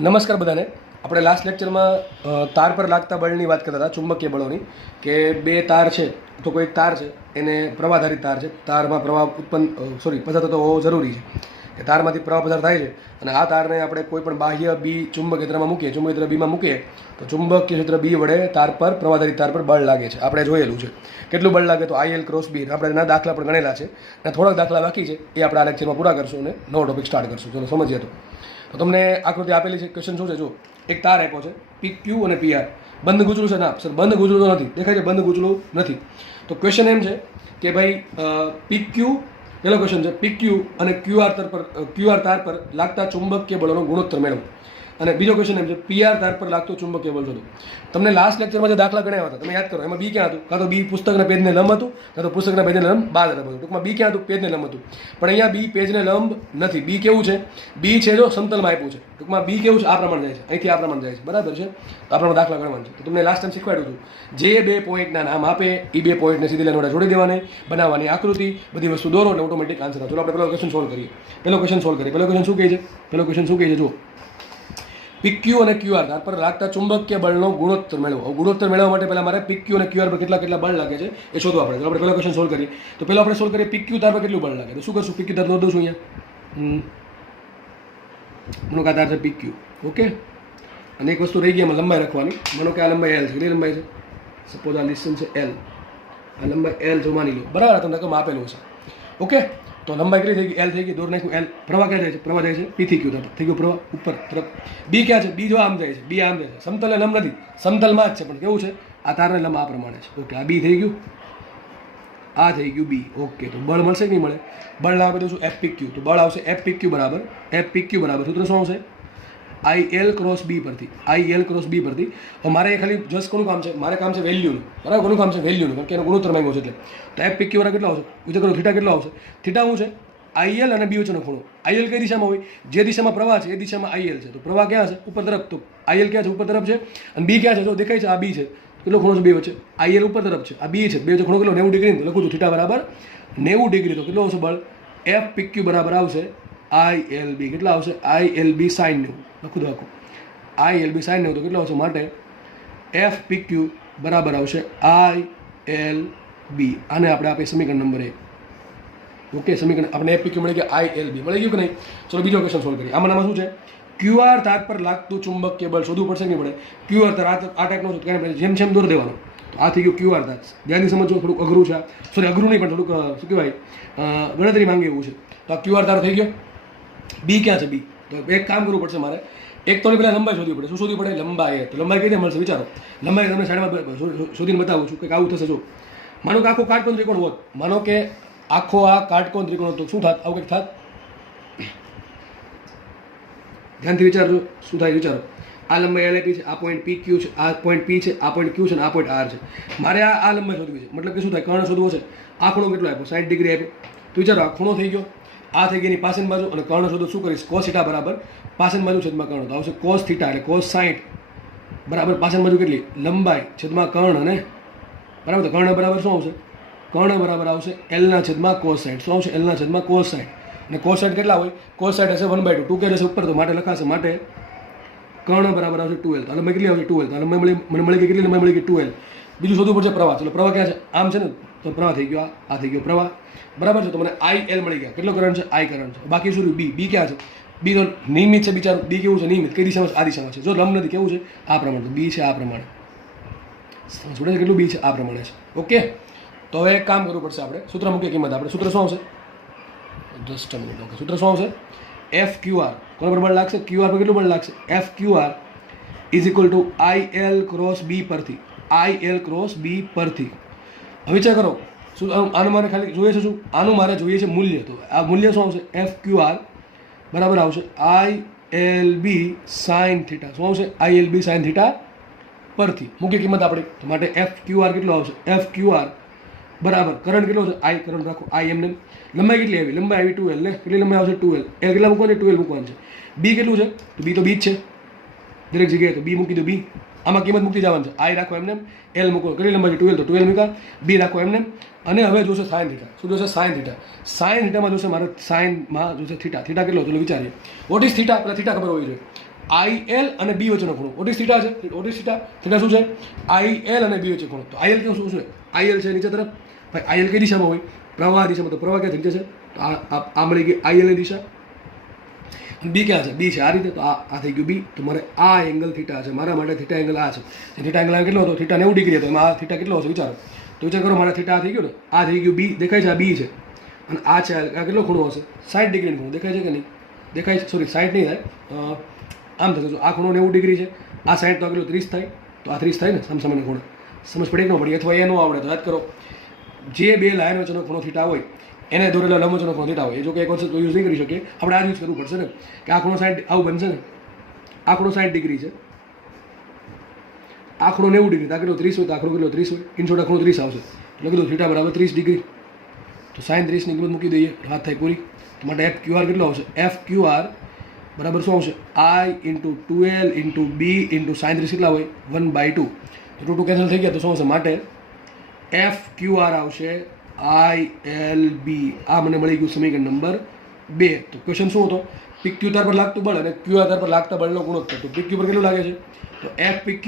નમસ્કાર બધાને. આપણે લાસ્ટ લેક્ચરમાં તાર પર લાગતા બળની વાત કરતા હતા, ચુંબકીય બળોની, કે બે તાર છે તો કોઈ તાર છે એને પ્રવાહધારિત તાર છે, તારમાં પ્રવાહ પસાર થતો હોવો જરૂરી છે, કે તારમાંથી પ્રવાહ પસાર થાય છે અને આ તારને આપણે કોઈ પણ બાહ્ય બી ચુંબક ક્ષેત્રમાં મૂકીએ, ચુંબક ક્ષેત્ર બીમાં મૂકીએ તો ચુંબકીય ક્ષેત્ર બી વડે તાર પર પ્રવાહધારિત તાર પર બળ લાગે છે. આપણે જોયેલું છે. કેટલું બળ લાગે તો IL ક્રોસ બી. આપણે એના દાખલા પણ ગણેલા છે અને થોડાક દાખલા બાકી છે, એ આપણે આ લેક્ચરમાં પૂરા કરશું અને નવો ટોપિક સ્ટાર્ટ કરશું. ચલો સમજીએ. તો તમને આકૃતિ આપેલી છે. ક્વેશ્ચન શું છે? જો એક તાર આપ્યો છે, PQ અને PR. બંધ ગૂંચળું છે? ના સર, બંધ ગૂંચળું તો નથી. દેખાય છે બંધ ગૂંચળું નથી. તો ક્વેશ્ચન એમ છે કે ભાઈ PQ, પહેલો ક્વેશ્ચન છે PQ અને QR તાર પર લાગતા ચુંબકીય બળોનો ગુણોત્તર મેળવો. અને બીજો ક્વેશ્ચન એમ છે PR તાર પર લાગતો ચુંબકીય બળ શોધો. તમને લાસ્ટ લેક્ચરમાં જે દાખલા ગણ્યા હતા તમે યાદ કરો, એમાં બી ક્યાં હતું? કાં તો બી પુસ્તકના પેજને લંબ હતું, કાં તો પુસ્તકના પેજને લંબ બાદ હતું. ટૂંકમાં બી ક્યાં હતું? પેજને લંબ હતું. પણ અહીંયા બી પેજને લંબ નથી. બી કેવું છે? બી છે જો સમતલમાં આપ્યું છે. ટૂંકમાં બી કેવું છે? આ પ્રમાણે જાય છે, અહીંથી આ પ્રમાણે જાય છે, બરાબર છે. તો આ પ્રમાણે દાખલા ગણવાનું છે. તો તમને લાસ્ટ ટાઈમ શીખવાડ્યું હતું, જે બે પોઈન્ટના નામ આપે એ બે પોઈન્ટને સીધી લાઈન વડે જોડી દેવાની, બનાવવાની આકૃતિ, બધી વસ્તુ દોરો એટલે ઓટોમેટિક આન્સર આવે. ચલો આપણે પહેલો ક્વેશ્ચન સોલ્વ કરીએ. પહેલો ક્વેશ્ચન શું કહે છે? પહેલો ક્વેશ્ચન શું કહે છે? જો PQ અને QR તાર પર લાગતા ચુંબકીય બળનો ગુણોત્તર મેળવો. ગુણોત્તર મેળવવા માટે પહેલા મારે PQ અને QR પર કેટલા બળ લાગે છે એ શોધવા પડે. આપણે પહેલો ક્વેશ્ચન સોલ્વ કરીએ. તો પહેલા આપણે સોલ્વ કરીએ PQ તાર પર કેટલું બળ લાગે. તો શું કરશું? PQ તાર દોર દઉં છું અહીંયા. મનો કે આ તાર છે PQ, ઓકે. અને એક વસ્તુ રહી ગઈ એમાં લંબાઈ રાખવાની. મનો કે આ લંબાઈ L છે. કેટલી લંબાઈ છે? સપોઝ આ ડિસ્ટન્સ છે L. આ લંબાઈ L જો માની લો, બરાબર. તમને રકમ આપેલું છે, ઓકે. તો લંબાઈ કેટલી થઈ ગઈ? L થઈ ગઈ. દોર નાખ્યું L. પ્રવાહ ક્યાં જાય છે? પ્રવાહ જાય છે P થી Q તરફ. થઈ ગયો પ્રવાહ ઉપર તરફ. B ક્યાં છે? B જો આમ જાય છે. B આમ જાય છે. સમતલ લંબ નથી, સમતલમાં જ છે, પણ કેવું છે? આ તારને લંબ આ પ્રમાણે છે, ઓકે. આ B થઈ ગયું, આ થઈ ગયું B, ઓકે. તો બળ મળશે કે નહીં મળે? બળ ના આપે તો શું? FPQ. તો બળ આવશે FPQ બરાબર સૂત્ર શું આવશે? IL ક્રોસ B પરથી. IL ક્રોસ B પરથી. હવે મારે ખાલી જસ્ટ કોનું કામ છે? મારે કામ છે વેલ્યુનું, બરાબર. કોનું કામ છે? વેલ્યુનું, કારણ કે એનો ગુણોત્તર માંગ્યો છે એટલે. તો FPQ વાળા કેટલો આવશે? વિચાર કરો, થીટા કેટલો આવશે? થીટા શું છે? IL અને B વચ્ચેનો ખૂણો. IL કઈ દિશામાં હોય? જે દિશામાં પ્રવાહ છે એ દિશામાં IL છે. તો પ્રવાહ ક્યાં છે? ઉપર તરફ. તો IL ક્યાં છે? ઉપર તરફ છે. અને B ક્યાં છે? જો દેખાય છે આ B છે. કેટલો ખૂણો છે બે વચ્ચે? IL ઉપર તરફ છે, આ B છે. બે વચ્ચે ખૂણો કેટલો? 90 ડિગ્રી. લખું છું થીટા બરાબર 90 ડિગ્રી. તો કેટલો આવશે બળ? FPQ બરાબર આવશે ILB. કેટલા આવશે? ILB sin 90. લખું દો આખું. ILB sin 90 તો કેટલો આવશે? માટે FPQ બરાબર આવશે ILB. આને આપણે આપીએ સમીકરણ નંબર 1, ઓકે. સમીકરણ આપણે FPQ મળી ગયા, ILB મળી ગયું કે નહીં? ચલો બીજો ક્વેશ્ચન સોલ્વ કરીએ. આમાં શું છે? QR તાર પર લાગતું ચુંબકીય બળ શોધવું પડશે કે નહીં પડે? QR તાર આ ટાઈપનો છે, જેમ જેમ દોર દેવાનો. તો આ થઈ ગયું QR તાર. ધ્યાનથી સમજો, થોડુંક અઘરું છે. સોરી, અઘરું નહીં, પણ થોડુંક શું કહેવાય, ગણતરી માંગે એવું છે. તો આ QR તાર થઈ ગયો. B ક્યાં છે? B. તો એક કામ કરવું પડશે મારે. એક તો પહેલાં લંબાઈ શોધવી પડે. શું શોધવી પડે? લંબાઈ. તો લંબાઈ કઈ રીતે મળશે? વિચારો. લંબાઈ તમને સાઈડમાં શોધીને બતાવું છું કે આવું થશે. જો માનો કે આખો કાટકોણ ત્રિકોણ હોત, માનો કે આખો આ કાટકોણ ત્રિકોણ તો શું થાત? આવું કંઈક થાત. ધ્યાનથી વિચારજો શું થાય. વિચારો, આ લંબાઈ LAP છે, આ પોઈન્ટ PQ છે, આ પોઈન્ટ P છે, આ પોઈન્ટ Q છે અને આ પોઈન્ટ R છે. મારે આ લંબાઈ શોધવી છે. મતલબ કે શું થાય? કર્ણ શોધવો છે. આ ખૂણો કેટલો આપ્યો? 60 ડિગ્રી આપ્યો. તો વિચારો, આ ખૂણો થઈ ગયો, આ થઈ ગઈ એની પાછળની બાજુ, અને કર્ણ શોધો. શું કરીશ? cos θ બરાબર પાછળની બાજુ છેદમાં કર્ણ. તો આવશે cos θ એટલે cos 60 બરાબર પાછળની બાજુ કેટલી? લંબાઈ છેદમાં કર્ણ. અને બરાબર, તો કર્ણ બરાબર શું આવશે? કર્ણ બરાબર આવશે L ના છેદમાં cos 60. શું આવશે? L ના છેદમાં cos 60. અને cos 60 કેટલા હોય? cos 60 હશે 1/2. 2 કે રહેશે ઉપર, તો માટે લખાશે માટે કર્ણ બરાબર આવશે 12. તો લંબાઈ કેટલી આવશે? 12. તો લંબાઈ મને મળી ગઈ કેટલી? લંબાઈ મળી ગઈ 12. બીજું શોધવું પડશે પ્રવાહ. ચલો પ્રવાહ ક્યાં છે? આમ છે ને, તો પ્રવાહ થઈ ગયો, આ થઈ ગયો પ્રવાહ, બરાબર છે. તો મને IL મળી ગયા. કેટલો કરંટ છે? I કરંટ છે. બાકી શું રહ્યું? B ક્યાં છે? B તો નિયમિત છે બિચારું. B કેવું છે? નિયમિત. કઈ દિશામાં? આ દિશામાં છે. જો લંબ નથી, કેવું છે? આ પ્રમાણે. તો B છે આ પ્રમાણે. સમજે કેટલું? B છે આ પ્રમાણે છે, ઓકે. તો હવે એક કામ કરવું પડશે આપણે. સૂત્ર મૂકીએ કિંમત. આપણે સૂત્ર શું આવશે? Just a minute, okay. સૂત્ર શું આવશે? FQR. કોના પર બળ લાગશે? QR પર કેટલું બળ લાગશે? FQR is equal two IL cross B પરથી. IL ક્રોસ B પરથી. હવે વિચાર કરો, શું આનું મારે ખાલી જોઈએ છે? શું આનું મારે જોઈએ છે? મૂલ્ય. તો આ મૂલ્ય શું આવશે? FQR બરાબર આવશે ILB sin θ. શું આવશે? ILB sin θ પરથી. મુખ્ય કિંમત આપણી. તો માટે FQR કેટલો આવશે? FQR બરાબર કરંટ કેટલો છે? I કરંટ રાખો. I એમને. લંબાઈ કેટલી આવી? લંબાઈ આવી 2L ને. કેટલી લંબાઈ આવશે? 2L. L કેટલા મૂકવાનું? 2L મૂકવાનું છે. B કેટલું છે? તો B તો B જ છે દરેક જગ્યાએ. તો B મૂકી દો. B આમાં કિંમત મૂકી જવાનું છે. I રાખો એમને. L મૂકો. કેટલી લંબાઈ છે? 12. તો 12 મૂકા. B રાખો એમને. અને હવે જોશે sin θ. શું જોશે? sin θ. sin θ માં જોશે મારે, સાઇનમાં જોશે થીટા. થીટા કેટલો? ચલો વિચારીએ. What is theta? પેલા થીટા ખબર હોવી જોઈએ. IL અને B વચ્ચેનો ખૂણો વોટ ઇઝ થીટા છે, વોટ ઇઝ થીટા, થીટા શું છે IL અને B વચ્ચે ખૂણો. તો IL કેવું શું છે, IL છે નીચે તરફ. ભાઈ IL કઈ દિશામાં હોય, પ્રવાહ દિશામાં. તો પ્રવાહ ક્યાં નીચે છે, તો આ મળી ગઈ IL ની દિશા. B ક્યાં છે, B છે આ રીતે. તો આ થઈ ગયું B. તો મારે આ એંગલ થીટા છે, મારા માટે થીટા એંગલ આ છે. થીટા એંગલ કેટલો હતો, થીટા 90 ડિગ્રી હતો, એમાં આ થીટા કેટલો હશે વિચારો. તો વિચાર કરો, મારા થીટા થઈ ગયો ને, આ થઈ ગયું B, દેખાય છે આ B છે, અને આ છે આ કેટલો ખૂણો હશે, 60 ડિગ્રીનો ખૂણો દેખાય છે કે નહીં, દેખાય છે. સોરી 60 નહીં થાય, આમ થશે. જો આ ખૂણો 90 ડિગ્રી છે, આ 60 તો આ કેટલો 30 થાય, તો આ 30 થાય ને સામસામેનો ખૂણો. સમજ પડી કે ન પડી, અથવા એ ન આવડે તો યાદ કરો, જે બે લાઈન વચ્ચેનો ખૂણો થીટા હોય એને દોરેલા લંબ વચ્ચેનો ખૂણો થીટા હોય. એ જો કે એક વખત તો યુઝ નહીં કરી શકીએ, આપણે આ યુઝ કરવું પડશે ને, કે આ ખૂણો 60 આવું બનશે ને, આ ખૂણો 60 ડિગ્રી છે, આ ખૂણો 90 ડિગ્રી, આ કેટલો 30 હોય, તો આ ખૂણો કેટલો 30 હોય, ઇનશોર્ટ આ ખૂણો 30 આવશે. એટલે કીધું થીટા બરાબર 30 ડિગ્રી. તો sin 30 ની કિંમત મૂકી દઈએ, હાથ થાય પૂરી. તો માટે FQR કેટલો આવશે, FQR બરાબર શું આવશે, I into 2L into B into sin 30 કેટલા હોય 1/2. તો 2 કેન્સલ થઈ ગયા, તો શું આવશે, માટે FQR આવશે ILB. આ મને મળી ગયું સમીકરણ નંબર 2. તો ક્વેશ્ચન શું હતો, PQ તાર પર લાગતું બળ અને QR તાર પર લાગતા બળનો ગુણોત્તર. તો PQ પર કેટલું લાગે છે, તો FPQ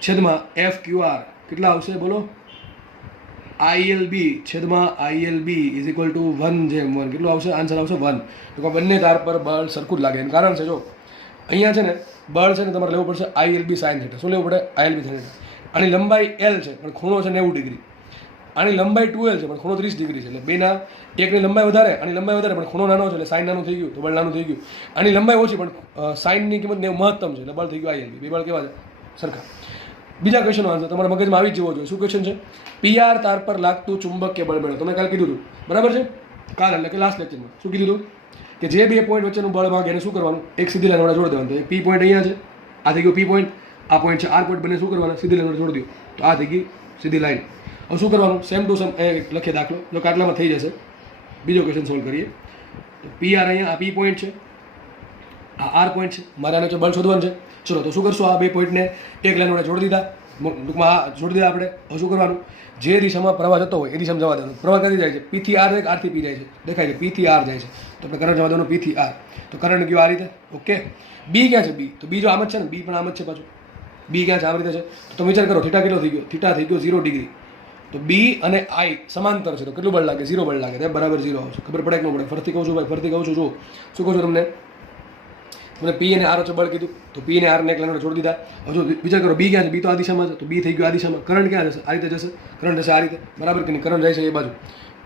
છેદમાં FQR કેટલા આવશે બોલો, ILB છેદમાં ILB ઇઝ ઇક્વલ ટુ 1/1. કેટલું આવશે, આન્સર આવશે 1. તો બંને તાર પર બળ સરખું જ લાગે. એનું કારણ છે, જો અહીંયા છે ને બળ છે ને તમારે લેવું પડશે ILB sin થીટા. શું લેવું પડે, ILB sin થીટા. આની લંબાઈ L છે પણ ખૂણો છે 90 ડિગ્રી, આની લંબાઈ 2L છે પણ ખૂણો 30 ડિગ્રી છે. એટલે બેના એકની લંબાઈ વધારે, આની લંબાઈ વધારે પણ ખૂણો નાનો છે, એટલે સાઇન નાનું થઈ ગયું, તો બળ નાનું થઈ ગયું. આની લંબાઈ ઓછી પણ સાઇનની કિંમત 90 મહત્તમ છે, એટલે બળ થઈ ગયું ILB. બે બળ કેવા છે, સરખા. બીજા ક્વેશ્ચનનો આન્સર તમારા મગજમાં આવી જ જવો જોઈએ. શું ક્વેશ્ચન છે, PR તાર પર લાગતું ચુંબકીય બળ મેળવો. તમે કાલે કીધું હતું, બરાબર છે, કાલ એટલે કે લાસ્ટ લેક્ચરમાં શું કીધું હતું, કે જે બે પોઈન્ટ વચ્ચેનું બળ માંગે એને શું કરવાનું, એક સીધી લાઈન વડે જોડી દેવાનું. તો P પોઈન્ટ અહીંયા છે, આ થઈ ગયો P પોઈન્ટ, આ પોઈન્ટ છે R પોઈન્ટ, બંને શું કરવાના, સીધી લાઈન વડે જોડી દો. તો આ થઈ ગઈ સીધી લાઈન. હવે શું કરવાનું, સેમ ટુ સેમ લખીએ દાખલો, જો કાટલામાં થઈ જશે. બીજો ક્વેશ્ચન સોલ્વ કરીએ. તો PR અહીંયા આ P પોઈન્ટ છે, આ R પોઈન્ટ છે, મારે આને બળ શોધવાનું છે. ચલો તો શું કરશું, આ બે પોઈન્ટને એક લાઈન વડે જોડી દીધા, ટૂંકમાં આ જોડી દીધા આપણે. હવે શું કરવાનું, જે દિશામાં પ્રવાહ જતો હોય એ દિશામાં જવા દેવાનું. પ્રવાહ ક્યાંથી જાય છે, P થી R જાય, R થી P જાય છે, દેખાય છે P થી R જાય છે, તો આપણે કરંટ જવા દેવાનું P થી R. તો કરંટ ગયો આ રીતે. ઓકે, B ક્યાં છે, B તો B જો આમ જ છે ને, B પણ આમ જ છે પાછું. B ક્યાં છે, આવી રીતે છે. તો તમે વિચાર કરો, થીટા કેટલો થઈ ગયો, થીટા થઈ ગયો 0 ડિગ્રી. તો B અને I સમાંતર છે, તો કેટલું બળ લાગે, 0 બળ લાગે, તે બરાબર 0 આવશે. ખબર પડે કે ન પડે, ફરતી કહું છું ભાઈ, ફરતી કહું છું. જો શું કહું છું તમને P અને R વચ્ચે બળ કીધું, તો P અને R ને એક લાઈન છોડી દીધા. હજુ વિચાર કરો, B ક્યાં છે, B તો આ દિશામાં છે, તો B થઈ ગયો આ દિશામાં. કરંટ ક્યાં જશે, આ રીતે જશે, કરંટ જશે આ રીતે, બરાબર કે નહીં, કરંટ જાય છે એ બાજુ.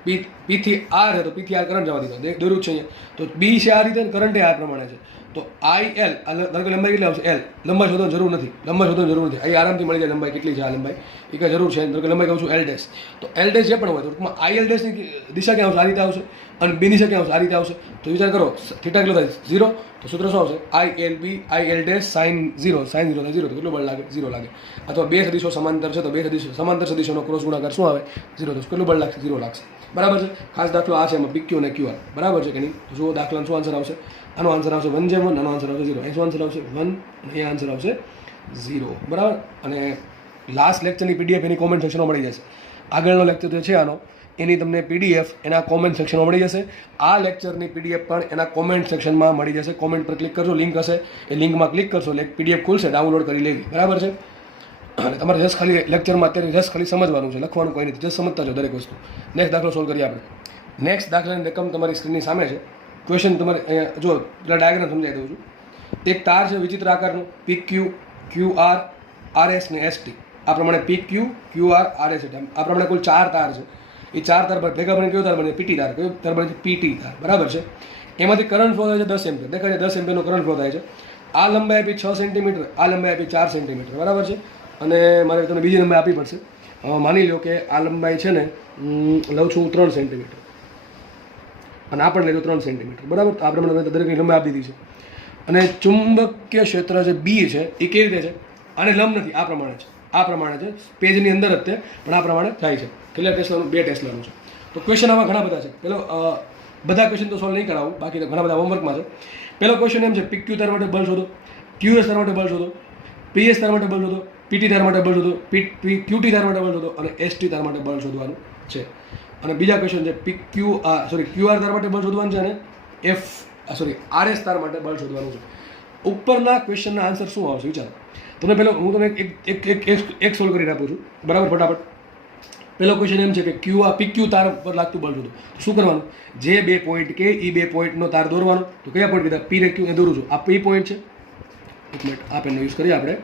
P થી R છે, તો P થી R કરંટ જવા દીધો, દોર્યું છે અહીંયા. તો B છે આ રીતે, કરંટ એ આ પ્રમાણે છે. તો IL ધારો લંબાઈ કેટલી આવશે, L. લંબાઈ શોધવાની જરૂર નથી, લંબાઈ શોધવાની જરૂર નથી, અહીં આરામથી મળી જાય લંબાઈ કેટલી છે, આ લંબાઈ એ કઈ જરૂર છે. ધારો કે લંબાઈ કહું છું L ડેશ, તો L ડેશ જે પણ હોય, તો ટૂંકમાં IL ડેશની દિશા ક્યાં આવશે, આ રીતે આવશે, અને B દિશા ક્યાં આવશે, આ રીતે આવશે. તો વિચાર કરો, થીટા કેટલો થાય 0, તો સૂત્ર શું આવશે, ILB IL ડેશ sin 0 થાય 0, તો કેટલું બળ લાગે, 0 લાગે. અથવા બે સદિશો સમાંતર છે, તો બે સદિશો સમાંતર સદિશોનો ક્રોસ ગુણાકાર શું આવે, 0, તો કેટલું બળ લાગશે, 0 લાગશે. બરાબર છે. ખાસ દાખલો આ છે, એમાં PQ અને QR બરાબર છે કે નહીં. તો જુઓ દાખલાનો શું આન્સર આવશે, આનો આન્સર આવશે 1/1, આનો આન્સર આવશે 0, અહીં શું આન્સર આવશે 1, અને એ આન્સર આવશે 0. બરાબર. અને લાસ્ટ લેક્ચરની PDF એની કોમેન્ટ સેક્શનમાં મળી જશે. આગળનો લેક્ચર જે છે આનો, એની તમને PDF એના કોમેન્ટ સેક્શનમાં મળી જશે. આ લેક્ચરની PDF પણ એના કોમેન્ટ સેક્શનમાં મળી જશે. કોમેન્ટ પર ક્લિક કરજો, લિંક હશે, એ લિંકમાં ક્લિક કરશો એટલે PDF ખુલશે, ડાઉનલોડ કરી લેવી. બરાબર છે. અને તમારે જસ્ટ ખાલી લેક્ચરમાં અત્યારે જસ્ટ ખાલી સમજવાનું છે, લખવાનું કોઈ નથી, જસ્ટ સમજતા છો દરેક વસ્તુ. નેક્સ્ટ દાખલો સોલ્વ કરીએ આપણે. નેક્સ્ટ દાખલાની રકમ તમારી સ્ક્રીનની સામે છે. ક્વેશ્ચન તમારે અહીંયા જો પેલા ડાયાગ્રામ સમજાવી દઉં છું. એક તાર છે વિચિત્ર આકારનું, PQ QR RS ને ST. આ પ્રમાણે PQ QR RS આ પ્રમાણે કુલ 4 તાર છે. એ 4 તાર ભેગા મળીને કયો તાર બને, PT તાર. કયો તાર બને છે, PT તાર. બરાબર છે. એમાંથી કરંટ ફ્લો થાય છે 10 એમ્પિયર, દેખાય છે 10 એમ્પિયરનો કરંટ ફ્લો થાય છે. આ લંબાઈ આપી 6 સેન્ટીમીટર, આ લંબાઈ આપી 4 સેન્ટીમીટર. બરાબર છે. અને મારે તમને બીજી લંબાઈ આપવી પડશે. માની લો કે આ લંબાઈ છે ને લઉં છું 3 સેન્ટીમીટર, અને આ પણ લઈ લો 3 સેન્ટીમીટર. બરાબર. તો આ પ્રમાણે દરેકની લંબાઈ આપી દીધી છે. અને ચુંબકીય ક્ષેત્ર જે B છે એ કેવી રીતે છે, આને લંબ નથી, આ પ્રમાણે છે, આ પ્રમાણે છે, પેજની અંદર જ તે પણ આ પ્રમાણે થાય છે. કેટલા ટેસ્લાનું, 2 ટેસ્લાનું છે. તો ક્વેશ્ચન આમાં ઘણા બધા છે. પેલો બધા ક્વેશ્ચન તો સોલ્વ નહીં કરાવું, બાકી ઘણા બધા હોમવર્કમાં છે. પહેલો ક્વેશ્ચન એમ છે, PQ તાર માટે બળ શોધો, QS તાર માટે બળ શોધો, PS તાર માટે બળ શોધો, PT તાર માટે બળ શોધો, QT તાર માટે બળ શોધો, અને ST તાર માટે બળ શોધવાનું છે. અને બીજા ક્વેશ્ચન છે QR તાર માટે બળ શોધવાનું છે, અને RS તાર માટે બળ શોધવાનું છે. ઉપરના ક્વેશ્ચનના આન્સર શું આવશે વિચારો. તમે પહેલો હું તમને એક સોલ્વ કરીને આપું છું, બરાબર? ફટાફટ. પહેલો ક્વેશ્ચન એમ છે કે PQ તાર પર લાગતું બળ શોધો. શું કરવાનું? જે 2 પોઈન્ટ કે એ 2 પોઈન્ટનો તાર દોરવાનો. તો કયા પોઈન્ટ કીધા? P ને Q એ દોરું છું. આ P પોઈન્ટ છે. એક મિનિટ, આ પેનનો યુઝ કરીએ આપણે.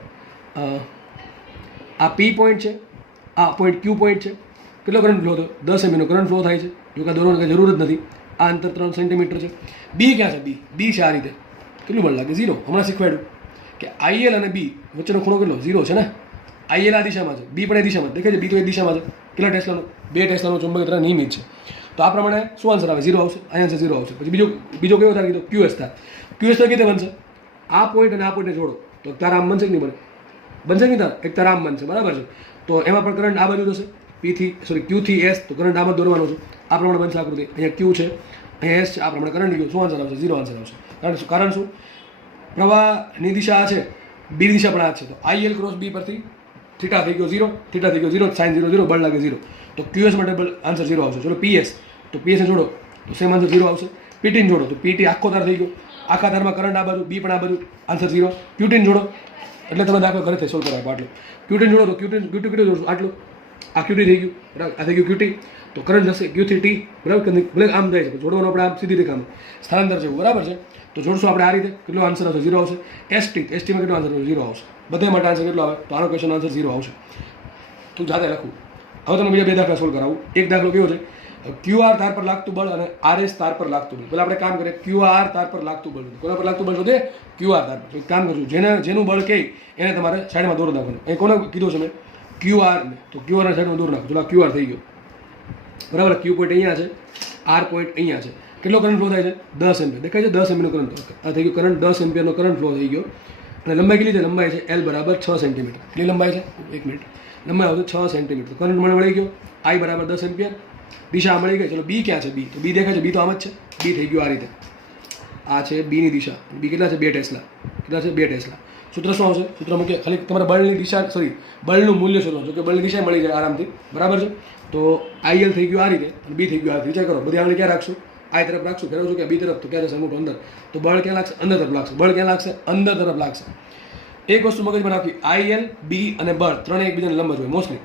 આ P પોઈન્ટ છે, આ પોઈન્ટ Q પોઈન્ટ છે. કેટલો કરંટ ફ્લો થયો? 10 એમ્પીયરનો કરંટ ફ્લો થાય છે. જો કે દોરવાની કંઈ જરૂર જ નથી. આ અંતર 3 સેન્ટીમીટર છે. B ક્યાં છે? B છે આ રીતે. કેટલું બળ લાગે? 0. હમણાં શીખવાડ્યું કે IL અને B વચ્ચેનો ખૂણો કેટલો? 0 છે ને. IL આ દિશામાં છે, B પણ એ દિશામાં. દેખાય છે? B તો એ દિશામાં છે. કેટલા ટેસ્લાનો? 2 ટેસ્લાનો ચુંબકીય ત્રણ નિયમિત છે. તો આ પ્રમાણે શું આન્સર આવે? 0 આવશે. અહીંયા છે 0 આવશે. પછી બીજો કયો તાર કીધો? QS તાર. QS તાર કેવી બનશે? આ પોઈન્ટ અને આ પોઈન્ટને જોડો તો તાર આમ બનશે કે નહીં બને? બનશે કે તાર એક તાર આમ બનશે, બરાબર છે? તો એમાં પણ કરંટ આ બાજુ થશે. Q થી S, તો કરંટ આમાં દોરવાનો છે. આ પ્રમાણે બનશે આકૃતિ. અહીંયા Q છે, અહીંયા S છે. આ પ્રમાણે કરંટ ગયો. શું આન્સર આવશે? 0 આન્સર આવશે. કારણ શું? પ્રવાહની દિશા આ છે, B દિશા પણ આ છે. તો IL ક્રોસ B પરથી થીટા થઈ ગયો 0, થીટા થઈ ગયો 0, સાઇન 0 0, બળ લાગે 0. તો QS માટે આન્સર 0 આવશે. ચલો PS, તો PS ને જોડો તો સેમ આન્સર 0 આવશે. PT ને જોડો તો PT આખો તાર થઈ ગયો. આખા તારમાં કરંટ આ બાજુ, B પણ આ બાજુ, આન્સર 0. QT ને જોડો એટલે તમે દાખલો ઘરેથી સોલ્વ કરાવો આટલું. QT ને જોડો તો QT કેટલું જોડશું? આટલું. આ QT થઈ ગયું, બરાબર? આ થઈ ગયું QT. તો કરંટ જશે Q થી T, બરાબર? ભલે આમ જાય છે, જોડવાનું આપણે આમ સીધી રેખામાં સ્થળાંતર છે, બરાબર છે? તો જોડશું આપણે આ રીતે. કેટલો આન્સર આવશે? 0 આવશે. STમાં કેટલો આન્સર આવશે? 0 આવશે. બધા માટે આન્સર કેટલો આવે? તો આનો ક્વેશ્ચન આન્સર 0 આવશે. તું જાતે લખું. હવે તમે બીજા 2 દાખલા સોલ્વ કરાવું. એક દાખલો કેવો છે? QR તાર પર લાગતું બળ અને RS તાર પર લાગતું બળ. પહેલાં આપણે કામ કરીએ. QR તાર પર લાગતું બળ. કોના પર લાગતું બળ શોધે? QR તાર પર. એક કામ કરશું, જેનું બળ કહે એને તમારે સાઈડમાં દોર નાખવાનું. એ કોને કીધું છે મેં? QR ને. તો QR ના સાઈડમાં દોર નાખો. ચલો QR થઈ ગયો, બરાબર? Q પોઈન્ટ અહીંયા છે, R પોઈન્ટ અહીંયા છે. કેટલો કરંટ ફ્લો થાય છે? 10 એમ્પિયર. દેખાય છે? 10 એમ્પિયરનો કરંટ. આ થઈ ગયો કરંટ, 10 એમ્પિયરનો કરંટ ફ્લો થઈ ગયો. અને લંબાઈ કેટલી છે? લંબાઈ છે L બરાબર 6 સેન્ટીમીટર. કેટલી લંબાઈ છે? 1 મિનિટ. લંબાઈ આવશે 6 સેન્ટીમીટર. કરંટ મળી ગયો. I બરાબર 10 એમ્પિયર. દિશા મળી ગઈ. ચલો B ક્યાં છે? B તો B દેખાય છે? B તો આમ જ છે. B થઈ ગયું આ રીતે. આ છે B ની દિશા. B કેટલા છે? 2 ટેસ્લા. કેટલા છે? 2 ટેસ્લા. સૂત્ર શું આવશે? સૂત્ર મૂકીએ. ખાલી તમારે બળની દિશા, બળનું મૂલ્ય શોધવાનું. જો કે બળની દિશા મળી જાય આરામથી, બરાબર છે? તો IL થઈ ગયું આ રીતે અને B થઈ ગયું આ રીતે. વિચાર કરો, બધી આંગળી ક્યાં રાખશું? I તરફ રાખશું. ફેરવશું કે B તરફ? તો ક્યાં જશે? અંગૂઠો અંદર. તો બળ ક્યાં લાગશે? અંદર તરફ લાગશે. બળ ક્યાં લાગશે? અંદર તરફ લાગશે. એક વસ્તુ મગજમાં રાખવી, IL, B અને બળ ત્રણેય એકબીજાને લંબ જ હોય મોસ્ટલી,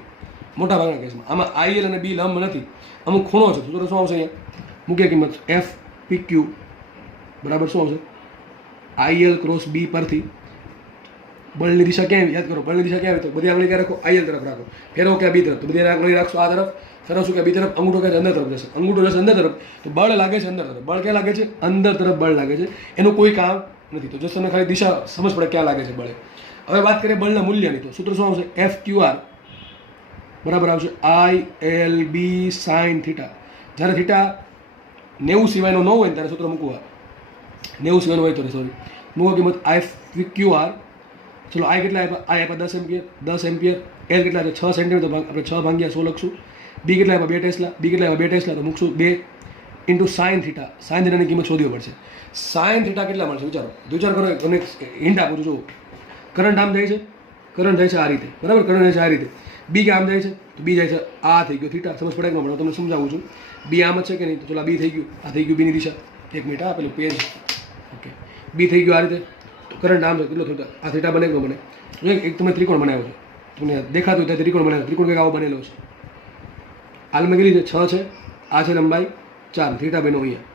મોટા ભાગના કેસમાં. આમાં IL અને B લંબ નથી, અમુક ખૂણો છે. સૂત્ર શું આવશે? અહીંયા મૂકીએ કિંમત FPQ બરાબર શું આવશે? IL ક્રોસ B પરથી બળની દિશા ક્યાં યાદ કરો? બળની દિશા ક્યાં આવી? તો બધી આંગળી ક્યાં રાખો? IL તરફ રાખો. ફેરવો કે B તરફ? તો બધી આંગળી રાખશો આ તરફ. ફેરવશું કે B તરફ? અંગૂઠો ક્યાં અંદર તરફ જશે? અંગૂઠો જશે અંદર તરફ. તો બળ લાગે છે અંદર તરફ. બળ ક્યાં લાગે છે? અંદર તરફ બળ લાગે છે. એનું કોઈ કામ નથી. તો જો તમને ખાલી દિશા સમજ પડે ક્યાં લાગે છે બળે. હવે વાત કરીએ બળના મૂલ્યની. તો સૂત્ર શું આવશે? FQR બરાબર આવશે ILB સાઇન થીટા. જ્યારે થીટા 90 સિવાયનો ન હોય ને ત્યારે સૂત્ર મૂકવા. 90 સિવાયનો હોય તો મૂકો કિંમત FQR. ચલો I કેટલા આપ્યા? I આપ્યા 10 એમ્પિયર. 10 એમ્પિયર. L કેટલા છે? 6 સેન્ટીમીટર. આપણે 6 ભાગ્યા 100 લખશું. B કેટલા આપ્યા? 2 ટેસ્લા. B કેટલા આપ્યા? 2 ટેસ્લા. તો મૂકશું 2 ઇન્ટુ સાઇન થીટા. સાઇન થીટાની કિંમત શોધવી પડશે. સાઇન થીટા કેટલા મળશે? વિચારો, વિચાર કરો. તમને હિન્ટ આપું છું. જુઓ, કરંટ આમ જાય છે, કરંટ જાય છે આ રીતે, બરાબર? કરંટ જાય છે આ રીતે. B કે આમ જાય છે તો B જાય છે આ થઈ ગયો થીટા. સમજ પડે કે ન? તમને સમજાવું છું. B આમ જ છે કે નહીં? તો ચલો B થઈ ગયું. આ થઈ ગયું B ની દિશા. 1 મિનિટ, આ પેલું પેજ. ઓકે, B થઈ ગયું આ રીતે. તો કરંટ આમ છે. કેટલો થીટા? આ થીટા બને કે ન બને? એક તમે ત્રિકોણ બનાવ્યો છે, તમને દેખાતું ત્યાં ત્રિકોણ બનાવ્યો. ત્રિકોણ કંઈક આવો બનેલો છે. હાલમાં કેટલી છે? 6 છે. આ છે લંબાઈ 4. થીટા બન્યો અહીંયા.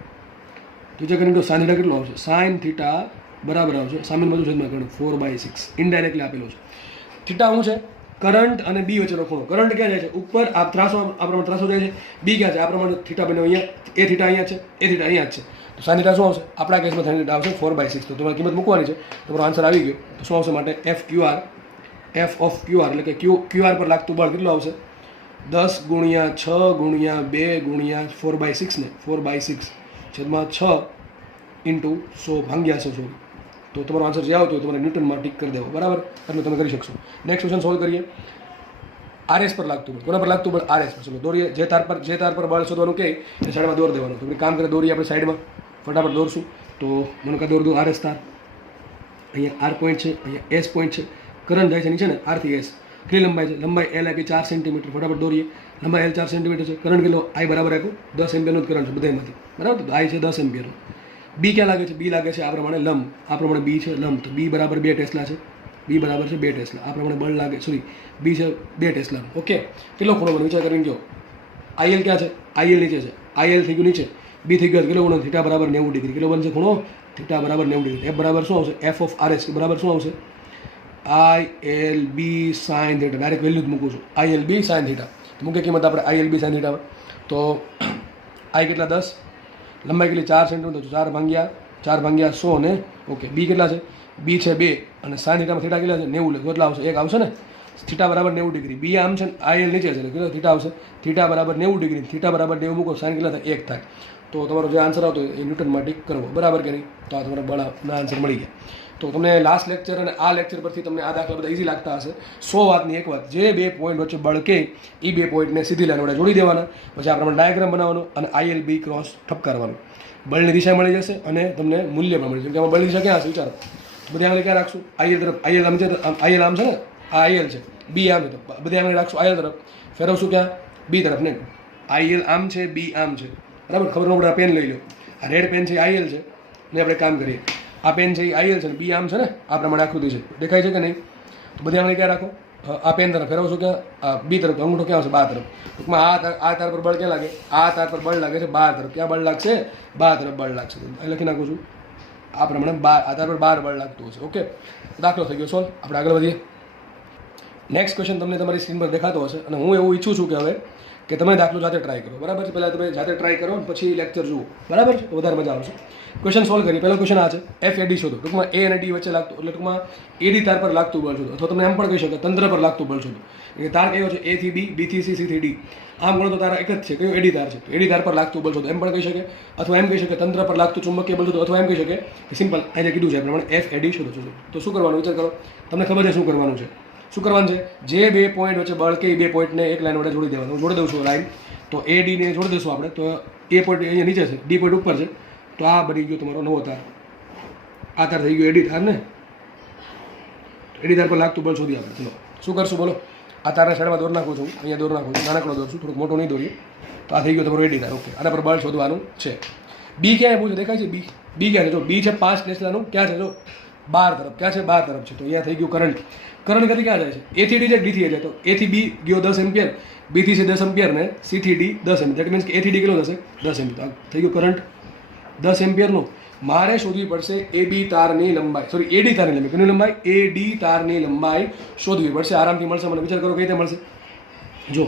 તો જે કરીને તો સાઇન થીટા કેટલો આવશે? સાઇન થીટા બરાબર આવશે સામેની બાજુ છેદમાં ગણો 4/6. ઇનડાયરેક્ટલી આપેલો છે. થીટા શું છે? કરંટ અને B વચ્ચેનો ખૂણો. કરંટ ક્યાં જાય છે? ઉપર. આ ત્રાસો, આ પ્રમાણે ત્રાસો જાય છે. B ક્યાં છે? આ પ્રમાણે થીટા બન્યો અહીંયા. એ થીટા અહીંયા છે, એ થીટા અહીંયા જ છે. તો સાઇન થીટા શું આવશે? આપણા કેસમાં સાઇન થીટા આવશે 4/6. તો તમારે કિંમત મૂકવાની છે. તમારો આન્સર આવી ગયો. તો શું આવશે? માટે FQR, F of QR એટલે કે QR પર લાગતું બળ કેટલું આવશે? 10 ગુણ્યા 6 ગુણ્યા 2 ગુણ્યા 4/6 ને 4/6 છેદમાં 6 ઇન્ટુ 100 ભાગ્યા 100. તો તમારો આન્સર જે આવતો હોય તમારે ન્યૂટનમાં ટીક કરી દેવો, બરાબર? એટલે તમે કરી શકશો. નેક્સ્ટ ક્વેશ્ચન સોલ્વ કરીએ. RS પર લાગતું બળ. કોના પર લાગતું બળ? RS પર. ચલો દોરીએ. જે તાર પર બળ શોધવાનું કહે એ સાઈડમાં દોર દેવાનું. તો કામ કરે, દોરીએ આપણે સાઈડમાં. ફટાફટ દોરશું. તો મને કાં દોર દો RS તાર. અહીંયા R પોઈન્ટ છે, અહીંયા S પોઈન્ટ છે. કરંટ જાય છે નીચે ને R થી S. કેટલી લંબાઈ છે? લંબાઈ L આપી 4 સેન્ટીમીટર. ફટાફટ દોરીએ. લંબાઈ L 4 સેન્ટીમીટર છે. કરંટ કેટલો? I બરાબર આપ્યું 10 એમ્પિયરનો જ કરંટ છે બધામાંથી, બરાબર? તો I છે 10 એમ્પિયરનો. બી ક્યાં લાગે છે? બી લાગે છે આ પ્રમાણે લંબ, આ પ્રમાણે બી છે લંબ, તો બી બરાબર 2 ટેસ્લા છે, બી બરાબર છે 2 ટેસ્લા, આ પ્રમાણે બળ લાગે, સોરી બી છે 2 ટેસ્લા. ઓકે, કેટલો ખૂણો બને વિચાર કરીને કહો. આઈએલ ક્યાં છે? આઈએલ નીચે છે, આઈએલ થઈ ગયું નીચે, બી થઈ ગયો કેટલો ખૂણો? થીટા બરાબર 90 ડિગ્રી. કેટલો બનશે ખૂણો? થીટા બરાબર 90 ડિગ્રી. એફ બરાબર શું આવશે? એફ ઓફ આર એસ બરાબર શું આવશે? આઈએલ બી સાઇન થીટા. ડાયરેક્ટ વેલ્યુ જ મૂકું છું, આઈએલ બી સાઇન થીટા. મૂકે કિંમત આપણે આઈએલ બી સાઇન થીટા. તો આઈ કેટલા? 10, લંબાઈ કેટલી? 4 સેન્ટીમીટર, 4 ભાગ્યા 100 ને ઓકે. બી કેટલા છે? બી છે 2 અને સાઇન થીટામાં થીટા કેટલા છે? 90. તો કેટલા આવશે? 1 આવશે ને. થીટા બરાબર 90 ડિગ્રી. બી આમ છે, આઈએલ નીચે છે, કેટલો થીટા આવશે? થીટા બરાબર 90 ડિગ્રી. થીટા બરાબર 90 મૂકો, સાઇન કેટલા થાય? 1 થાય. તો તમારો જે આન્સર આવતો એ ન્યૂટનમાં ટીક કરવો, બરાબર કે નહીં? તો આ તમારા બળના આન્સર મળી ગયા. તો તમને લાસ્ટ લેક્ચર અને આ લેક્ચર પરથી તમને આ દાખલા બધા ઇઝી લાગતા હશે. 100 વાતની એક વાત, જે 2 પોઈન્ટ વચ્ચે બળ કે એ 2 પોઈન્ટને સીધી લાઈન વડે જોડી દેવાના, પછી આ પ્રમાણે ડાયાગ્રામ બનાવવાનો અને આઈએલ બી ક્રોસ ઠપકારવાનું. બળની દિશા મળી જશે અને તમને મૂલ્ય પણ મળી જશે. આમાં બળની દિશા ક્યાં હશે વિચારો? બધી આંગળી ક્યાં રાખશું? આઈએલ તરફ. આઈએલ આમ છે, આઈએલ આમ છે ને, આ આઈએલ છે, બી આમ છે, તો બધી આંગળી રાખશું આઈએલ તરફ, ફેરવશું ક્યાં? બી તરફ ને. આઈએલ આમ છે, બી આમ છે, બરાબર? ખબર ન પડે આ પેન લઈ લો, આ રેડ પેન છે આઈએલ છે ને આપણે કામ કરીએ. આ પેન છે એ આઈએલ છે ને બી આમ છે ને, આ પ્રમાણે આકૃતિ છે, દેખાય છે કે નહીં? તો બધી આંગળી ક્યાં રાખો? આ પેન તરફ ફેરવશું ક્યાં? બી તરફ. અંગૂઠો ક્યાં આવશે? બા તરફ. ટૂંકમાં આ તાર પર બળ ક્યાં લાગે? આ તાર પર બળ લાગે છે બા તરફ. ક્યાં બળ લાગશે? બા તરફ બળ લાગશે. એ લખી નાખું છું આ પ્રમાણે. આ તાર પર 12 બળ લાગતું હશે. ઓકે, દાખલો થઈ ગયો સોલ્વ. આપણે આગળ વધીએ. નેક્સ્ટ ક્વેશ્ચન તમને તમારી સ્ક્રીન પર દેખાતો હશે અને હું એવું ઈચ્છું છું કે હવે કે તમે દાખલો જાતે ટ્રાય કરો, બરાબર છે? પહેલાં તમે જાતે ટ્રાય કરો અને પછી લેક્ચર જુઓ, બરાબર છે? તો વધારે મજા આવશે. ક્વેશ્ચન સોલ્વ કરીએ. પહેલો ક્વેશ્ચન આ છે, એફ એડી શોધો. ટૂંકમાં એ અને ડી વચ્ચે લાગતું, એટલે ટૂંકમાં એડી તાર પર લાગતું બળ શોધો, અથવા તમે એમ પણ કહી શકો તંત્ર પર લાગતું બળ શોધો. એટલે તાર કયો છે? એ થી બી, બી થી સી, સી થી ડી. આમ ગણો તો તારા એક જ છે, કયો? એડી તાર છે. તો એડી તાર પર લાગતું બળ શોધો એમ પણ કહી શકે, અથવા એમ કહી શકે તંત્ર પર લાગતું ચુંબકીય બળ શોધો, અથવા એમ કહી શકે કે સિમ્પલ આજે કીધું છે એ પ્રમાણે એફ એડી શોધો. તો શું કરવાનું વિચાર કરો. તમને ખબર છે શું કરવાનું છે? શું કરવાનું છે? જે 2 પોઈન્ટ વચ્ચે બળ કે એ 2 પોઈન્ટને એક લાઈન વડે જોડી દેવાનું. હું જોડી દઉં છું લાઈન. તો એ ડીને જોડી દઈશું આપણે. તો એ પોઈન્ટ અહીંયા નીચે છે, ડી પોઈન્ટ ઉપર છે, તો આ બની ગયો તમારો નવો તાર. આ તાર થઈ ગયો એડી તાર ને. એડી તાર પર લાગતું બળ શોધી આપણે. ચલો શું કરશું બોલો? આ તારના સાઈડમાં દોર નાખું છું, અહીંયા દોર નાખું છું, નાનકડો દોર છું, થોડુંક મોટું નહીં દોરીએ. તો આ થઈ ગયો તમારો એડી તાર. ઓકે, આના પર બળ શોધવાનું છે. બી ક્યાં પૂછે? દેખાય છે બી? બી ક્યાં છે? જો બી છે 5 ટેસ્લાનું, ક્યાં છે? જો 12 તરફ. ક્યાં છે? 12 તરફ છે. તો અહીંયા થઈ ગયું કરંટ. કરંટ ગતિ ક્યાં જાય છે? એ થી ડી છે, ડી થી એ જાય. તો એ થી બી ગયો 10 એમ્પિયર, બી થી સી 10 એમ્પિયર ને સી થી ડી 10 એમ્પિયર. દેટ મીન્સ કે એ થી ડી કેટલો થશે? 10 એમ્પિયર. થઈ ગયું કરંટ 10 એમ્પિયરનું. મારે શોધવી પડશે એ બી તારની લંબાઈ, સોરી એડી તારની લંબાઈ. કેની લંબાઈ? એ ડી તારની લંબાઈ શોધવી પડશે. આરામથી મળશે મને. વિચાર કરો કઈ રીતે મળશે. જો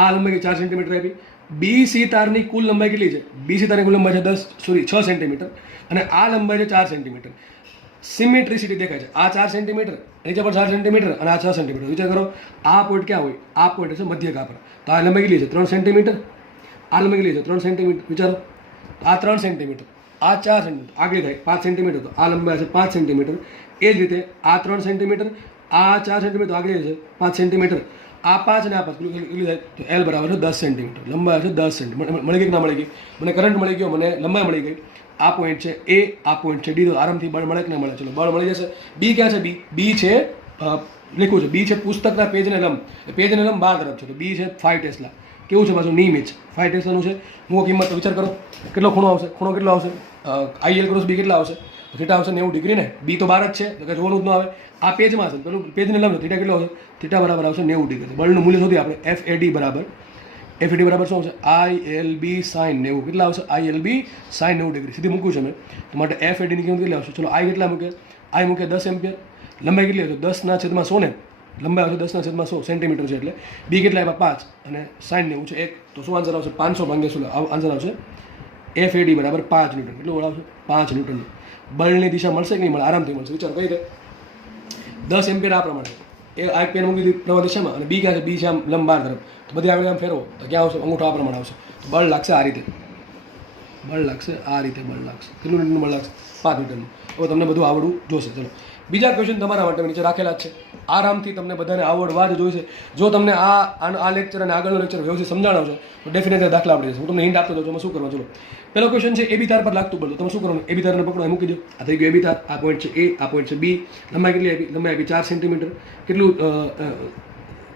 આ લંબાઈ 4 સેન્ટીમીટર આપી. બી સી તારની કુલ લંબાઈ કેટલી છે? બી સી તારની કુલ લંબાઈ છે 6 સેન્ટીમીટર અને આ લંબાઈ છે 4 સેન્ટીમીટર. સિમેટ્રિસિટી દેખાય છે. આ 4 સેન્ટીમીટર, નીચે પર 4 સેન્ટીમીટર અને આ 6 સેન્ટીમીટર. વિચાર કરો આ પોઈન્ટ ક્યાં હોય? આ પોઈન્ટ છે મધ્યકા પર. તો આ લંબાઈ કેટલી છે? 3 સેન્ટીમીટર. આ લંબાઈ કેટલી છે? 3 સેન્ટીમીટર. વિચારો આ 3 સેન્ટીમીટર, આ 4 સેન્ટીમીટર, આગળ થાય 5 સેન્ટીમીટર. તો આ લંબાઈ છે 5 સેન્ટીમીટર. એ જ રીતે આ 3 સેન્ટીમીટર, આ 4 સેન્ટીમીટર, આગળ છે 5 સેન્ટીમીટર. આ 5 અને આ 5 કેટલું થાય? તો એલ બરાબર છે 10 સેન્ટીમીટર. લંબાઈ છે 10 સેન્ટીમીટર. મળી ગઈ કે ના મળી ગઈ? મને કરંટ મળી ગયો, મને લંબાઈ મળી ગઈ. આ પોઈન્ટ છે એ, આ પોઈન્ટ છે ડી. તો આરામથી બળ મળે કે ના મળે? ચલો બળ મળી જશે. બી ક્યાં છે? બી છે લખ્યું છે બી છે પુસ્તકના પેજને લંબ. પેજને લંબ 12 તરફ છે. તો બી છે 5 ટેસ્લા. કેવું છે પાછું? નિયમિત 5 ટેસ્લાનું છે. હું કિંમત વિચાર કરો કેટલો ખૂણો આવશે? ખૂણો કેટલો આવશે? આઈએલ ક્રોસ બી કેટલા આવશે? થીટા આવશે 90 ડિગ્રી ને. બી તો 12 જ છે, તો કે જોવાનું જ ન આવે. આ પેજમાં છે, પેલું પેજને લંબ. થીટા કેટલો આવશે? થીટા બરાબર આવશે 90 ડિગ્રી. બળનું મૂલ્ય શોધી આપણે. એફ એડી બરાબર, એફ એડી બરાબર શું આવશે? આઈએલ બી સાઇન 90. કેટલા આવશે? આઈએલ બી સાઇન 90 ડિગ્રી. સીધી મૂકું છું મેં. તો માટે એફ એડીની કિંમત કેટલી આવશે? ચલો આઈ કેટલા મૂકે? આઈ મૂકે 10 એમ્પિયર. લંબાઈ કેટલી આવશે? 10/100 ને. લંબાઈ આવશે 10/100 સેન્ટીમીટર છે. એટલે બી કેટલા આવ્યા? 5 અને સાઇન 90 છે 1. તો શું આન્સર આવશે? 500 ભાગ્યા 16. આન્સર આવશે એફ એડી બરાબર 5 ન્યૂટન. કેટલું બળ આવશે? 5 ન્યૂટન. બળની દિશા મળશે કે નહીં મળે? આરામથી મળશે. વિચાર કઈ રીતે? 10 એમ્પિયર આ પ્રમાણે એ આ પેન મૂકી દીધી પ્રવાહ દિશામાં અને બી ક્યાં છે? બી છે આમ લંબ 12 તરફ. તો બધી આગળ આમ ફેરવો તો ક્યાં આવશે? અંગૂઠો આ પ્રમાણે આવશે. તો બળ લાગશે આ રીતે. બળ લાગશે આ રીતે. બળ લાગશે કેટલું ન્યૂટનનું બળ લાગશે? 5 ન્યૂટનનું. હવે તમને બધું આવડવું જોશે. ચલો બીજા ક્વેશ્ચન તમારા માટે નીચે રાખેલા જ છે. આરામથી તમને બધાને આવડવા જ જોઈશે. જો તમને આ લેક્ચર અને આગળનો લેક્ચર વ્યવસ્થિત સમજાણો છે તો ડેફિનેટલી દાખલા આવડી જશે. હું તમને હિન્ટ આપતો જાઉં છું એમાં શું કરવાનું. ચલો પહેલો ક્વેશ્ચન છે એ બી તાર પર લાગતું બળ. તમે શું કરવાનું? એ બી તારને પકડો, એ મૂકી દો. આ થઈ ગયું એ બી તાર. આ પોઈન્ટ છે એ, આ પોઈન્ટ છે બી. લંબાઈ કેટલી આપી? લંબાઈ આપી 4 સેન્ટીમીટર. કેટલું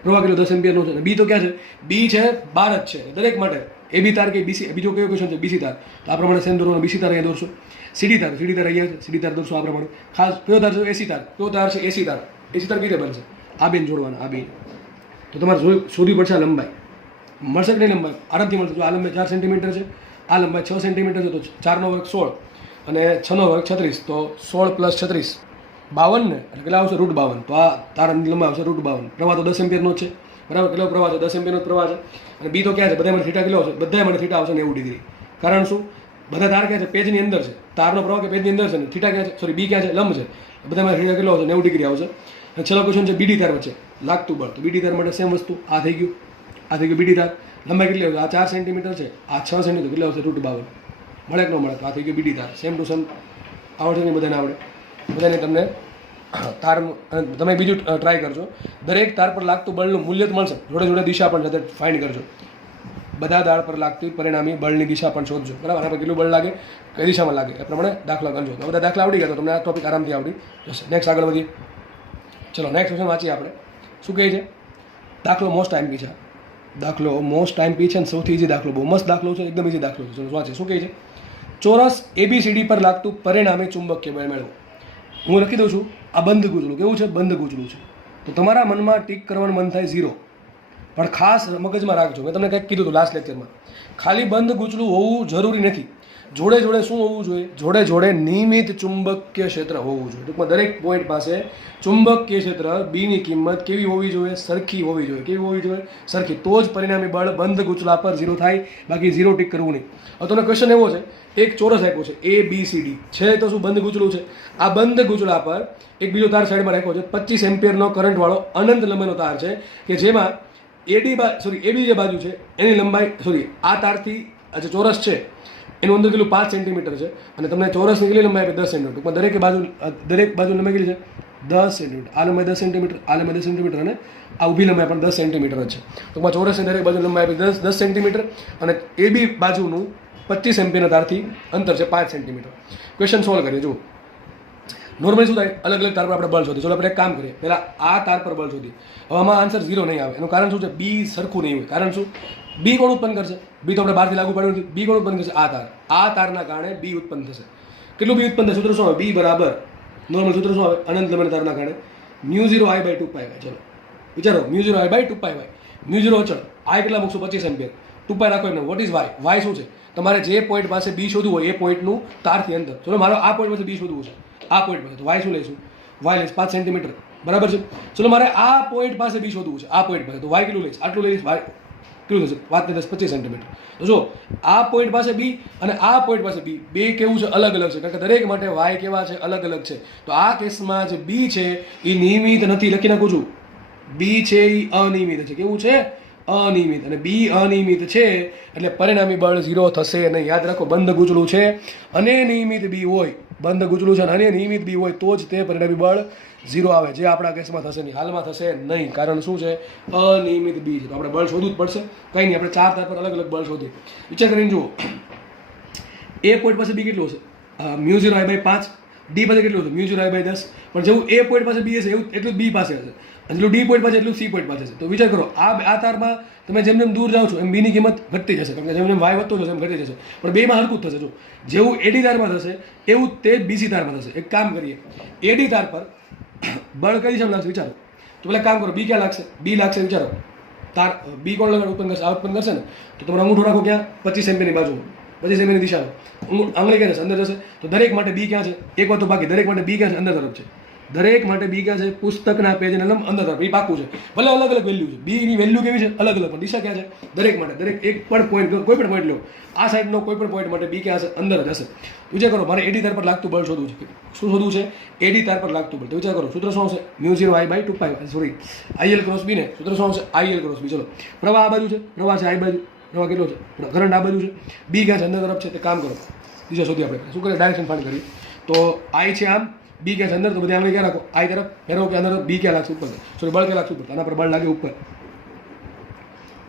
પ્રવાહ કેટલો? 10 એમ્પિયરનો છે. બી તો ક્યાં છે? બી છે 12 જ છે દરેક માટે. એ બી તાર કે બીસી, બીજો કયો ક્વેશ્ચન છે બીસી તાર, તો આ પ્રમાણે સેમ દોરવાનો, બીસી તાર અહીંયા દોરશો. સીડી તાર અહીંયા છે, સીડી તાર દોરશો આ પ્રમાણે. ખાસ કયો તાર છે એસી તાર, કયો તાર છે એસી તાર, એસી તાર કઈ રીતે બનશે, આ બેન જોડવાના, આ બેન. તો તમારે શોધવી પડશે આ લંબાઈ, મળશે કે નહીં લંબાઈ, આરામથી મળશે. જો આ લંબાઈ 4 સેન્ટીમીટર છે, આ લંબાઈ 6 સેન્ટીમીટર છે, તો 4 નો વર્ગ 16 અને 6 નો વર્ગ 36, તો 16 + 36 52 ને, એટલે કેટલા આવશે √52. તો આ તારની લંબાઈ આવશે √52. પ્રવાહ તો 10 એમ્પિયરનો જ છે, બરાબર. કેટલો પ્રવાહ છે, 10 એમ્પિયરનો પ્રવાહ છે. અને બી તો ક્યાં છે, બધા માટે થીટા કેટલો આવશે, બધા માટે થીટા આવશે 90 ડિગ્રી. કારણ શું, બધા તાર ક્યાં છે, પેજની અંદર છે, તારનો પ્રવાહ કે પેજની અંદર છે ને થીટા ક્યાં છે, સોરી બી ક્યાં છે, લંબ છે, બધા માટે થીટા કેટલો આવશે 90 ડિગ્રી આવશે. અને છેલ્લો ક્વેશ્ચન છે બીડી તાર વચ્ચે લાગતું બળ, તો બીડી તાર માટે સેમ વસ્તુ, આ થઈ ગયું, આ થઈ ગયું બીડી તાર. લંબાઈ કેટલી આવશે, આ 4 સેન્ટીમીટર છે, આ 6 સેન્ટીમીટર, કેટલી આવશે √52. મળે કે ન મળે, તો આ થઈ ગયું બીડી તાર. સેમ ટુ સેમ આવડશે નહીં, બધાને આવડે, બધાને તમને તાર. તમે બીજું ટ્રાય કરજો, દરેક તાર પર લાગતું બળનું મૂલ્ય જ મળશે, જોડે જોડે દિશા પણ સાથે ફાઇન્ડ કરજો. બધા તાર પર લાગતી પરિણામી બળની દિશા પણ શોધજો, બરાબર. આના પર કેટલું બળ લાગે, કઈ દિશામાં લાગે, એ પ્રમાણે દાખલા ગણજો. તો બધા દાખલા આવડી ગયા તો તમને આ ટોપિક આરામથી આવડી જશે. નેક્સ્ટ આગળ વધીએ. ચલો નેક્સ્ટ ક્વેશ્ચન વાંચીએ આપણે. શું કહે છે, દાખલો મોસ્ટ ટાઈમ પી છે, દાખલો મોસ્ટ ટાઈમ પી છે ને સૌથી ઇઝી દાખલો, બહુ મસ્ત દાખલો છે, એકદમ ઇઝી દાખલો છે. ચલો વાંચીએ. શું કહે છે, ચોરસ ABCD પર લાગતું પરિણામી ચુંબકીય બળ મેળવો. હું લખી દઉં છું, આ બંધ ગૂંચળું કેવું છે, બંધ ગૂંચળું છે. તો તમારા મનમાં ટીક કરવાનું મન થાય 0, પણ ખાસ મગજમાં રાખજો, મેં તમને કંઈક કીધું હતું લાસ્ટ લેક્ચરમાં, ખાલી બંધ ગૂંચળું હોવું જરૂરી નથી, જોડે જોડે શું હોવું જોઈએ, જોડે જોડે નિયમિત ચુંબકીય ક્ષેત્ર હોવું જોઈએ. ટૂંકમાં દરેક પોઈન્ટ પાસે ચુંબકીય ક્ષેત્ર બીની કિંમત કેવી હોવી જોઈએ, સરખી હોવી જોઈએ. કેવી હોવી જોઈએ, સરખી. તો જ પરિણામી બળ બંધ ગૂંચળા પર 0 થાય, બાકી 0 ટીક કરવું નહીં. હવે તમને ક્વેશ્ચન એવો છે, એક ચોરસ આપ્યો છે ABCD છે, તો શું બંધ ગૂંચળું છે, આ બંધ ગૂંચળા પર એક બીજો તાર સાઈડમાં રાખ્યો છે, 25 એમ્પિયરનો કરંટવાળો અનંત લંબાઈનો તાર છે, કે જેમાં AB જે બાજુ છે એની લંબાઈ, આ તારથી જે ચોરસ છે એનું અંદર કેટલું 5 સેન્ટીમીટર છે, અને તમને ચોરસની કેટલી લંબાઈ આપે 10 સેન્ટીમીટર. ટૂંકમાં દરેક બાજુ લંબાઈ કેટલી છે, 10 સેન્ટીમીટર. આ લંબાઈ 10 સેન્ટીમીટર, આ લંબાઈ 10 સેન્ટીમીટર, અને આ ઊભી લંબાઈ પણ 10 સેન્ટીમીટર જ છે. ટૂંકમાં ચોરસની દરેક બાજુ લંબાઈ આપી 10 સેન્ટીમીટર, અને AB બાજુનું 25 એમ્પિયરના તારથી અંતર છે 5 સેન્ટીમીટર. ક્વેશ્ચન સોલ્વ કરીએ. જુઓ, નોર્મલી શું થાય, અલગ અલગ તાર પર આપણે બળ શોધીએ. ચાલો આપણે એક કામ કરીએ, પહેલાં આ તાર પર બળ શોધીએ. હવે આમાં આન્સર 0 નહીં આવે, એનું કારણ શું છે, બી સરખું નહીં હોય. કારણ શું, બી કોણ ઉત્પન્ન કરશે, બી તો આપણે બહારથી લાગુ પાડ્યું નથી, બી કોણ ઉત્પન્ન કરશે, આ તારના કારણે બી ઉત્પન્ન થશે. કેટલું બી ઉત્પન્ન થશે, સૂત્ર શું આવે, બી બરાબર નોર્મલ સૂત્ર શું આવે, અનંત લંબાઈના તારના કારણે μ0I/2πy. ચલો વિચારો, μ0I/2πy, μ0 અચળ, I કેટલા મૂકશું, 25 એમ્પિયર, 2π રાખો એમને. વોટ ઇઝ વાય શું છે, તમારે જે પોઈન્ટ પાસે બી શોધવું હોય એ પોઈન્ટનું તારથી અંતર. ચલો મારો આ પોઈન્ટ પાસે બી શોધવું છે, આ પોઈન્ટ પાસે, તો વાય શું લઈશું, વાય લઈશ 5 સેન્ટીમીટર, બરાબર છે. ચલો મારે આ પોઈન્ટ પાસે બી શોધવું છે, આ પોઈન્ટ પાસે, તો વાય કેટલું લઈશ, આટલું લઈશ, વાય કેટલું થશે, વાત નહીં 25 સેન્ટીમીટર. તો જો આ પોઈન્ટ પાસે બી અને આ પોઈન્ટ પાસે બી, બે કેવું છે, અલગ અલગ છે, કારણ કે દરેક માટે વાય કેવા છે, અલગ અલગ છે. તો આ કેસમાં જે બી છે એ નિયમિત નથી, લખી નાખું છું, બી છે એ અનિયમિત છે. કેવું છે, અનિયમિત. અને બી અનિયમિત છે એટલે પરિણામી બળ 0 થશે નહીં. યાદ રાખો, બંધ ગૂંચળું છે અને નિયમિત બી હોય, બંધ ગૂંચળું છે અને નિયમિત બી હોય તો જ તે પરિણામી બળ 0 આવે, જે આપણા કેસમાં થશે નહીં, હાલમાં થશે નહીં. કારણ શું છે, અનિયમિત બી છે. તો આપણે બળ શોધવું જ પડશે, કંઈ નહીં. આપણે 4 તાર પર અલગ અલગ બળ શોધીએ. વિચાર કરીને જુઓ, એ પોઈન્ટ પાસે બી કેટલું હશે, μ0I/5, ડી પાસે કેટલું હશે, μ0I/10. પણ જેવું એ પોઈન્ટ પાસે બી હશે એવું એટલું જ બી પાસે હશે, જેટલું ડી પોઈન્ટ પાસે એટલું સી પોઈન્ટ પાસે છે. તો વિચાર કરો, આ તારમાં તમે જેમ જેમ દૂર જાઓ છો એમ બીની કિંમત ઘટતી જશે, કારણ કે જેમ જેમ વાય વધતો જશે એમ ઘટી જશે. પણ બેમાં હરકું જ થશે. જો જેવું એડી તારમાં થશે એવું તે બીસી તારમાં થશે. એક કામ કરીએ, એડી તાર પર બળ કઈ દિશામાં લાગશે, વિચારો. તો પેલા કામ કરો, બી ક્યાં લાગશે, બી લાગશે, વિચારો. તાર બી કોણ લગાડ ઉત્પન્ન કરશે, આ ઉત્પન્ન કરશે ને. તો તમારો અંગૂઠો રાખો ક્યાં, 25 એમ્પિયરની બાજુમાં, 25 એમ્પિયરની દિશામાં આંગળી ક્યાં જશે, અંદર જશે. તો દરેક માટે બી ક્યાં છે, એક વાત તો બાકી, દરેક માટે બી ક્યાં છે, અંદર તરફ છે. દરેક માટે બી ક્યાં છે, પુસ્તકના પેજને લંબ અંદર તરફ. એ પાકું છે, ભલે અલગ અલગ વેલ્યુ છે, બીની વેલ્યુ કેવી છે, અલગ અલગ, પણ દિશા ક્યાં છે, દરેક માટે, દરેક એક પણ પોઈન્ટ, કોઈ પણ પોઈન્ટ લો, આ સાઈડનો કોઈ પણ પોઈન્ટ માટે બી ક્યાં હશે, અંદર જ હશે. વિચાર કરો, મારે એડી તાર પર લાગતું બળ શોધવું છે. શું શોધવું છે, એડી તાર પર લાગતું બળ. તો વિચાર કરો, સૂત્ર શું આવશે, μ0I/2π, સોરી IL ક્રોસ બી ને, સૂત્ર શું આવશે, IL ક્રોસ બી. ચલો, પ્રવાહ આ બાજુ છે, પ્રવાહ છે આ બાજુ, પ્રવાહ કેટલો છે, કરંટ આ બાજુ છે, બી ક્યાં છે, અંદર તરફ છે. તે કામ કરો, દિશા શોધી આપણે શું કરીએ, ડાયરેક્શન ફાઇન્ડ કરીએ. તો I છે આમ, બી ક્યાં છે અંદર, તો બધી આંગળી ક્યાં રાખો, આઈ તરફ ફેરવો કે અંદર, બી ક્યાં લાગશે, ઉપર. સોરી બળ ક્યાં લાગશે, ઉપર. આના પર બળ લાગે ઉપર,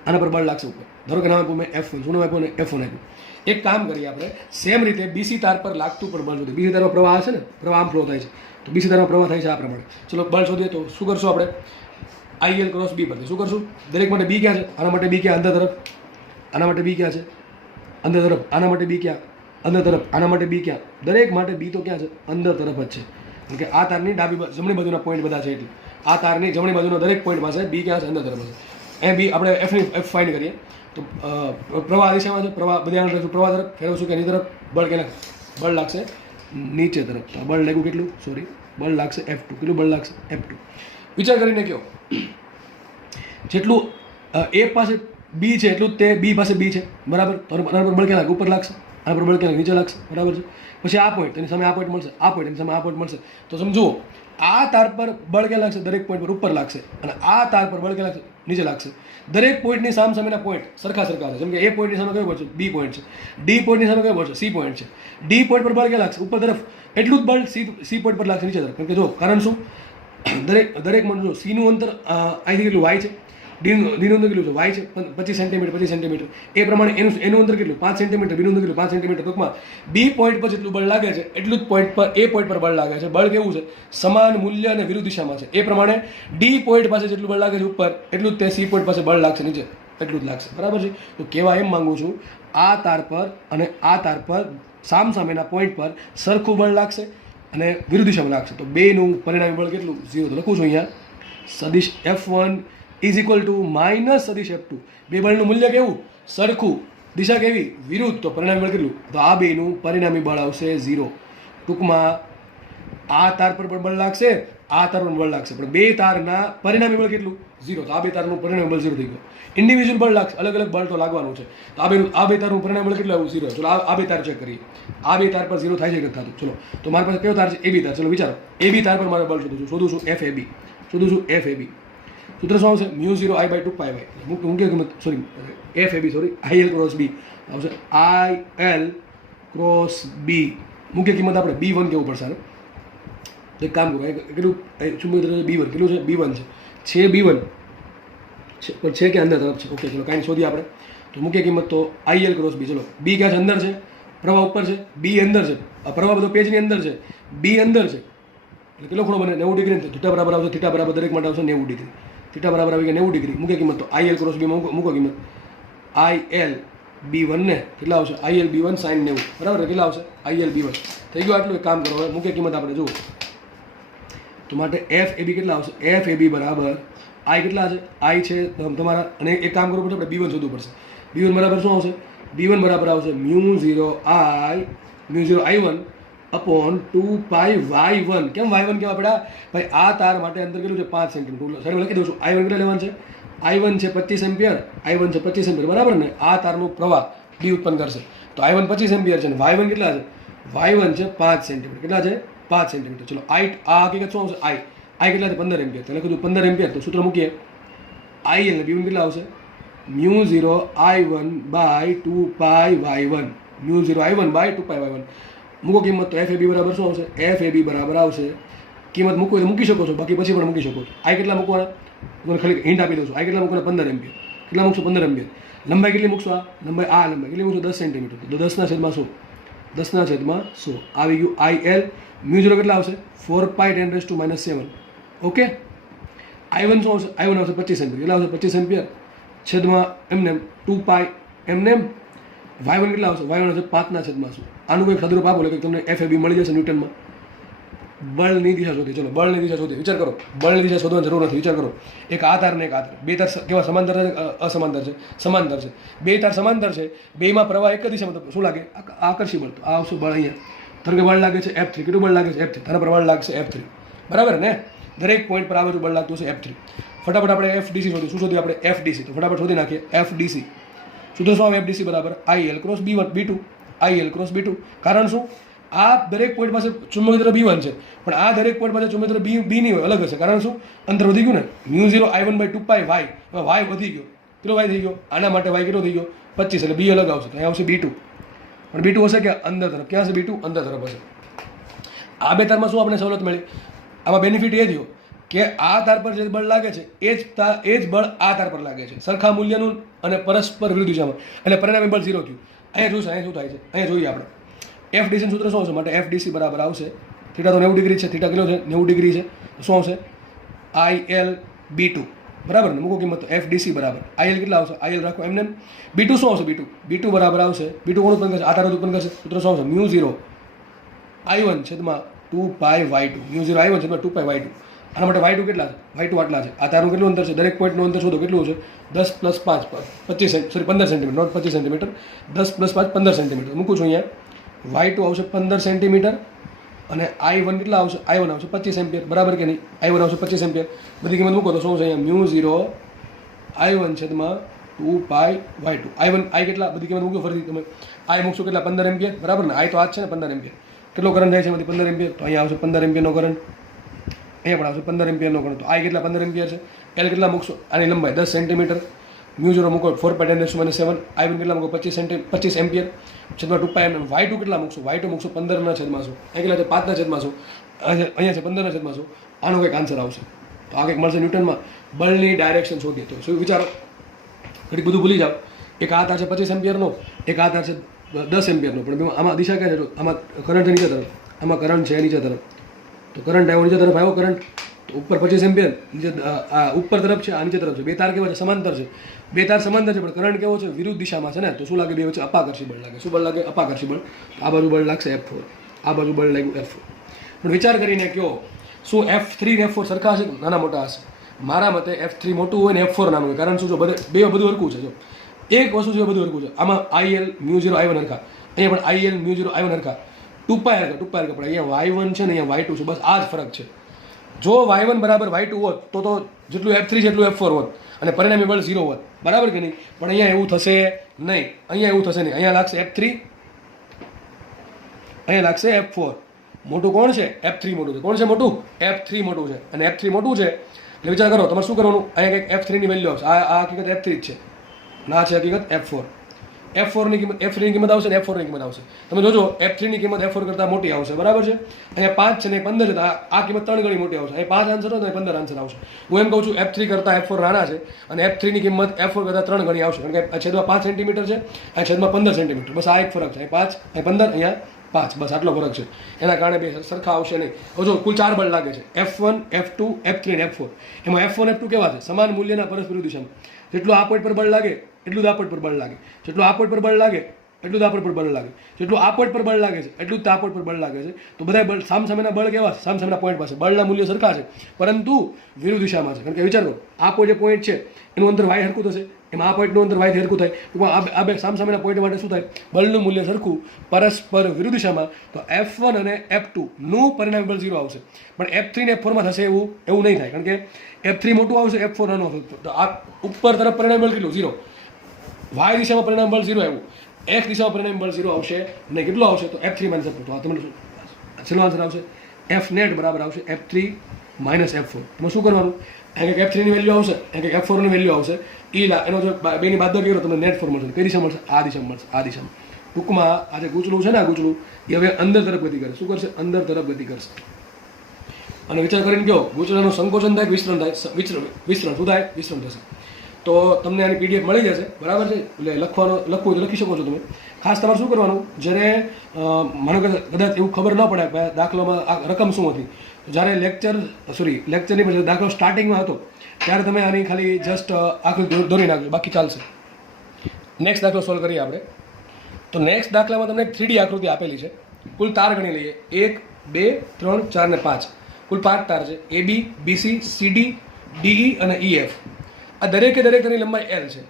આના પર બળ લાગશે ઉપર. ધારો કે નામ આપ્યું મેં F1, શું નામ આપ્યું ને, F1 આપ્યું. એક કામ કરીએ આપણે, સેમ રીતે બીસી તાર પર લાગતું પણ બળ શોધીએ. બીસી તારમાં પ્રવાહ હશે ને, પ્રવાહ આમ ફ્લો થાય છે, તો બીસી તારમાં પ્રવાહ થાય છે આ પ્રમાણે. ચલો બળ શોધીએ. તો શું કરશું આપણે, IL ક્રોસ બી પરથી શું કરશું, દરેક માટે બી ક્યાં છે, આના માટે બી ક્યાં, અંદર તરફ, આના માટે બી ક્યાં છે? અંદર તરફ. આના માટે બી ક્યાં? અંદર તરફ. આના માટે બી ક્યાં? દરેક માટે બી તો ક્યાં છે? અંદર તરફ જ છે. કારણ કે આ તારની જમણી બાજુના પોઈન્ટ બધા છે એટલે આ તારની જમણી બાજુના દરેક પોઈન્ટ પાસે બી ક્યાં છે? અંદર તરફ છે. એ બી આપણે એફ ફાઇન્ડ કરીએ તો પ્રવાહ આ દિશામાં છે. પ્રવાહ બધા પ્રવાહ તરફ ફેરવશું કે એની તરફ બળ કે બળ લાગશે નીચે તરફ. તો બળ લાગ્યું કેટલું? સોરી, બળ લાગશે F2. કેટલું બળ લાગશે? F2. વિચાર કરીને કહો, જેટલું એ પાસે બી છે એટલું જ તે બી પાસે બી છે, બરાબર? તો આના પર બળ ક્યાં લાગે? ઉપર લાગશે. આના પર બળ ક્યાં નીચે લાગશે, બરાબર છે? પછી આ પોઈન્ટ એની સામે આ પોઈન્ટ મળશે, આ પોઈન્ટ એની સામે આ પોઈન્ટ મળશે. તો સમજો આ તાર પર બળ ક્યાં લાગશે? દરેક પોઈન્ટ પર ઉપર લાગશે. અને આ તાર પર બળ ક્યાં લાગશે? નીચે લાગશે. દરેક પોઈન્ટની સામેના પોઈન્ટ સરખા છે. જેમ કે એ પોઈન્ટની સામે કયો પોઈન્ટ છે? બી પોઈન્ટ છે. ડી પોઈન્ટની સામે કયો પોઈન્ટ છે? સી પોઈન્ટ છે. ડી પોઈન્ટ પર બળ ક્યાં લાગશે? ઉપર તરફ. એટલું જ બળ સી પોઈન્ટ પર લાગશે નીચે તરફ. કારણ કે જો કારણ શું? દરેકમાં જો સીનું અંતર અહીંથી કેટલું? વાય છે. ડીનું અંતર કેટલું છે? વાય છે 25 સેન્ટીમીટર 25 સેન્ટીમીટર. એ પ્રમાણે એનું અંતર કેટલું? 5 સેન્ટીમીટર. બીનું અંતર કેટલું? 5 સેન્ટીમીટર. ટૂંકમાં બી પોઈન્ટ પર જેટલું બળ લાગે છે એટલું જ પોઈન્ટ પર એ પોઈન્ટ પર બળ લાગે છે. બળ કેવું છે? સમાન મૂલ્ય અને વિરુદ્ધ દિશામાં છે. એ પ્રમાણે ડી પોઈન્ટ પાસે જેટલું બળ લાગે છે ઉપર એટલું જ તે સી પોઈન્ટ પાસે બળ લાગશે નીચે એટલું જ લાગશે, બરાબર છે? તો કહેવા એમ માંગુ છું આ તાર પર અને આ તાર પર સામેના પોઈન્ટ પર સરખું બળ લાગશે અને વિરુદ્ધ દિશામાં લાગશે. તો બેનું પરિણામી બળ કેટલું? 0. તો લખું છું અહીંયા સદિશ F1 is equal two minus સદિશ F2. બે બળનું મૂલ્ય કેવું? સરખું. દિશા કેવી? વિરુદ્ધ. તો પરિણામી બળ કેટલું? તો આ બેનું પરિણામી બળ આવશે 0. ટૂંકમાં આ તાર પર પણ બળ લાગશે, આ તાર પર બળ લાગશે, પણ બે તારના પરિણામી બળ કેટલું? 0. તો આ બે તારનું પરિણામી બળ 0 થઈ ગયું. ઇન્ડિવિજ્યુઅલ બળ લાગશે, અલગ અલગ બળ તો લાગવાનું છે. તો આ બે તારનું પરિણામી બળ કેટલું આવ્યું? 0. ચલો આ બે તાર ચેક કરીએ. આ બે તાર પર 0 થાય છે કે નથી થતું? ચલો તો મારી પાસે કયો તાર છે? AB તાર. ચલો વિચારો, AB તાર પર મારે બળ શોધું છું FAB. FAB. સૂત્ર શું આવશે? μ0I/2πy. મુખ્ય કિંમત sorry FAB IL cross B આવશે. IL ક્રોસ B મુખ્ય કિંમત આપણે B1 કેવું પડશે. એક કામ કરો, કેટલું ચુંબકીય દ્રવ્ય B1 કેટલું છે? B1 છે B1 પણ છે કે અંદર તરફ છે? ઓકે, ચલો કાંઈ શોધીએ આપણે. તો મુખ્ય કિંમત તો IL ક્રોસ B. ચલો B ક્યાં છે? અંદર છે. પ્રવાહ ઉપર છે. B અંદર છે. પ્રવાહ બધો પેજની અંદર છે. B અંદર છે. એટલે કેટલો ખૂણો બને? 90 ડિગ્રી. થીટા બરાબર આવશે. થીટા બરાબર દરેક માટે આવશે 90 ડિગ્રી. થીટા બરાબર આવી ગયા 90 ડિગ્રી. મુખ્ય કિંમત તો IL ક્રોસ B મૂકો કિંમત. IL B1 ને કેટલા આવશે? IL B1 sin 90, બરાબર? કેટલા આવશે? IL B1 થઈ ગયું. આટલું એક કામ કરો, હવે મુખ્ય કિંમત આપણે જુઓ તો માટે FAB કેટલા આવશે? FAB બરાબર I કેટલા છે? I છે તમારા. અને એક કામ કરવું પડશે, આપણે B1 શોધવું પડશે. B1 બરાબર શું આવશે? B1 બરાબર આવશે μ0I1 અપોન 2πy1. કેમ y1 કેવા પડ્યા? ભાઈ આ તાર માટે અંતર કેટલું છે? 5 સેન્ટીમીટર. સાહેબ લખી દઉં છું. I1 કેટલા લેવાનું છે? I1 છે 25 એમ્પિયર. I1 છે 25 એમ્પિયર, બરાબર ને? આ તારનું પ્રવાહ B ઉત્પન્ન કરશે. તો I1 25 એમ્પિયર છે અને y1 કેટલા છે? y1 છે 5 સેન્ટીમીટર. કેટલા છે? 5 સેન્ટીમીટર. ચલો આ હકીકત શું આવશે? I કેટલા છે? 15 એમ્પિયર. તો લખી દઉં 15 એમ્પિયર. તો સૂત્ર મૂકીએ. IL ને B1 કેટલા આવશે? μ0I1/2πy1. μ0I1/2πy1 મૂકો કિંમત. તો FAB બરાબર શું આવશે? FAB બરાબર આવશે, કિંમત મૂકવું તો મૂકી શકો છો, બાકી પછી પણ મૂકી શકો છો. I કેટલા મૂકવાના? તમને ખાલી હિન્ટ આપી દઉં છું. I કેટલા મૂકવાના? 15 એમ્પિયર. કેટલા મૂકશો? 15 એમ્પિયર. લંબાઈ કેટલી મૂકશો? આ લંબાઈ કેટલી મૂકશો? 10 સેન્ટીમીટર. તો 10/100. 10/100 આવી ગયું IL. μ0 કેટલા આવશે? 4π10⁻⁷. ઓકે. I1 શું આવશે? I1 આવશે 25 એમ્પિયર. કેટલા આવશે? 25 એમ્પિયર છેદમાં એમને 2π એમને. y1 કેટલા આવશે? y1 આવશે 5/100. આનું કોઈ ખદરૂપ આપો એટલે તમને FAB મળી જશે ન્યૂટનમાં. બળની દિશા શોધી. ચલો બળની દિશા શોધી. વિચાર કરો, બળની દિશા શોધવાની જરૂર નથી. વિચાર કરો, એક આ તાર ને એક આ તાર. બે તાર કેવા? સમાંતર છે? અસમાંતર છે? સમાંતર છે. બે તાર સમાંતર છે. બેમાં પ્રવાહ એક જ દિશામાં. શું લાગે? આકર્ષી બળ. તો આ આવશે બળ અહીંયા. ધારો કે બળ લાગે છે F3. કેટલું બળ લાગે છે? F3. તારા પર બળ લાગશે F3, બરાબર ને? દરેક પોઈન્ટ પર આ બધું બળ લાગતું હશે F3. ફટાફટ આપણે FDC શોધ્યું. શું શોધ્યું આપણે? FDC. તો ફટાફટ શોધી નાખીએ FDC. શું શું આવે? FDC બરાબર IL cross B2. IL cross B2. કારણ શું? આ દરેક પોઈન્ટ પાસે ચુંબકીય દ્રવ્ય B1 છે, પણ આ દરેક પોઈન્ટ પાસે ચુંબકીય દ્રવ્ય B નહીં હોય, અલગ હશે. કારણ શું? અંતર વધી ગયું ને. μ0I1/2πy. y વધી ગયો. કેટલો y થઈ ગયો? આના માટે y કેટલો થઈ ગયો? 25. એટલે B અલગ આવશે. તો અહીંયા આવશે B2. પણ B2 હશે કે અંદર તરફ? ક્યાં હશે B2? અંદર તરફ હશે. આ બે તારમાં શું આપણે સવલત મળી? આમાં બેનિફિટ એ થયો કે આ તાર પર જે બળ લાગે છે એ જ બળ આ તાર પર લાગે છે, સરખા મૂલ્યનું અને પરસ્પર વિરુદ્ધ દિશામાં. એટલે પરિણામી બળ 0 થયું. અહીંયા જોઈશે. અહીંયા શું થાય છે? અહીંયા જોઈએ આપણે. FDC સૂત્ર શું આવશે? માટે FDC બરાબર આવશે. થીટા તો 90 ડિગ્રી છે. થીટા કેટલો છે? 90 ડિગ્રી છે. શું આવશે? IL B2. બરાબર ને, મૂકો કિંમત. તો એફ ડીસી બરાબર આઈએલ કેટલા આવશે? આઈએલ રાખો એમને. બી2 શું આવશે? બી2 બરાબર આવશે, બી2 કોણ ઉત્પન્ન કરશે? આ તાર ઉત્પન્ન કરશે. સૂત્ર શું આવશે? મ્યુ 0 I1 છેદમાં 2π/y2. મ્યુ 0 I1 છેદમાં 2π/y2. આના માટે y2 કેટલા છે? y2 આટલા છે. આ તારનું કેટલું અંતર છે? દરેક પોઈન્ટનું અંતર શોધો. કેટલું છે? 10 + 5 25 sorry 15 centimetre, not 25 centimetre. 10 + 5 15 centimetre મૂકું છું અહીંયા. y2 આવશે 15 સેન્ટીમીટર અને I1 કેટલા આવશે? I1 આવશે 25 એમ્પિયર. બરાબર કે નહીં? I1 આવશે 25 એમ્પિયર. બધી કિંમત મૂકો તો શું છે અહીંયા? મ્યુ 0 I1 છેદમાં 2π/y2. I1 I કેટલા? બધી કિંમત મૂકો ફરીથી તમે. I મૂકશો કેટલા? 15 એમ્પિયર. બરાબર ને? I તો આ જ છે ને 15 એમ્પિયર. કેટલો કરંટ જાય છે એમાંથી? 15 એમ્પિયર. તો અહીંયા આવશે 15 એમ્પિયરનો કરંટ. અહીંયા પણ આવશે 15 એમ્પિયરનો કરંટ. તો I કેટલા? 15 એમ્પિયર છે. L કેટલા મૂકશો? આની લંબાઈ 10 સેન્ટીમીટર. મ્યુ 0 મૂકો 4/10⁻⁷. I1 કેટલા મૂકો? 25 એમ્પિયર છેદમાં 2π. y2 કેટલા મૂકશો? y2 મૂકશો 15 છેદમાં શું? અહીંયા કેટલા છે? 5 છેદમાં શું? અહીંયા છે 15 છેદમાં શું? આનો કંઈક આન્સર આવશે. તો આ કંઈક મળશે ન્યૂટનમાં. બળની ડાયરેક્શન શોધીએ તો શું વિચારો? ઘડીક બધું ભૂલી જાઓ. એક આ તાર છે 25 એમ્પિયરનો, એક આ તાર છે 10 એમ્પિયરનો. પણ આમાં દિશા ક્યાં છે? આમાં કરંટ છે નીચે તરફ, આમાં કરંટ છે નીચે તરફ. તો કરંટ આવ્યો નીચે તરફ આવ્યો કરંટ. તો ઉપર 25 એમ્પિયર, નીચે આ ઉપર તરફ છે, આ નીચે તરફ છે. બે તાર કેવા છે? સમાંતર છે. બે તાર સમાંતર છે પણ કરંટ કેવો છે? વિરુદ્ધ દિશામાં છે ને. તો શું લાગે? બે વચ્ચે અપાકર્ષી બળ લાગે. શું બળ લાગે? અપાકર્ષી બળ. આ બાજુ બળ લાગશે F4, આ બાજુ બળ લાગ્યું F4. પણ વિચાર કરીને કહો, શું F3 ને F4 સરખા હશે? નાના મોટા હશે. મારા મતે F3 મોટું હોય ને F4 નાનું હોય. કારણ શું? જો બે બધું હરખું છે. જો એક વસ્તુ છે, બધું હરખું છે. આમાં IL મ્યુ 0 I1 હરખા, અહીંયા પણ IL મ્યુ 0 I1 હરખા, 2π હરખા પણ અહીંયા Y1 છે ને અહીંયા Y2 છે. બસ આ જ ફરક છે. જો Y1 બરાબર Y2 હોત તો જેટલું F3 છે એટલું F4 હોત અને પરિણામી બળ 0 હોત. બરાબર કે નહીં? પણ અહીંયા એવું થશે નહીં. અહીંયા એવું થશે નહીં. અહીંયા લાગશે F3, અહીંયા લાગશે F4. મોટું કોણ છે? F3 મોટું છે. કોણ છે મોટું? F3 મોટું છે. અને F3 મોટું છે એટલે વિચાર કરો તમારે શું કરવાનું? અહીંયા કંઈક F3 ની વેલ્યુ આવશે. આ હકીકત F3 જ છે, ના છે હકીકત F4. F4 ની કિંમત F3 ની કિંમત આવશે ને F4 ની કિંમત આવશે. તમે જોજો F3 ની કિંમત F4 કરતાં મોટી આવશે. બરાબર છે? અહીંયા 5 છે ને 15 છે. આ કિંમત 3 ગણી મોટી આવશે. અહીંયા 5 આન્સર હોય તો 15 આન્સર આવશે. હું એમ કહું છું F3 કરતાં F4 નાના છે અને F3 ની કિંમત F4 કરતાં 3 ગણી આવશે. કારણ કે આ છેદમાં 5 સેન્ટીમીટર છે, આ છેદમાં 15 સેન્ટીમીટર. બસ આ એક ફરક છે. અહીંયા 5, અહીંયા 15, અહીંયા 5. બસ આટલો ફરક છે. એના કારણે બે સરખા આવશે નહીં. હવે જો કુલ 4 બળ લાગે છે, F1, F2, F3 અને F4. એમાં F1, F2 કેવા છે? સમાન મૂલ્યના પરસ્પર દિશામાં. જેટલું આ પોઈન્ટ પર બળ લાગે એટલું જ આ પોઈન્ટ પર બળ લાગે. જેટલું આ પોઈન્ટ પર બળ લાગે એટલું જ આ પોઈન્ટ પર બળ લાગે. જેટલું આ પોઈન્ટ પર બળ લાગે છે એટલું જ આ પોઈન્ટ પર બળ લાગે છે. તો બધા બળ સામસામેના બળ કેવા છે? સામસામેના પોઈન્ટ પાસે બળના મૂલ્ય સરખા છે પરંતુ વિરુદ્ધ દિશામાં છે. કારણ કે વિચાર કરો, આ જે પોઈન્ટ છે એનું અંતર y હરખું થશે, એમાં આ પોઈન્ટનું અંતર y થી હરખું થાય. આ બે સામસામેના પોઈન્ટ માટે શું થાય? બળનું મૂલ્ય સરખું પરસ્પર વિરુદ્ધ દિશામાં. તો F1 અને F2 નું પરિણામી બળ 0 આવશે. પણ F3 ને F4 માં થશે એવું નહીં થાય. કારણ કે F3 મોટું આવશે, F4 નાનું આવશે. તો આ ઉપર તરફ પરિણામી બળ કેટલું? 0. y દિશામાં પરિણામ બળ 0 આવ્યું, x દિશામાં પરિણામ બળ 0 આવશે નહીં. કેટલું આવશે? તો F3 - F4. તો આ તમને છેલ્લો આન્સર આવશે F નેટ બરાબર આવશે F3 - F4. તમે શું કરવાનું? અહીં કંઈક F3 ની વેલ્યુ આવશે, અહીં કંઈક F4 ની વેલ્યુ આવશે. એનો જો બેની બાદબાકી કરો તમને નેટ ફોર મળશે. કઈ દિશા મળશે? આ દિશામાં મળશે. આ દિશામાં. ટૂંકમાં આ જે ગૂંચળું છે ને, આ ગૂંચળું એ હવે અંદર તરફ ગતિ કરે. શું કરશે? અંદર તરફ ગતિ કરશે. અને વિચાર કરીને કહો, ગૂંચળાનું સંકોચન થાય, વિસ્તરણ થાય, વિસ્તરણ શું થાય? વિસ્તરણ થશે. તો તમને આની PDF મળી જશે. બરાબર છે? એટલે લખવું તો લખી શકો છો તમે. ખાસ તમારે શું કરવાનું? જ્યારે માનો કે કદાચ એવું ખબર ન પડે કે દાખલામાં આ રકમ શું હતી, તો જ્યારે લેક્ચરની પછી દાખલો સ્ટાર્ટિંગમાં હતો ત્યારે તમે આની ખાલી જસ્ટ આકૃતિ દોરી નાખજો, બાકી ચાલશે. નેક્સ્ટ દાખલો સોલ્વ કરીએ આપણે. તો નેક્સ્ટ દાખલામાં તમને 3D આકૃતિ આપેલી છે. કુલ તાર ગણી લઈએ. 1, 2, 3, 4 ને 5. કુલ 5 તાર છે. AB, BC, CD, DE અને EF. આ દરેકની લંબાઈ L છે.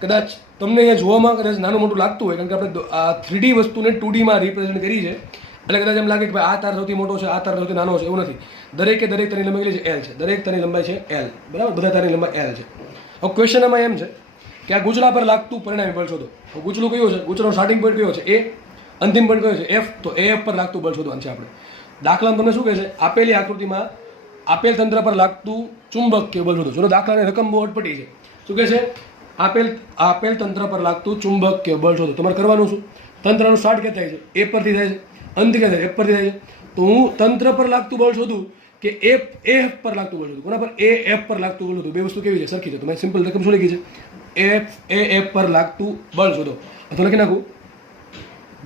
કદાચ તમને અહીંયા જોવામાં કદાચ નાનું મોટું લાગતું હોય, કારણ કે આપણે આ 3D વસ્તુને 2D માં રિપ્રેઝેન્ટ કરી છે. એટલે કદાચ એમ લાગે કે ભાઈ આ તાર સૌથી મોટો છે, આ તાર સૌથી નાનો છે. એવું નથી. દરેક તારની લંબાઈ છે L છે. દરેક તારની લંબાઈ છે L. બરાબર? બધા તારની લંબાઈ L છે. હવે ક્વેશ્ચન એમાં એમ છે કે આ ગૂંચળા પર લાગતું પરિણામી બળ શોધો. ગૂંચળું કયું છે? ગૂંચળાનો સ્ટાર્ટિંગ પોઈન્ટ કયો છે? A. અંતિમ પોઈન્ટ કયો છે? F. તો AF પર લાગતું બળ શોધવાનું છે આપણે. દાખલામાં તમને શું કહે છે? આપેલી આકૃતિમાં આપેલ તંત્ર પર લાગતું ચુંબકીય બળ શોધો. જો દાખલાની રકમ બહુ અટપટી છે. શું કહે છે? આપેલ તંત્ર પર લાગતું ચુંબકીય બળ શોધો. તમારે કરવાનું શું? તંત્રનું સ્ટાર્ટ ક્યાં થાય છે? A પરથી થાય છે. અંત ક્યાં થાય? F પરથી થાય છે. તો હું તંત્ર પર લાગતું બળ શોધું કે AF પર લાગતું બળ શોધું. કોના પર? AF પર લાગતું બળ શોધું. બે વસ્તુ કેવી છે? સરખી છે. તો મેં સિમ્પલ રકમ શું લખી છે? AF પર લાગતું બળ શોધો. અથવા લખી નાખું,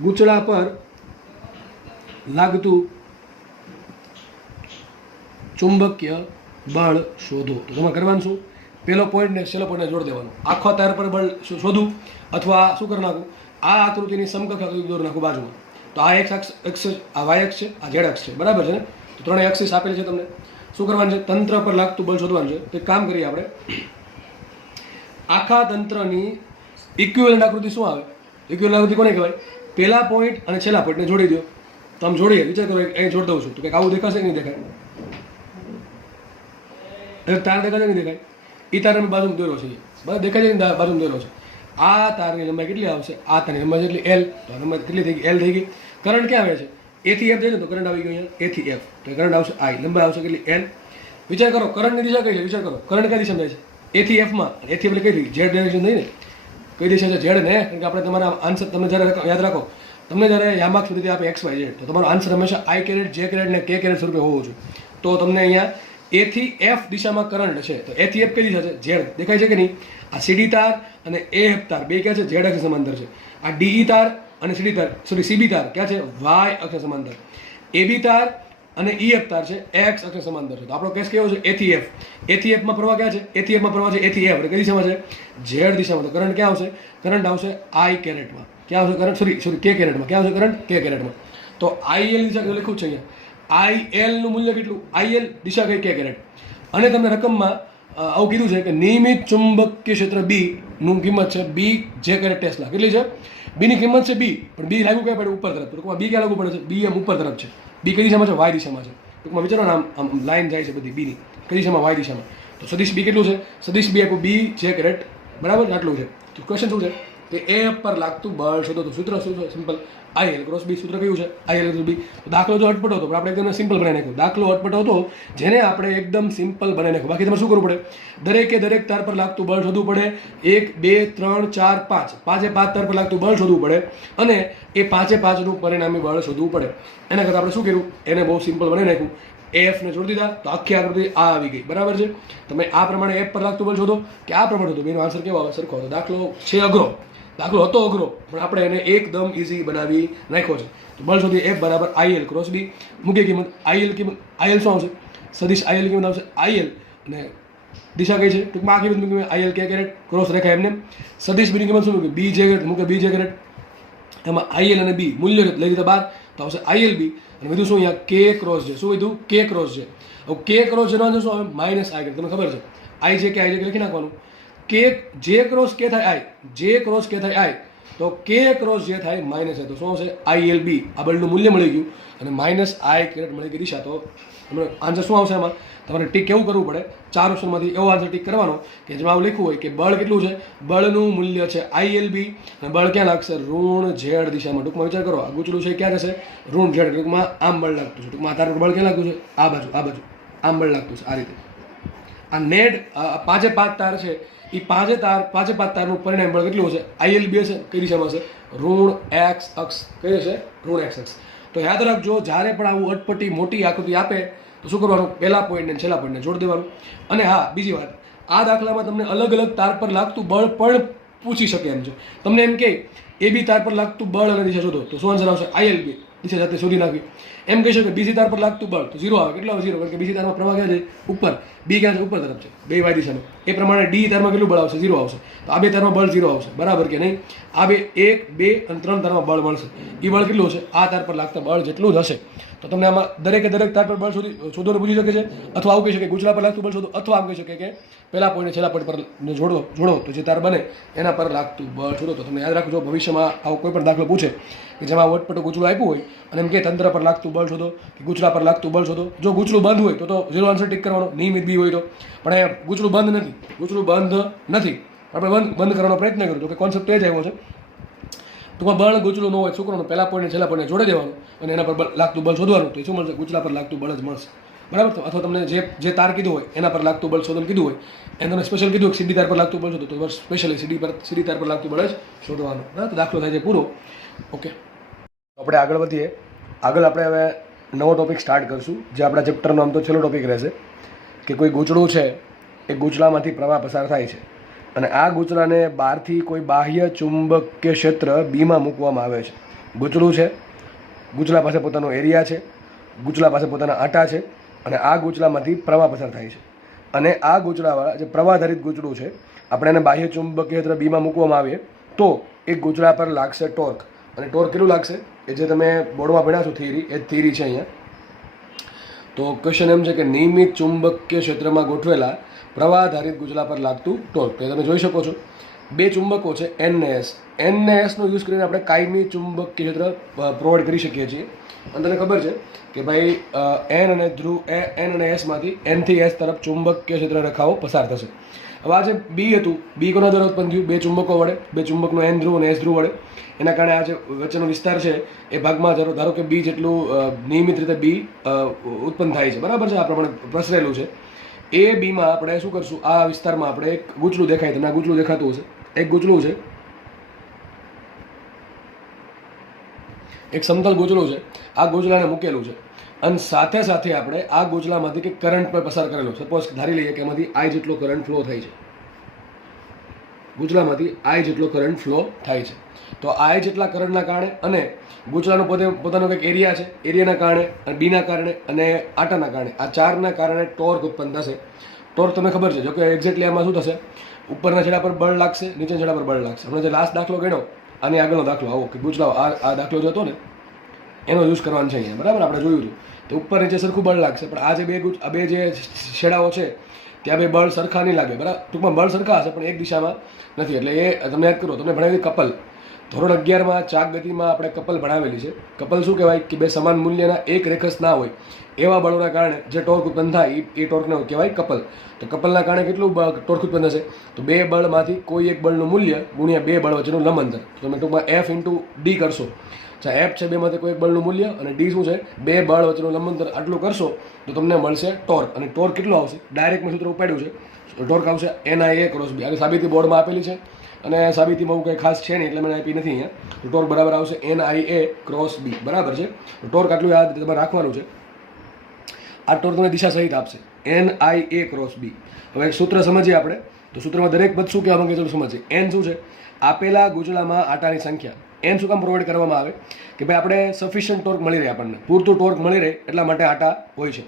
ગૂંચળા પર લાગતું ચુંબકીય બળ શોધો. તો તમારે કરવાનું શું? પહેલો પોઈન્ટ ને છેલ્લો પોઈન્ટને જોડી દેવાનો. આખા તાર પર બળ શોધું અથવા શું કરી નાખું, આ આકૃતિની સમકક્ષ આકૃતિ દોરી નાખું બાજુમાં. તો આ એક્સ આ વાય એક્સ છે, આ ઝેડ એક્સ છે, બરાબર છે ને? તો ત્રણેય એક્સિસ આપેલી છે તમને. શું કરવાનું છે? તંત્ર પર લાગતું બળ શોધવાનું છે. તો એક કામ કરીએ આપણે, આખા તંત્રની ઇક્વિવેલન્ટ આકૃતિ શું આવે? ઇક્વિવેલન્ટ આકૃતિ કોને કહેવાય? પહેલા પોઈન્ટ અને છેલ્લા પોઈન્ટને જોડી દો. તો આમ જોડીએ, વિચાર કરો અહીં જોડી દઉં છું તો કંઈક આવું દેખાશે કે નહીં દેખાય? એટલે તાર દેખાશે નહીં દેખાય? એ તાર અમે બાજુમાં દોર્યો છે, બરાબર? દેખાય છે ને બાજુમાં દોર્યો છે. આ તારની લંબાઈ કેટલી આવશે? આ તારની લંબાઈ જેટલી એલ. તો લંબાઈ કેટલી થઈ ગઈ? એલ થઈ ગઈ. કરંટ ક્યાં આવે છે? એ થી એફ જાય ને, તો કરંટ આવી ગયો અહીંયા એ થી એફ. તો કરંટ આવશે આઈ. લંબાઈ આવશે કેટલી? એલ. વિચાર કરો કરંટની દિશા કઈ છે? વિચાર કરો કરંટ કઈ દિશામાં જાય છે? એ થી એફમાં. એ થી એટલે કઈ ઝેડ ડાયરેક્શન થઈ ને? કઈ દિશા છે? ઝેડ ને. કારણ કે આપણે તમારા આન્સર તમને જ્યારે યાદ રાખો, તમને જ્યારે યામાર્ક સુધી આપે એક્સ વાય ઝેડ, તો તમારો આન્સર હંમેશા આઈ કેરેટ, જે કેરેટ ને કે કેરેટ સ્વરૂપે હોવો જોઈએ. તો તમને અહીંયા એ થી એફ દિશામાં કરંટ છે. તો એ થી એફ કઈ દિશા છે? ઝેડ. દેખાય છે કે નહીં? આ સીડી તાર અને એ એફ તાર બે ક્યાં છે? ઝેડ અક્ષ સમાંતર છે. આ ડીઈ તાર અને સીડી તાર, સોરી સીબી તાર ક્યાં છે? વાય અક્ષ સમાંતર. એબી તાર અને ઈ એફ તાર છે એક્સ અક્ષ સમાંતર છે. તો આપણો કેસ કેવો છે? એ થી એફ. એ થી એફમાં પ્રવાહ ક્યાં છે? એ થી એફમાં પ્રવાહ છે એ થી એફ. એટલે કઈ દિશામાં છે? ઝેડ દિશામાં. તો કરંટ ક્યાં આવશે? કરંટ આવશે આઈ કેરેટમાં. ક્યાં આવશે કરંટ? સોરી કે કેરેટમાં. ક્યાં આવશે કરંટ? કે કેરેટમાં. તો આઈએલ દિશા લખ્યું છે અહીંયા. આઈએલ નું મૂલ્ય કેટલું? આઈએલ દિશા કઈ? કે કેરેટ. અને તમને રકમમાં આવું કીધું છે કે નિયમિત ચુંબકીય ક્ષેત્ર બી નું કિંમત છે બી જે કેરેટ ટેસ્લા. કેટલી છે? બી ની કિંમત છે બી, પણ બી લાગુ કઈ પડે? ઉપર તરફ. ટૂંકમાં બી ક્યાં લાગુ પડે છે? બી એમ ઉપર તરફ છે. બી કઈ દિશામાં છે? વાય દિશામાં છે. ટૂંકમાં વિચારો ને, આમ લાઈન જાય છે બધી બીની કઈ દિશામાં? વાય દિશામાં. તો સદિશ બી કેટલું છે? સદિશ બી આપ્યું બી જે કેરેટ, બરાબર? આટલું છે. તો ક્વેશ્ચન શું છે? કે એ પર લાગતું બળ શોધો. તો સૂત્ર શું છે? Simple I L cross B. સૂત્ર કયું છે? I L cross B. દાખલો જો અટપટો હતો પણ આપણે એકદમ સિમ્પલ બનાવી નાખ્યો. દાખલો અટપટો હતો જેને આપણે એકદમ સિમ્પલ બનાવી નાખ્યો. બાકી તમારે શું કરવું પડે? દરેકે દરેક તાર પર લાગતું બળ શોધવું પડે. 1 2 3 4 5 પાંચે પાંચ તાર પર લાગતું બળ શોધવું પડે અને એ પાંચે પાંચનું પરિણામી બળ શોધવું પડે. એના કરતાં આપણે શું કર્યું? એને બહુ સિમ્પલ બનાવી નાખ્યું. એફ ને જોડી દીધા તો આખી આકૃતિ આ આવી ગઈ, બરાબર છે? તમે આ પ્રમાણે એફ પર લાગતું બળ શોધો કે આ પ્રમાણે શોધો, એનો આન્સર કેવો આવે? સરખો આવે. દાખલો છે અઘરો, દાખલો હતો અઘરો, પણ આપણે એને એકદમ ઇઝી બનાવી નાખ્યો છે. તો બળ શોધીએ એફ બરાબર આઈએલ ક્રોસ બી. મૂકીએ કિંમત આઈએલ શું આવશે? સદિશ આઈએલ કિંમત આવશે આઈએલ અને દિશા કઈ છે? ટૂંકમાં આ કિંમત મૂકી આઈએલ કે કેરેટ ક્રોસ રેખા એમને. સદિશ બીની કિંમત શું મૂકી? બી જે કેરેટ મૂકે બી જે કેરેટ. એમાં આઈએલ અને બી મૂલ્ય લઈ લીધા બાર, તો આવશે આઈએલ બી. અને બીજું શું? અહીંયા કે ક્રોસ છે. શું કીધું? કે ક્રોસ છે. હવે કે ક્રોસ જેનો શું આવે? માઇનસ આઈ. તમને ખબર છે આઈ જે કે આઈ જે લખી નાખવાનું. કે જે ક્રોસ કે થાય આઈ, જે ક્રોસ કે થાય આઈ, તો કે ક્રોસ જે થાય માઇનસ આઈ. તો શું આવશે? આઈએલ બી. આ બળનું મૂલ્ય મળી ગયું અને માઇનસ આઈ કેરેટ મળી ગઈ દિશા. તો આન્સર શું આવશે? એમાં તમારે ટીક કેવું કરવું પડે? 4 ઓપ્શનમાંથી એવો આન્સર ટીક કરવાનો કે જેમાં આવું લખ્યું હોય કે બળ કેટલું છે? બળનું મૂલ્ય છે આઈએલ બી અને બળ ક્યાં લાગશે? ઋણ ઝેડ દિશામાં. ટૂંકમાં વિચાર કરો, આ ગુચડું છે ક્યાં જશે? ઋણ ઝેડ. ટૂંકમાં આમ બળ લાગતું છે. ટૂંકમાં તાર બળ ક્યાં લાગતું છે? આ બાજુ, આ બાજુ આમ બળ લાગતું છે. આ રીતે આ નેટ પાંચે પાંચ તાર છે, એ પાંચે પાંચ તારનું પરિણામ બળ કેટલું હશે? આઈએલ બી હશે. કઈ દિશામાં હશે? ઋણ એક્સ અક્ષ. કઈ હશે? ઋણ એક્સ અક્ષ. તો યાદ રાખજો, જ્યારે પણ આવું અટપટી મોટી આકૃતિ આપે તો શું કરવાનું? પહેલા પોઈન્ટને છેલ્લા પોઈન્ટને જોડી દેવાનું. અને હા, બીજી વાત, આ દાખલામાં તમને અલગ અલગ તાર પર લાગતું બળ પણ પૂછી શકે એમ છે. તમને એમ કે એ બી તાર પર લાગતું બળ અને દિશા શોધો, તો શું આન્સર આવશે? આઈએલ બી. દિશા સાથે શોધી નાખી. એમ કહી શકે બીજી તાર પર લાગતું બળ, તો 0 આવે. કેટલો આવે? 0. કારણ કે બીજી તારમાં પ્રવાહ ક્યાં છે? ઉપર. બી ક્યાં છે? ઉપર તરફ છે, બે વાય દિશામાં. એ પ્રમાણે ડી તારમાં કેટલું બળ આવશે? 0 આવશે. તો આ બે તારમાં બળ 0 આવશે, બરાબર કે નહીં? આ બે 1 2 અને 3 તારમાં બળ મળશે. એ બળ કેટલું હશે? આ તાર પર લાગતા બળ જેટલું જ હશે. તો તમને આમાં દરેકે દરેક તાર પર બળ શોધો પૂછી શકે છે, અથવા આવું કહી શકે ગુચલા પર લાગતું બળ શોધો, અથવા આમ કહી શકે કે પહેલા પોઈન્ટ છેલ્લા પોઈન્ટ પર જોડો તો જે તાર બને એના પર લાગતું બળ શોધો. તો તમને યાદ રાખજો, ભવિષ્યમાં આવો કોઈ પણ દાખલો પૂછે કે જેમાં વટપટું ગુચલું આપ્યું હોય અને એમ કે તંત્ર પર લાગતું બળ શોધો કે ગુચલા પર લાગતું બળ શોધો. જો ગુચલું બંધ હોય તો 0 આન્સર ટીક કરવાનો, નિયમિત બી હોય તો. પણ એ ગુચલું બંધ નથી, ગુચલું બંધ નથી. આપણે બંધ કરવાનો પ્રયત્ન કર્યો તો કે કોન્સેપ્ટ તો એ જ આવ્યો છે. ટૂંકમાં બળ ગુચલું ન હોય, શું કરવાનું? પહેલા પોઈન્ટ છેલ્લા પોઈન્ટ જોડે દેવાનું અને એના પર લાગતું બળ શોધવાનું. તો એ શું મળશે? ગુચલા પર લાગતું બળ જ મળશે, બરાબર? તો અથવા તમને જે તાર કીધું હોય એના પર લાગતું બળ શોધવાનું કીધું હોય, એને તમે સ્પેશિયલ કીધું કે સીડી તાર પર લાગતું બળ શોધો, તો સ્પેશિયલી સીડી તાર પર લાગતું બળ જ શોધવાનું, બરાબર? તો દાખલો થાય છે પૂરો. ઓકે, આપણે આગળ વધીએ. આગળ આપણે હવે નવો ટોપિક સ્ટાર્ટ કરશું, જે આપણા ચેપ્ટરનો આમ તો છેલ્લો ટોપિક રહેશે કે કોઈ ગૂંચળું છે, એ ગૂંચળામાંથી પ્રવાહ પસાર થાય છે અને આ ગૂંચળાને બહારથી કોઈ બાહ્ય ચુંબકીય ક્ષેત્ર બીમાં મૂકવામાં આવે છે. ગૂંચળું છે, ગૂંચળા પાસે પોતાનો એરિયા છે, ગૂંચળા પાસે પોતાના આંટા છે અને આ ગૂંચળામાંથી પ્રવાહ પસાર થાય છે. અને આ ગૂંચળાવાળા જે પ્રવાહધારિત ગૂંચળું છે આપણે એને બાહ્ય ચુંબકીય ક્ષેત્ર બીમાં મૂકવામાં આવીએ તો એક ગૂંચળા પર લાગશે ટોર્ક. અને ટોર્ક કેટલું લાગશે એ જે તમે બોર્ડમાં ભણ્યા છો થિયરી, એ થિયરી છે અહીંયા. તો ક્વેશ્ચન એમ છે કે નિયમિત ચુંબકીય ક્ષેત્રમાં ગોઠવેલા પ્રવાહધારિત ગૂંચળા પર લાગતું ટોર્ક. તો તમે જોઈ શકો છો બે ચુંબકો છે એન ને એસ. એન ને એસનો યુઝ કરીને આપણે કાયમી ચુંબકીય ક્ષેત્ર પ્રોવાઈડ કરી શકીએ છીએ. અને તને ખબર છે કે ભાઈ એન અને ધ્રુવ એન અને એસમાંથી એનથી એસ તરફ ચુંબકીય ક્ષેત્ર રેખાઓ પસાર થશે. હવે આ જે બી હતું, બી કોના દ્વારા ઉત્પન્ન થયું? બે ચુંબકો વડે, બે ચુંબકનો એન ધ્રુવ અને એસ ધ્રુવ વડે. એના કારણે આ જે વચ્ચેનો વિસ્તાર છે એ ભાગમાં ધારો કે બી જેટલું નિયમિત રીતે બી ઉત્પન્ન થાય છે, બરાબર છે, આ પ્રમાણે પ્રસરેલું છે. એ બીમાં આપણે શું કરશું, આ વિસ્તારમાં આપણે એક ગૂંચળું દેખાય, તમને આ ગૂંચળું દેખાતું હશે, એક ગૂંચળું છે, એક સમતલ ગૂંચળું છે, આ ગૂંચળાને મૂકેલું છે અને સાથે સાથે આપણે આ ગૂંચળામાંથી કંઈક કરંટ પર પસાર કરેલો. સપોઝ ધારી લઈએ કે એમાંથી આઈ જેટલો કરંટ ફ્લો થાય છે, ગૂંચળામાંથી આઈ જેટલો કરંટ ફ્લો થાય છે. તો આઈ જેટલા કરંટના કારણે અને ગૂંચળાનો પોતાનો કંઈક એરિયા છે, એરિયાના કારણે અને બીના કારણે અને આટાના કારણે, આ ચારના કારણે ટોર્ક ઉત્પન્ન થશે. ટોર્ક તમને ખબર છે, જો કે એક્ઝેક્ટલી આમાં શું થશે, ઉપરના છેડા પર બળ લાગશે, નીચેના છેડા પર બળ લાગશે. હમણાં જે લાસ્ટ દાખલો ગણ્યો આની આગળનો દાખલો આવો કે ગૂંચળાઓ આ દાખલો જે હતો ને એનો યુઝ કરવાનો છે અહીંયા, બરાબર, આપણે જોયું હતું. તો ઉપર નીચે સરખું બળ લાગશે, પણ આ જે બે જે છેડાઓ છે ત્યાં બે બળ સરખા નહીં લાગે, બરાબર. ટૂંકમાં બળ સરખા હશે પણ એક દિશામાં નથી. એટલે એ તમને યાદ કરો, તમને ભણાવી કપલ ધોરણ 11માં ચાક ગતિમાં આપણે કપલ ભણાવેલી છે. કપલ શું કહેવાય કે બે સમાન મૂલ્યના એક રેખસ ના હોય એવા બળોના કારણે જે ટોર્ક ઉત્પન્ન થાય એ ટોર્કને કહેવાય કપલ. તો કપલના કારણે કેટલું ટોર્ક ઉત્પન્ન થશે? તો બે બળમાંથી કોઈ એક બળનું મૂલ્ય ગુણ્યા બે બળ વચ્ચેનું લંબ અંતર. તો તમે ટૂંકમાં એફ ઇન્ટુ ડી કરશો. અચ્છા, એફ છે બેમાંથી કોઈ એક બળનું મૂલ્ય અને ડી શું છે? બે બળ વચ્ચેનું લંબ અંતર. આટલું કરશો તો તમને મળશે ટોર્ક. અને ટોર્ક કેટલું આવશે? ડાયરેક્ટ સૂત્ર ઉપાડ્યું છે. ટોર્ક આવશે NIA ક્રોસ બી. આવી સાબિતી બોર્ડમાં આપેલી છે અને સાબિતીમાં એવું કંઈ ખાસ છે નહીં એટલે મને આપી નથી અહીંયા. તો ટોર્ક બરાબર આવશે NIA ક્રોસ બી, બરાબર છે. તો ટોર્ક આટલું યાદ તમારે રાખવાનું છે. આ ટોર્ક તમને દિશા સહિત આપશે, NIA ક્રોસ બી. હવે એક સૂત્ર સમજીએ આપણે. તો સૂત્રમાં દરેક પદ શું કહેવા માંગે છે સમજીએ. એન શું છે? આપેલા ગૂંચળામાં આટાની સંખ્યા. એન શું કામ પ્રોવાઈડ કરવામાં આવે કે ભાઈ આપણે સફિશિયન્ટ ટોર્ક મળી રહે, આપણને પૂરતું ટોર્ક મળી રહે એટલા માટે આટા હોય છે.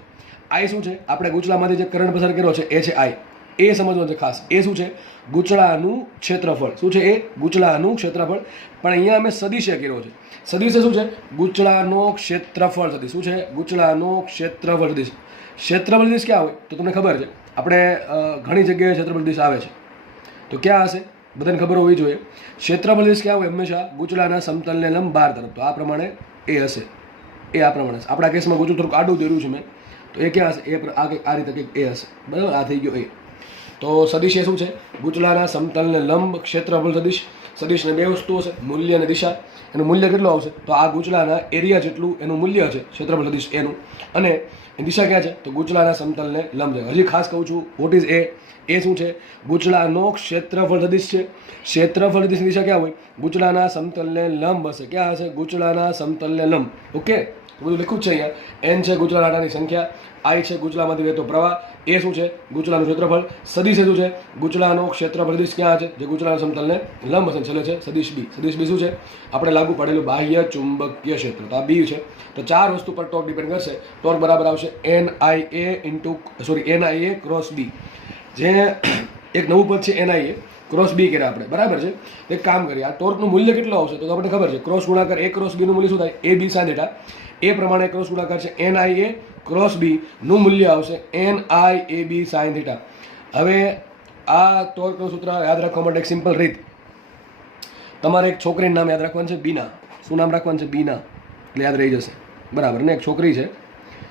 આઈ શું છે? આપણે ગૂંચળામાંથી જે કરંટ પસાર કર્યો છે એ છે આઈ. એ સમજવાનું છે ખાસ. એ શું છે? ગૂંચળાનું ક્ષેત્રફળ. શું છે એ? ગૂંચળાનું ક્ષેત્રફળ. પણ અહીંયા અમે સદિશે કર્યો છે. સદિશે શું છે? ગૂંચળાનો ક્ષેત્રફળ સદિશ. શું છે? ગૂંચળાનો ક્ષેત્રફળ સદિશ. ક્ષેત્રફળ સદિશ ક્યાં હોય? તો તમને ખબર છે આપણે ઘણી જગ્યાએ ક્ષેત્રફળ સદિશ આવે છે. તો ક્યાં હશે? બધાને ખબર હોવી જોઈએ. ક્ષેત્રફળ સદિશ ક્યાં હોય? હંમેશા ગૂંચળાના સમતલને લંબ બહાર તરફ. તો આ પ્રમાણે એ હશે. એ આ પ્રમાણે હશે. આપણા કેસમાં ગૂંચળું થોડુંક આડું દોર્યું છે મેં. તો એ ક્યાં હશે? આ રીતે કંઈક એ હશે, બરાબર. આ થઈ ગયો એ. તો સદિશ એ શું છે? ગૂંચળાના સમતલને લંબ ક્ષેત્રફળ સદિશ. સદિશને બે વસ્તુઓ છે, મૂલ્ય અને દિશા. એનું મૂલ્ય કેટલું આવશે? તો આ ગૂંચળાના એરિયા જેટલું એનું મૂલ્ય છે ક્ષેત્રફળ સદિશ એનું. અને એની દિશા ક્યાં છે? તો ગૂંચળાના સમતલને લંબ છે. હજી ખાસ કહું છું, વોટ ઇઝ એ? એ શું છે? ગૂંચળાનો ક્ષેત્રફળ સદિશ છે. ક્ષેત્રફળ સદિશની દિશા ક્યાં હોય? ગૂંચળાના સમતલને લંબ હશે. ક્યાં હશે? ગૂંચળાના સમતલને લંબ. ઓકે, બધું લખ્યું જ છે અહીંયા. એન છે ગૂંચળાના આટાની સંખ્યા, આઈ છે ગૂંચળામાંથી વહેતો પ્રવાહ, એ શું છે? ગૂંચળાનું ક્ષેત્રફળ. સદિશ શું છે? ગૂંચળાનો ક્ષેત્રફળ સદિશ ક્યાં છે? જે ગૂંચળાના સમતલને લંબ હશે. છેલ્લે છે સદિશ બી. સદિશ બી શું છે? આપણે લાગુ પાડેલું બાહ્ય ચુંબકીય ક્ષેત્ર. તો આ બી છે. તો ચાર વસ્તુ પર ટોર્ક ડિપેન્ડ કરશે. ટોર્ક બરાબર આવશે NIA ક્રોસ બી. જે એક નવું પદ છે NIA ક્રોસ બી કર્યા આપણે, બરાબર છે. એક કામ કરીએ, આ ટોર્કનું મૂલ્ય કેટલું આવશે? તો આપણે ખબર છે ક્રોસ ગુણાકાર એ ક્રોસ બીનું મૂલ્ય શું થાય? AB sin θ. એ પ્રમાણે ક્રોસ ગુણાકાર છે NIA ક્રોસ બી નું મૂલ્ય આવશે NIAB sin θ. હવે આ ટોર્કનું સૂત્ર યાદ રાખવા માટે એક સિમ્પલ રીત. તમારે એક છોકરીનું નામ યાદ રાખવાનું છે, બીના. શું નામ રાખવાનું છે? બીના. એટલે યાદ રહી જશે, બરાબર ને. એક છોકરી છે,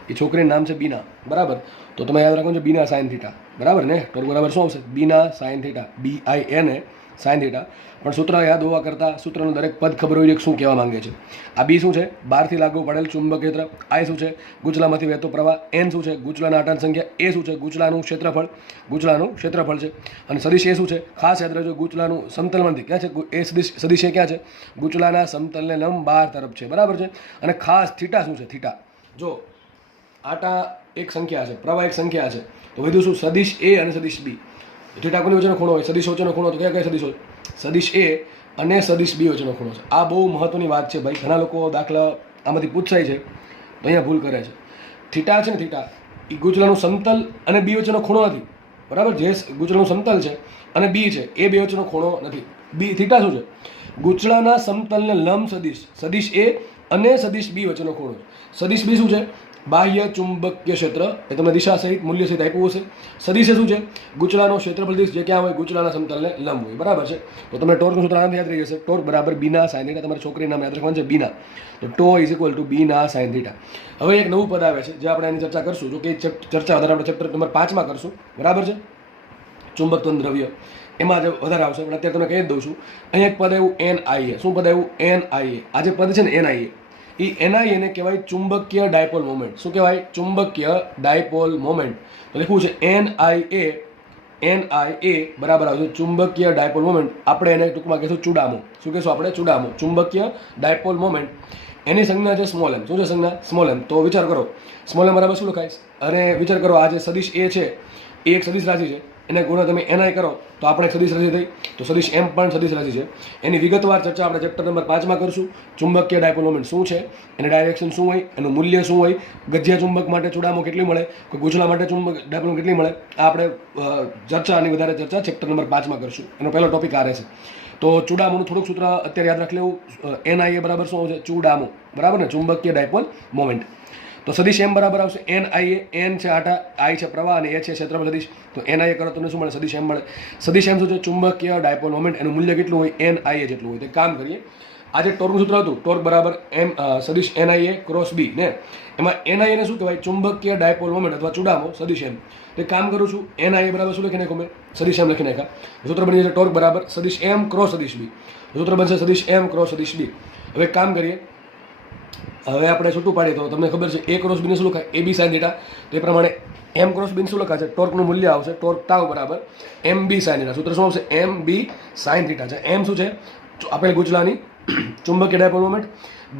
એ છોકરીનું નામ છે બીના, બરાબર. તો તમે યાદ રાખવાનું છે બીના sin θ, બરાબર ને. ટોર્ક બરાબર શું આવશે? બીના sin θ, BINA sin θ. પણ સૂત્ર યાદ હોવા કરતાં સૂત્રનું દરેક પદ ખબર હોય શું કહેવા માંગે છે. આ બી શું છે? બહારથી લાગુ પડેલ ચુંબકીય ક્ષેત્ર. આઈ શું છે? ગૂંચળામાંથી વહેતો પ્રવાહ. એન શું છે? ગૂંચળાના આટાની સંખ્યા. એ શું છે? ગૂંચળાનું ક્ષેત્રફળ. ગૂંચળાનું ક્ષેત્રફળ છે. અને સદિશ એ શું છે? ખાસ યાદ રાખજો, ગૂંચળાનું સમતલમાંથી ક્યાં છે? એ સદિશ એ ક્યાં છે? ગૂંચળાના સમતલને લંબ બહાર તરફ છે, બરાબર છે. અને ખાસ થીટા શું છે? થીટા. જો આટા એક સંખ્યા છે, પ્રવાહ એક સંખ્યા છે, તો વધુ શું? સદિશ એ અને સદિશ બી. થીટા કોની વચ્ચેનો ખૂણો હોય? સદિશ વચ્ચેનો ખૂણો. તો કયા કયા સદિશ હોય? સદિશ એ અને સદિશ બી વચ્ચેનો ખૂણો છે. આ બહુ મહત્વની વાત છે ભાઈ. ઘણા લોકો દાખલા આમાંથી પૂછાય છે તો અહીંયા ભૂલ કરે છે. થીટા છે ને, થીટા એ ગૂંચળાનું સમતલ અને બી વચ્ચેનો ખૂણો નથી. બરાબર, જે ગૂંચળાનું સમતલ છે અને બી છે એ બે વચ્ચેનો ખૂણો નથી. બી થીટા શું છે? ગૂંચળાના સમતલને લંબ સદિશ, સદિશ એ અને સદિશ બી વચ્ચેનો ખૂણો છે. સદિશ બી શું છે? બાહ્ય ચુંબકીય ક્ષેત્ર, એ તમને દિશા સહિત મૂલ્ય સહિત આપ્યું હશે. સદિશ એ શું છે? ગૂંચળાનો ક્ષેત્રફળ દિશ જે ક્યાં હોય? ગૂંચળાના સમતલને લંબ હોય. બરાબર છે. તો તમને ટોર્કનું સૂત્ર આનાથી યાદ રહી જશે. ટોર્ક બરાબર બીના સાઇન થીટા. તમારી છોકરી નામ યાદ રાખવાનું છે બીના. તો tau is equal to BNA sine theta. હવે એક નવું પદ આવે છે જે આપણે એની ચર્ચા કરશું. જો કે ચર્ચા વધારે આપણે ચેપ્ટર નંબર 5 કરશું. બરાબર છે. ચુંબકત્વ દ્રવ્ય એમાં જે વધારે આવશે, પણ અત્યારે તમને કહી જ દઉં છું. અહીંયા એક પદ આવ્યું NIA. શું પદ આવ્યું? NIA. આ જે પદ છે ને NIA, એ NIA ને કહેવાય ચુંબકીય ડાયપોલ મોમેન્ટ. શું કહેવાય? ચુંબકીય ડાયપોલ મોમેન્ટ. તો લખવું છે NIA બરાબર આવશે ચુંબકીય ડાયપોલ મોમેન્ટ. આપણે એને ટૂંકમાં કહીશું ચુડામો. શું કહીશું આપણે? ચુડામો. ચુંબકીય ડાયપોલ મોમેન્ટ. એની સંજ્ઞા છે સ્મોલ એમ. શું છે સંજ્ઞા? સ્મોલ એમ. તો વિચાર કરો સ્મોલ એમ બરાબર શું લખાય? અને વિચાર કરો આ જે સદિશ એ છે એ એક સદિશ રાશિ છે, એને ગુણ્યા તમે NI કરો તો આપણે એક સદિશ રાશિ થઈ. તો સદિશ M પણ સદિશ રાશિ છે. એની વિગતવાર ચર્ચા આપણે ચેપ્ટર નંબર 5 કરશું. ચુંબકીય ડાયપોલ મોમેન્ટ શું છે, એની ડાયરેક્શન શું હોય, એનું મૂલ્ય શું હોય, ગજ્યા ચુંબક માટે ચુડામો કેટલી મળે, કોઈ ગૂંચળા માટે ચુંબક ડાયપોલ કેટલી મળે, આ આપણે ચર્ચાની વધારે ચર્ચા ચેપ્ટર નંબર 5 કરશું. એનો પહેલો ટોપિક આ રહેશે. તો ચુડામોનું થોડુંક સૂત્ર અત્યારે યાદ રાખી લેવું. NIA બરાબર શું આવશે? ચુડામો. બરાબર ને? ચુંબકીય ડાયપોલ મોમેન્ટ. તો સદિશ M બરાબર આવશે NIA. N છે આટા, I છે પ્રવાહ અને A છે ક્ષેત્રફળ સદિશ. તો NIA કરો તમને શું મળે? સદિશ M મળે. સદિશ M શું છે? ચુંબકીય ડાયપોલ મોમેન્ટ. એનું મૂલ્ય કેટલું હોય? NIA જેટલું હોય. તો કામ કરીએ. આ જે ટોર્કનું સૂત્ર હતું, ટોર્ક બરાબર સદિશ NIA ક્રોસ બી ને, એમાં NIA ને શું કહેવાય? ચુંબકીય ડાયપોલ મોમેન્ટ અથવા ચુડામો સદિશ M. તો કામ કરું છું, NIA બરાબર શું લખી નાખું મેં? સદિશ M લખી નાખ્યા. સૂત્ર બની જશે ટોર્ક બરાબર સદિશ M ક્રોસ સદિશ બી. સૂત્ર બનશે સદિશ M ક્રોસ સદિશ બી. હવે કામ કરીએ. હવે આપણે છૂટું પાડીએ તો તમને ખબર છે એ ક્રોસ બીને શું લખાય? AB sine theta. તો એ પ્રમાણે M ક્રોસ બીને શું લખાશે? ટોર્કનું મૂલ્ય આવશે ટોર્ક ટાઉ બરાબર MB સાઇન થીટા. સૂત્ર શું આવશે? MB સાઇન થીટા છે. M શું છે? આપેલ ગૂંચળાની ચુંબકીય ડાયપોલ મોમેન્ટ.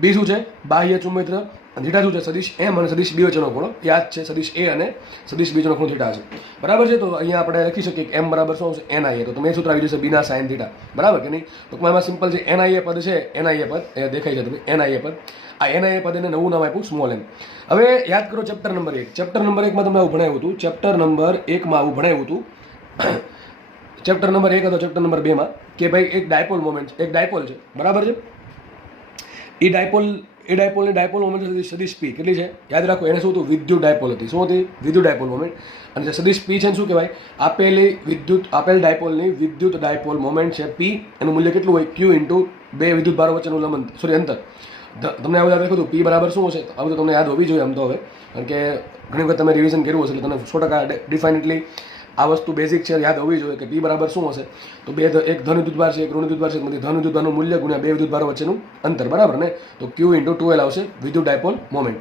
B શું છે? બાહ્ય ચુંબકીય. થીટા શું છે? સદિશ M અને સદિશ B વચ્ચેનો ખૂણો. યાદ છે સદિશ A અને સદિશ B વચ્ચેનો ખૂણો થીટા છે. બરાબર છે. તો અહીંયા આપણે લખી શકીએ કે M બરાબર શું આવશે? NIA. તો તમે સૂત્ર આવી જશે બીના સાઇન થીટા. બરાબર કે નહીં? ટૂંકમાં એમાં સિમ્પલ છે NIA પદ છે. NIA પદ એ દેખાય છે તમે NIA પદ. આ NIA પદ એને નવું નામ આપ્યું સ્મોલ એમ. હવે યાદ કરો ચેપ્ટર નંબર 1. ચેપ્ટર નંબર 1 તમને આવું ભણાવ્યું હતું. ચેપ્ટર નંબર 1 આવું ભણાવ્યું હતું. ચેપ્ટર નંબર 1 હતો ચેપ્ટર નંબર 2 કે ભાઈ એક ડાયપોલ મોમેન્ટ, એક ડાયપોલ છે. બરાબર છે. એ ડાયપોલની ડાયપોલ મોમેન્ટ સદિશ P કેટલી છે? યાદ રાખો એને શું હતું? વિદ્યુત ડાયપોલ હતી. શું હતી? વિદ્યુત ડાયપોલ મોમેન્ટ. અને જે સદિશ P છે શું કહેવાય? આપેલ ડાયપોલની વિદ્યુત ડાયપોલ મોમેન્ટ છે P. એનું મૂલ્ય કેટલું હોય? Q ઇન્ટુ બે વિદ્યુત ભારો વચ્ચેનું અંતર. તમને આવું યાદ રાખ્યું હતું P બરાબર શું હશે? આવું તો તમને યાદ હોવી જોઈએ આમ તો. હવે કારણ કે ઘણી વખત તમે રિવિઝન કર્યું હશે એટલે તમને 100% ડિફાઇનેટલી આ વસ્તુ બેઝિક છે, યાદ હોવી જોઈએ કે P બરાબર શું હશે? તો એક ધન વિદ્યુતભાર છે, એક ઋણ વિદ્યુતભાર છે. ધન વિદ્યુતભારનું મૂલ્ય ગુણ્યા બે વિદ્યુતભારો વચ્ચેનું અંતર. બરાબર ને? તો Q ઇન્ટુ 2L આવશે વિદ્યુત ડાયપોલ મોમેન્ટ.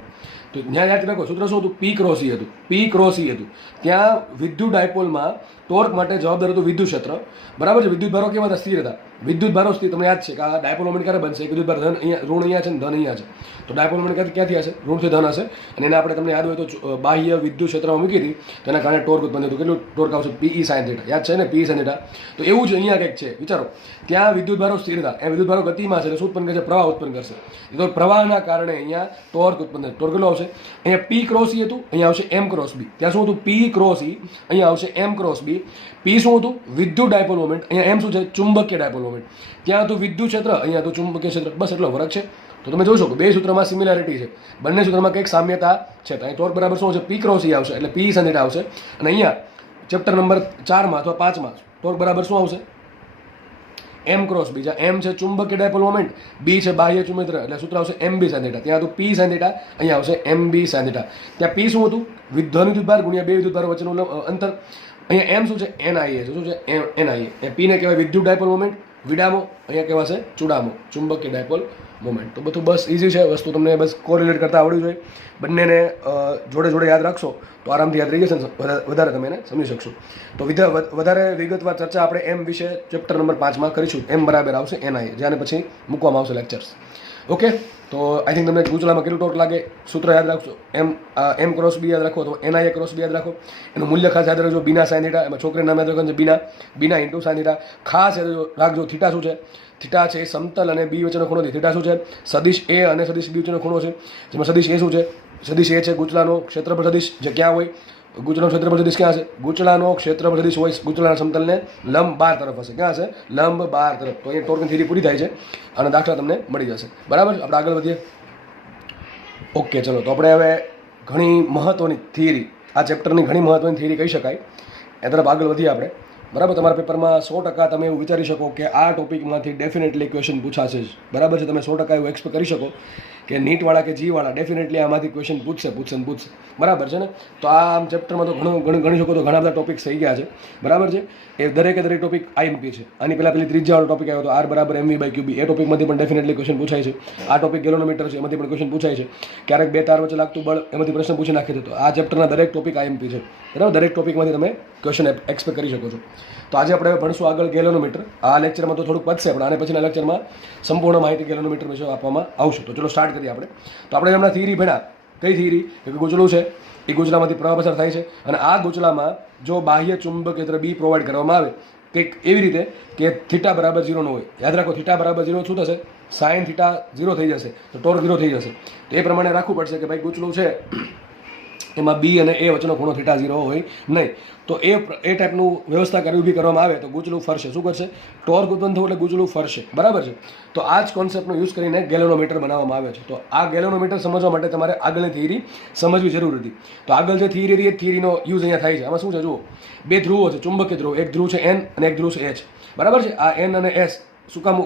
તો ત્યાં યાદ રાખો સૂત્ર શું હતું? P ક્રોસ E હતું. P ક્રોસ E હતું. ત્યાં વિદ્યુત ડાયપોલમાં ટોર્ક માટે જવાબદાર હતું વિદ્યુત ક્ષેત્ર. બરાબર છે. વિદ્યુત ભારો કેવા હતા? સ્થિર હતા. વિદ્યુત ભારો સ્થિર. તમને યાદ છે કે આ ડાયપોલ મોમેન્ટ ક્યારે બનશે? એક વિદ્યુત ભાર ધન અહીંયા, ઋણ અહીંયા છે ને ધન અહીંયા છે. તો ડાયપોલ મોમેન્ટ ક્યાંથી હશે? ઋણથી ધન હશે. અને એને આપણે તમને યાદ હોય તો બાહ્ય વિદ્યુત ક્ષેત્રમાં મૂકી હતી. તેના કારણે ટોર્ક ઉત્પન્ન થયું. કેટલું ટોર્ક આવશે? PE sine theta. યાદ છે ને? PE sine theta. તો એવું જ અહીંયા કંઈક છે. વિચારો ત્યાં વિદ્યુત ભારો સ્થિર હતા, એ વિદ્યુત ભારો ગતિમાં છે એટલે શું ઉત્પન્ન કરશે? પ્રવાહ ઉત્પન્ન કરશે. તો પ્રવાહના કારણે અહીંયા ટોર્ક ઉત્પન્ન થશે. ટોર્ક કેટલો આવશે? અહીંયા P ક્રોસ E હતું, અહીંયા આવશે M ક્રોસ B. ત્યાં શું હતું? P ક્રોસ E, અહીંયા આવશે M ક્રોસ B. P શું હતું? વિદ્યુત ડાયપોલ મોમેન્ટ. અહીંયા M શું છે? ચુંબકીય ડાયપોલ મોમેન્ટ. ત્યાં હતું વિદ્યુત ક્ષેત્ર, અહીંયા હતું ચુંબકીય ક્ષેત્ર. બસ એટલો ફરક છે. તો તમે જોશો કે બે સૂત્રમાં સિમિલારિટી છે, બંને સૂત્રમાં કંઈક સામ્યતા છે. તો અહીં ટોર્ક બરાબર શું છે? P ક્રોસ E આવશે એટલે P સાઇન થીટા આવશે. અને અહીંયા ચેપ્ટર નંબર 4 અથવા 5 ટોર્ક બરાબર શું આવશે? M cross B. જ્યાં M છે ચુંબકીય ડાયપોલ મોમેન્ટ, B છે બાહ્ય ચુંબકીય, એટલે સૂત્ર આવશે MB સાઇન થીટા. ત્યાં હતું P સાઇન થીટા, અહીંયા આવશે MB સાઇન થીટા. ત્યાં P શું હતું? ધન વિદ્યુતભાર ગુણ્યા બે વિદ્યુતભાર વચ્ચેનું અંતર. અહીંયા M શું છે? NIA છે. શું છે? NIA. P ને કહેવાય વિદ્યુત ડાયપોલ મોમેન્ટ, વિડામો. અહીંયા કહેવાશે ચુડામો, ચુંબકીય ડાયપોલ મોમેન્ટ. તો બધું બસ ઇઝી છે વસ્તુ. તમને બસ કોરિલેટ કરતા આવડવું જોઈએ. બંનેને જોડે જોડે યાદ રાખશો તો આરામથી યાદ રહી જશે ને વધારે તમે એને સમજી શકશો. તો વધારે વિગતવાર ચર્ચા આપણે M વિશે ચેપ્ટર નંબર 5 કરીશું. M બરાબર આવશે NIA, જ્યાં પછી મૂકવામાં આવશે લેક્ચર્સ. ઓકે. તો આઈ થિંક તમને ગૂંચળામાં કેટલું ટોર્ક લાગે સૂત્ર યાદ રાખશો. M ક્રોસ B યાદ રાખો તો NIA ક્રોસ B યાદ રાખો. એનું મૂલ્ય ખાસ યાદ રાખજો બીના સાઇન થીટા. એમાં છોકરીનું નામ યાદ રાખવાનું છે બીના ઇન્ટુ સાઇન થીટા. ખાસ યાદ રાખજો થીટા શું છે? થીટા છે સમતલ અને B વચ્ચેનો ખૂણો. થીટા શું છે? સદિશ A અને સદિશ B વચ્ચેનો ખૂણો છે. જેમાં સદિશ A શું છે? સદિશ A છે ગૂંચળાનો ક્ષેત્રફળ સદિશ, જે ક્યાં હોય? ગૂંચળાનું ક્ષેત્રફળ સદિશ ક્યાં છે? ગૂંચળાનો ક્ષેત્રફળ સદિશ હોય ગૂંચળાના સમતલને લંબ 12 તરફ હશે. ક્યાં હશે? લંબ 12 તરફ. તો અહીંયા ટોર્કની થિયરી પૂરી થાય છે અને દાખલા તમને મળી જશે. બરાબર, આપણે આગળ વધીએ. ઓકે, ચલો. તો આપણે હવે ઘણી મહત્ત્વની થિયરી, આ ચેપ્ટરની ઘણી મહત્ત્વની થિયરી કહી શકાય, એ તરફ આગળ વધીએ આપણે. બરાબર, તમારા પેપરમાં 100% તમે એવું વિચારી શકો કે આ ટોપિકમાંથી ડેફિનેટલી ક્વેશ્ચન પૂછાશે જ. બરાબર છે, તમે 100% એવું એક્સપેક્ટ કરી શકો કે નીટવાળા કે જીવાળા ડેફિનેટલી આમાંથી ક્વેશ્ચન પૂછશે. બરાબર છે ને? તો આ આમ ચેપ્ટરમાં તો ગણી શકો તો ઘણા બધા ટોપિક્સ થઈ ગયા છે. બરાબર છે, એ દરેક ટોપિક આઈએમપી છે. આની પેલી ત્રીજાવાળો ટોપિક આવ્યો તો R બરાબર mv/qb, એ ટોપિકમાંથી પણ ડેફિનેટલી ક્વેશ્ચન પૂછાય છે. આ ટોપિક ગેલોનોમીટર છે, એમાંથી પણ ક્વેશ્ચન પૂછાય છે. ક્યારેક બે તાર વચ્ચે લાગતું બળ, એમાંથી પ્રશ્ન પૂછી નાખે છે. તો આ ચેપ્ટરના દરેક ટોપિક આઈએમપી છે. બરાબર, દરેક ટોપિકમાંથી તમે ક્વેશ્ચન એક્સપેક્ટ કરી શકો છો. તો આજે આપણે ભણશું આગળ ગેલોનોમીટર. આ લેક્ચરમાં તો થોડુંક પતશે, પણ આને પછીના લેક્ચરમાં સંપૂર્ણ માહિતી ગેલોનોમીટર વિશે આપવામાં આવશે. તો ચલો સ્ટાર્ટ કરીએ આપણે. તો આપણે હમણાં થિયરી ભણ્યા. કઈ થિયરી? કે ગૂંચળું છે, એ ગૂંચળામાંથી પ્રવાહ પસાર થાય છે, અને આ ગૂંચળામાં જો બાહ્ય ચુંબક ક્ષેત્ર બી પ્રોવાઈડ કરવામાં આવે કંઈક એવી રીતે કે થીટા બરાબર 0 નો હોય. યાદ રાખો, થીટા બરાબર 0 શું થશે? સાઇન થીટા 0 થઈ જશે, તો ટોર્ક 0 થઈ જશે. તો એ પ્રમાણે રાખવું પડશે કે ભાઈ ગૂંચળું છે એમાં બી અને એ વચ્ચેનો ખૂણો થીટા 0 હોય નહીં. તો એ ટાઈપનું વ્યવસ્થા ઊભી કરવામાં આવે તો ગૂંચળું ફરશે. શું કરશે? ટોર્ક ઉત્પન્ન થવું એટલે ગૂંચળું ફરશે. બરાબર છે. તો આ જ કોન્સેપ્ટનો યુઝ કરીને ગેલોનોમીટર બનાવવામાં આવે છે. તો આ ગેલોનોમીટર સમજવા માટે તમારે આગળની થિયરી સમજવી જરૂર હતી. તો આગળ જે થિયરી હતી એ થિયરીનો યુઝ અહીંયા થાય છે. આમાં શું છે જુઓ, બે ધ્રુવો છે, ચુંબકીય ધ્રુવ. એક ધ્રુવ છે N અને એક ધ્રુવ છે H. બરાબર છે. આ N અને S શું કામ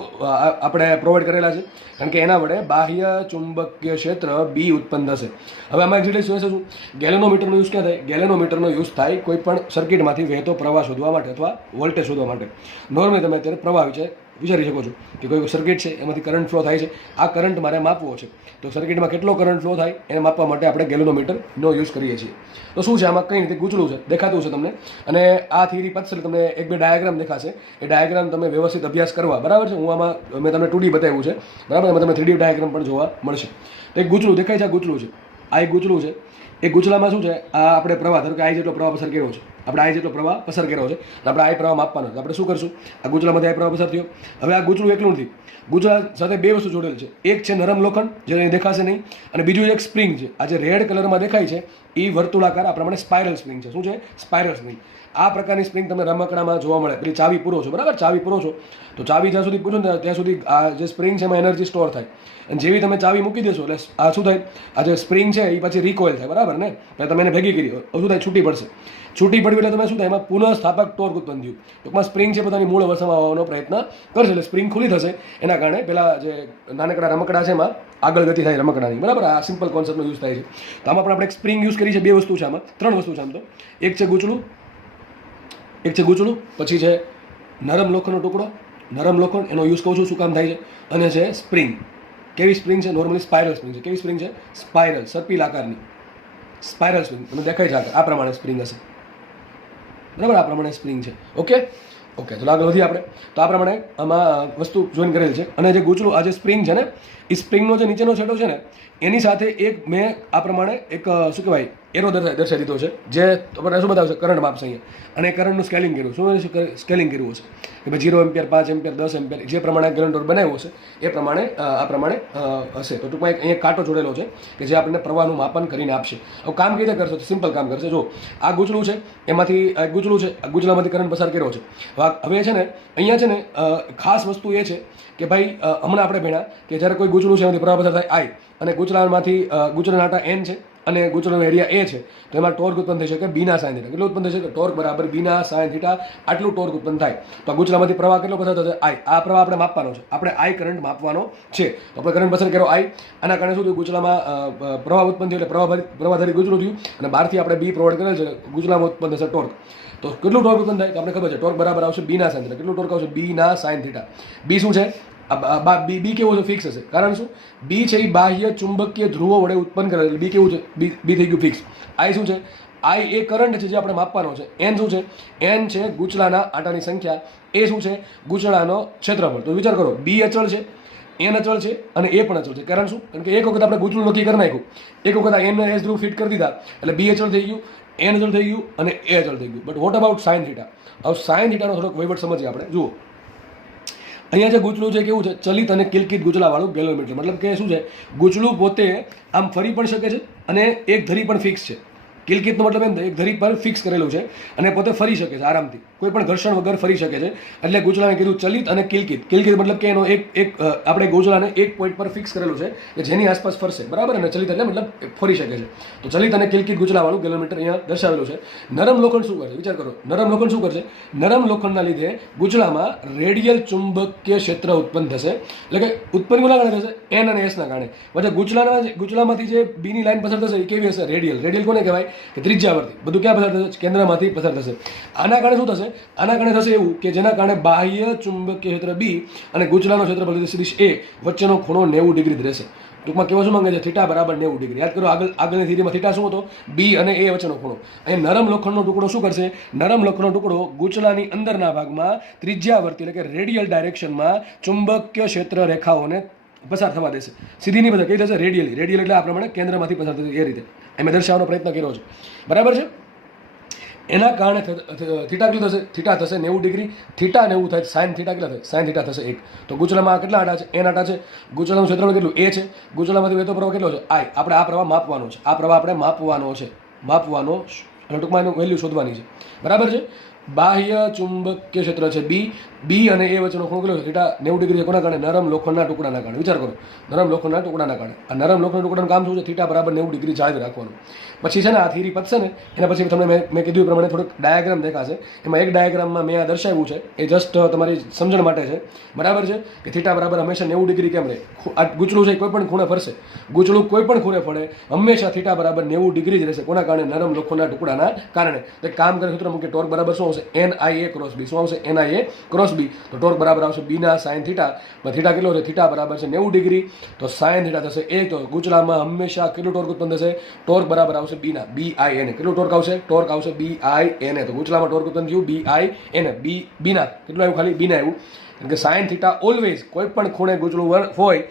આપણે પ્રોવાઈડ કરેલા છે? કારણ કે એના વડે બાહ્ય ચુંબકીય ક્ષેત્ર બી ઉત્પન્ન થશે. હવે આમાં એક ડિટેલ્સ જોઈશે. શું ગેલેનોમીટરનો યુઝ ક્યાં થાય? ગેલેનોમીટરનો યુઝ થાય કોઈ પણ સર્કિટમાંથી વહેતો પ્રવાહ શોધવા માટે અથવા વોલ્ટેજ શોધવા માટે. નોર્મલી તમે અત્યારે પ્રવાહ વિશે વિચારી શકો છો કે કોઈ સર્કિટ છે, એમાંથી કરંટ ફ્લો થાય છે. આ કરંટ મારે માપવો છે, તો સર્કિટમાં કેટલો કરંટ ફ્લો થાય એને માપવા માટે આપણે ગેલેનોમીટરનો યુઝ કરીએ છીએ. તો શું છે આમાં? કઈ રીતે ગૂંચળું છે, દેખાતું છે તમને. અને આ થિયરી પતશે તમને એક બે ડાયાગ્રામ દેખાશે. એ ડાયાગ્રામ તમે વ્યવસ્થિત અભ્યાસ કરવા. બરાબર છે. હું આમાં મેં તમને 2D બતાવ્યું છે. બરાબર, એમાં તમને 3D ડાયાગ્રામ પણ જોવા મળશે. એક ગૂંચળું દેખાય છે, આ ગૂંચળું છે, આ એક ગૂંચળું છે. એ ગૂંચળામાં શું છે? આ આપણે પ્રવાહ, ધારો કે આઈ જેટલો પ્રવાહ પસાર કર્યો છે, આપણે આઈ જેટલો પ્રવાહ પસાર કર્યો છે, આપણે આઈ પ્રવાહ માપવાનો છે. આપણે શું કરશું? આ ગૂંચળામાંથી આઈ પ્રવાહ પસાર થયો. હવે આ ગૂંચળું એકલું નથી, ગૂંચળા સાથે બે વસ્તુ જોડેલ છે. એક છે નરમ લોખંડ, જે અહીં દેખાશે નહીં, અને બીજું એક સ્પ્રિંગ છે. આ જે રેડ કલરમાં દેખાય છે એ વર્તુળાકાર, આ પ્રમાણે સ્પાઇરલ સ્પ્રિંગ છે. શું છે? Spiral spring. આ પ્રકારની સ્પ્રિંગ તમને રમકડામાં જોવા મળે. પેલી ચાવી પૂરો છો, બરાબર, ચાવી પૂરો છો તો ચાવી જ્યાં સુધી પૂરો ને ત્યાં સુધી આ જે સ્પ્રિંગ છે એમાં એનર્જી સ્ટોર થાય. અને જેવી તમે ચાવી મૂકી દેશો એટલે આ શું થાય? આ જે સ્પ્રિંગ છે એ પછી રિકોઇલ થાય. બરાબર ને? એટલે તમે એને ભેગી કરી, શું થાય? છૂટી પડશે. છૂટી પડવી એટલે તમે શું થાય? એમાં પુનઃસ્થાપક ટોર્ક ઉત્પન્ન થયું. ટૂંકમાં સ્પ્રિંગ છે પોતાની મૂળ અવસ્થામાં આવવાનો પ્રયત્ન કરશે, એટલે સ્પ્રિંગ ખુલ્લી થશે. એના કારણે પેલા જે નાનકડા રમકડા છે એમાં આગળ ગતિ થાય રમકડાની. બરાબર, આ સિમ્પલ કોન્સેપ્ટનો યુઝ થાય છે. તો આમાં પણ આપણે એક સ્પ્રિંગ યુઝ કરી છે. બે વસ્તુ છે આમાં, ત્રણ વસ્તુ છે આમ તો. એક છે ગૂંચળું, પછી છે નરમ લોખંડનો ટુકડો. નરમ લોખંડ એનો યુઝ કહું છું શું કામ થાય છે? અને છે સ્પ્રિંગ. કેવી સ્પ્રિંગ છે? નોર્મલી સ્પાઇરલ સ્પ્રિંગ છે. કેવી સ્પ્રિંગ છે? સ્પાઇરલ, સર્પિલ આકારની સ્પાઇરલ સ્પ્રિંગ. તમને દેખાય છે આ પ્રમાણે સ્પ્રિંગ હશે. બરાબર, આ પ્રમાણે સ્પ્રિંગ છે. ઓકે, તો આગળ વધીએ આપણે. તો આ પ્રમાણે આમાં વસ્તુ જોઈન કરેલ છે. અને જે ગૂંચળું, આ જે સ્પ્રિંગ છે ને, એ સ્પ્રિંગનો જે નીચેનો છેડો છે ને, એની સાથે એક મેં આ પ્રમાણે એક શું કહેવાય એરો દર્શાવી દીધો છે, જે તમને શું બતાવશે? કરંટ માપશે અહીંયા. અને કરંટનું સ્કેલિંગ કર્યું. શું સ્કેલિંગ કર્યું હશે કે ભાઈ 0 એમ્પિયર, 5 એમ્પિયર, 10 એમ્પિયર, જે પ્રમાણે ગેલેન્ડોર બનાવ્યો હશે એ પ્રમાણે આ પ્રમાણે હશે. તો ટૂંકમાં અહીંયા કાંટો જોડેલો છે કે જે આપણને પ્રવાહનું માપન કરીને આપશે. હવે કામ કઈ રીતે કરશો? તો સિમ્પલ કામ કરશે. જો આ ગૂંચળું છે, એમાંથી એક ગૂંચળું છે, આ ગૂંચળામાંથી કરંટ પસાર કર્યો છે. હવે છે ને અહીંયા છે ને ખાસ વસ્તુ એ છે કે ભાઈ હમણાં આપણે ભણ્યા કે જ્યારે કોઈ ગૂંચળું છે એમાંથી પ્રવાહ પસાર થાય આઈ, અને ગૂંચળામાંથી ગૂંચળાના આટા N છે અને ગૂંચળાનો એરિયા A છે, તો એમાં ટોર્ક ઉત્પન્ન થઈ શકે બીના સાઇન થીટા. કેટલું ઉત્પન્ન થઈ શકે? ટોર્ક બરાબર બીના સાઇન થીટા. આટલું ટોર્ક ઉત્પન્ન થાય. તો આ ગૂંચળામાંથી પ્રવાહ કેટલો પસાર થશે? આઈ. આ પ્રવાહ આપણે માપવાનો છે. આપણે આઈ કરંટ માપવાનો છે. તો આપણે કરંટ પસાર કર્યો આઈ. આના કારણે શું થયું? ગૂંચળામાં પ્રવાહ ઉત્પન્ન થયું, એટલે પ્રવાહધારી ગૂંચળું થયું, અને બહારથી આપણે બી પ્રોવાઈડ કરેલ છે. ગૂંચળામાં ઉત્પન્ન થશે ટોર્ક. તો કેટલું ટોર્ક ઉત્પન્ન થાય? તો આપણે ખબર છે ટોર્ક બરાબર આવશે બીના સાઇન થીટા. કેટલું ટોર્ક આવશે? બીના સાઇન થીટા. બી શું છે? બી કેવો છે? ફિક્સ હશે. કારણ શું? બી છે એ બાહ્ય ચુંબકીય ધ્રુવો વડે ઉત્પન્ન કરે. બી કેવું છે? બી થઈ ગયું ફિક્સ. આઈ શું છે? આઈ એ કરંટ છે જે આપણે માપવાનો છે. એન શું છે? એન છે ગૂંચળાના આટાની સંખ્યા. એ શું છે? ગૂંચળાનો ક્ષેત્રફળ. તો વિચાર કરો, બી અચળ છે, એન અચળ છે, અને એ પણ અચળ છે. કારણ શું? કારણ કે એક વખત આપણે ગૂંચળું નક્કી કરી નાખ્યું, એક વખત આ એન એસ ધ્રુવ ફિટ કરી દીધા એટલે બી અચળ થઈ ગયું, એન અચળ થઈ ગયું, અને એ અચળ થઈ ગયું. But what about sign theta? હવે સાઇન થીટાનો થોડોક વહીવટ સમજીએ આપણે. જુઓ, અહીંયા જે ગૂંચળું છે કેવું છે? ચલિત અને કિલકિત ગૂંચળાવાળું ગેલોમીટર. મતલબ કે શું છે? ગૂંચળું પોતે આમ ફરી પણ શકે છે અને એક ધરી પણ ફિક્સ છે. કિલકિતનો મતલબ એમ થાય એક ધરી પર ફિક્સ કરેલું છે અને પોતે ફરી શકે છે આરામથી, કોઈ પણ ઘર્ષણ વગર ફરી શકે છે. એટલે ગૂંચળાને કીધું ચલિત અને કિલકિત. કિલકિત મતલબ કે એનો આપણે ગૂંચળાને એક પોઈન્ટ પર ફિક્સ કરેલું છે કે જેની આસપાસ ફરશે, બરાબર. અને ચલિત એટલે મતલબ ફરી શકે છે. તો ચલિત અને કિલકિત ગૂંચળાવાળું ગેલોમીટર અહીંયા દર્શાવેલું છે. નરમ લોખંડ શું કરશે? વિચાર કરો, નરમ લોખંડ શું કરશે? નરમ લોખંડના લીધે ગૂંચળામાં રેડિયલ ચુંબકીય ક્ષેત્ર ઉત્પન્ન થશે. એટલે કે ઉત્પન્ન કોના કારણે થશે? એન અને એસના કારણે. પછી ગૂંચળામાંથી જે બીની લાઈન પસાર થશે એ કેવી હશે? રેડિયલ. રેડિયલ કોને કહેવાય? કે ત્રિજ્યાવર્તી. બધું ક્યાં પસાર થશે? કેન્દ્રમાંથી પસાર થશે. આના કારણે શું થશે? આના કારણે થશે એવું કે જેના કારણે બાહ્ય ચુંબકીય ક્ષેત્ર બી અને ગૂંચળાનો ક્ષેત્રફળ સદિશ એ વચ્ચેનો ખૂણો 90 ડિગ્રી રહેશે. ટૂંકમાં કેવા શું માંગે છે? થીટા બરાબર 90 ડિગ્રી. યાદ કરો, આગળની થિયરીમાં થીટા શું હતો? બી અને એ વચ્ચેનો ખૂણો. અહીં નરમ લોખંડનો ટુકડો શું કરશે? નરમ લોખંડનો ટુકડો ગૂંચળાની અંદરના ભાગમાં ત્રિજ્યાવર્તી એટલે કે રેડિયલ ડાયરેક્શનમાં ચુંબકીય ક્ષેત્ર રેખાઓને પસાર થવા દેશે. સીધી નહીં પસાર, કઈ થશે? રેડિયલી. રેડિયલ એટલે આ પ્રમાણે કેન્દ્રમાંથી પસાર થશે. એ રીતે મેં દર્શાવવાનો પ્રયત્ન કર્યો છે, બરાબર છે. એના કારણે થીટા કેટલું થશે? થીટા થશે 90 ડિગ્રી. થીટા 90 થાય, સાઇન થીટા કેટલા થાય? સાઇન થીટા થશે 1. તો ગૂંચળામાં કેટલા આટા છે? એન આટા છે. ગૂંચળાનું ક્ષેત્રફળ કેટલું? એ છે. ગૂંચળામાંથી વહેતો પ્રવાહ કેટલો છે? આઈ. આપણે આ પ્રવાહ માપવાનો છે. આ પ્રવાહ આપણે માપવાનો છે, અને ટૂંકમાં એનું વેલ્યુ શોધવાની છે, બરાબર છે. બાહ્ય ચુંબકીય ક્ષેત્ર છે બી અને એ વચ્ચેનો ખૂણો કેટલો છે? Theta 90 degree. કોના કારણે? નરમ લોખંડના ટુકડાના કારણે. વિચાર કરો, નરમ લોખંડના ટુકડાના કારણે. આ નરમ લોખંડના ટુકડાનું કામ શું છે? થીટા બરાબર 90 ડિગ્રી જાળવી રાખવાનું. પછી છે ને આ થિયરી પતશે ને એના પછી તમને મેં કીધું એ પ્રમાણે થોડુંક ડાયાગ્રામ દેખાશે. એમાં એક ડાયાગ્રામમાં મેં આ દર્શાવ્યું છે, એ જસ્ટ તમારી સમજણ માટે છે, બરાબર છે. કે થીટા બરાબર હંમેશા 90 ડિગ્રી કેમ રહે? આ ગૂંચળું છે કોઈ પણ ખૂણે ફરશે. ગૂંચળું કોઈ પણ ખૂણે પડે હંમેશા થીટા બરાબર 90 ડિગ્રી જ રહેશે. કોના કારણે? નરમ લોખંડના ટુકડાના કારણે. તો કામ કરે સૂત્ર મૂકે ટોર્ક બરાબર શું આવશે? NIA cross B. શું આવશે? NIA cross B. તો ટોર્ક બરાબર આવશે બીના સાઇન થીટા. થીટા કેટલો છે? થીટા બરાબર છે 90 ડિગ્રી. તો સાઇન થીટા થશે 1. તો ગૂંચળામાં હંમેશા કેટલું ટોર્ક ઉત્પન્ન થશે? ટોર્ક બરાબર આવશે બીના BIN. કેટલું ટોર્ક આવશે? ટોર્ક આવશે BIN. તો ગૂંચળામાં ટોર્ક ઉત્પન્ન થયું BIN. બીના કેટલું આવ્યું? ખાલી બીના આવ્યું. કારણ કે સાઇન થીટા ઓલવેઝ કોઈ પણ ખૂણે ગૂંચળું હોય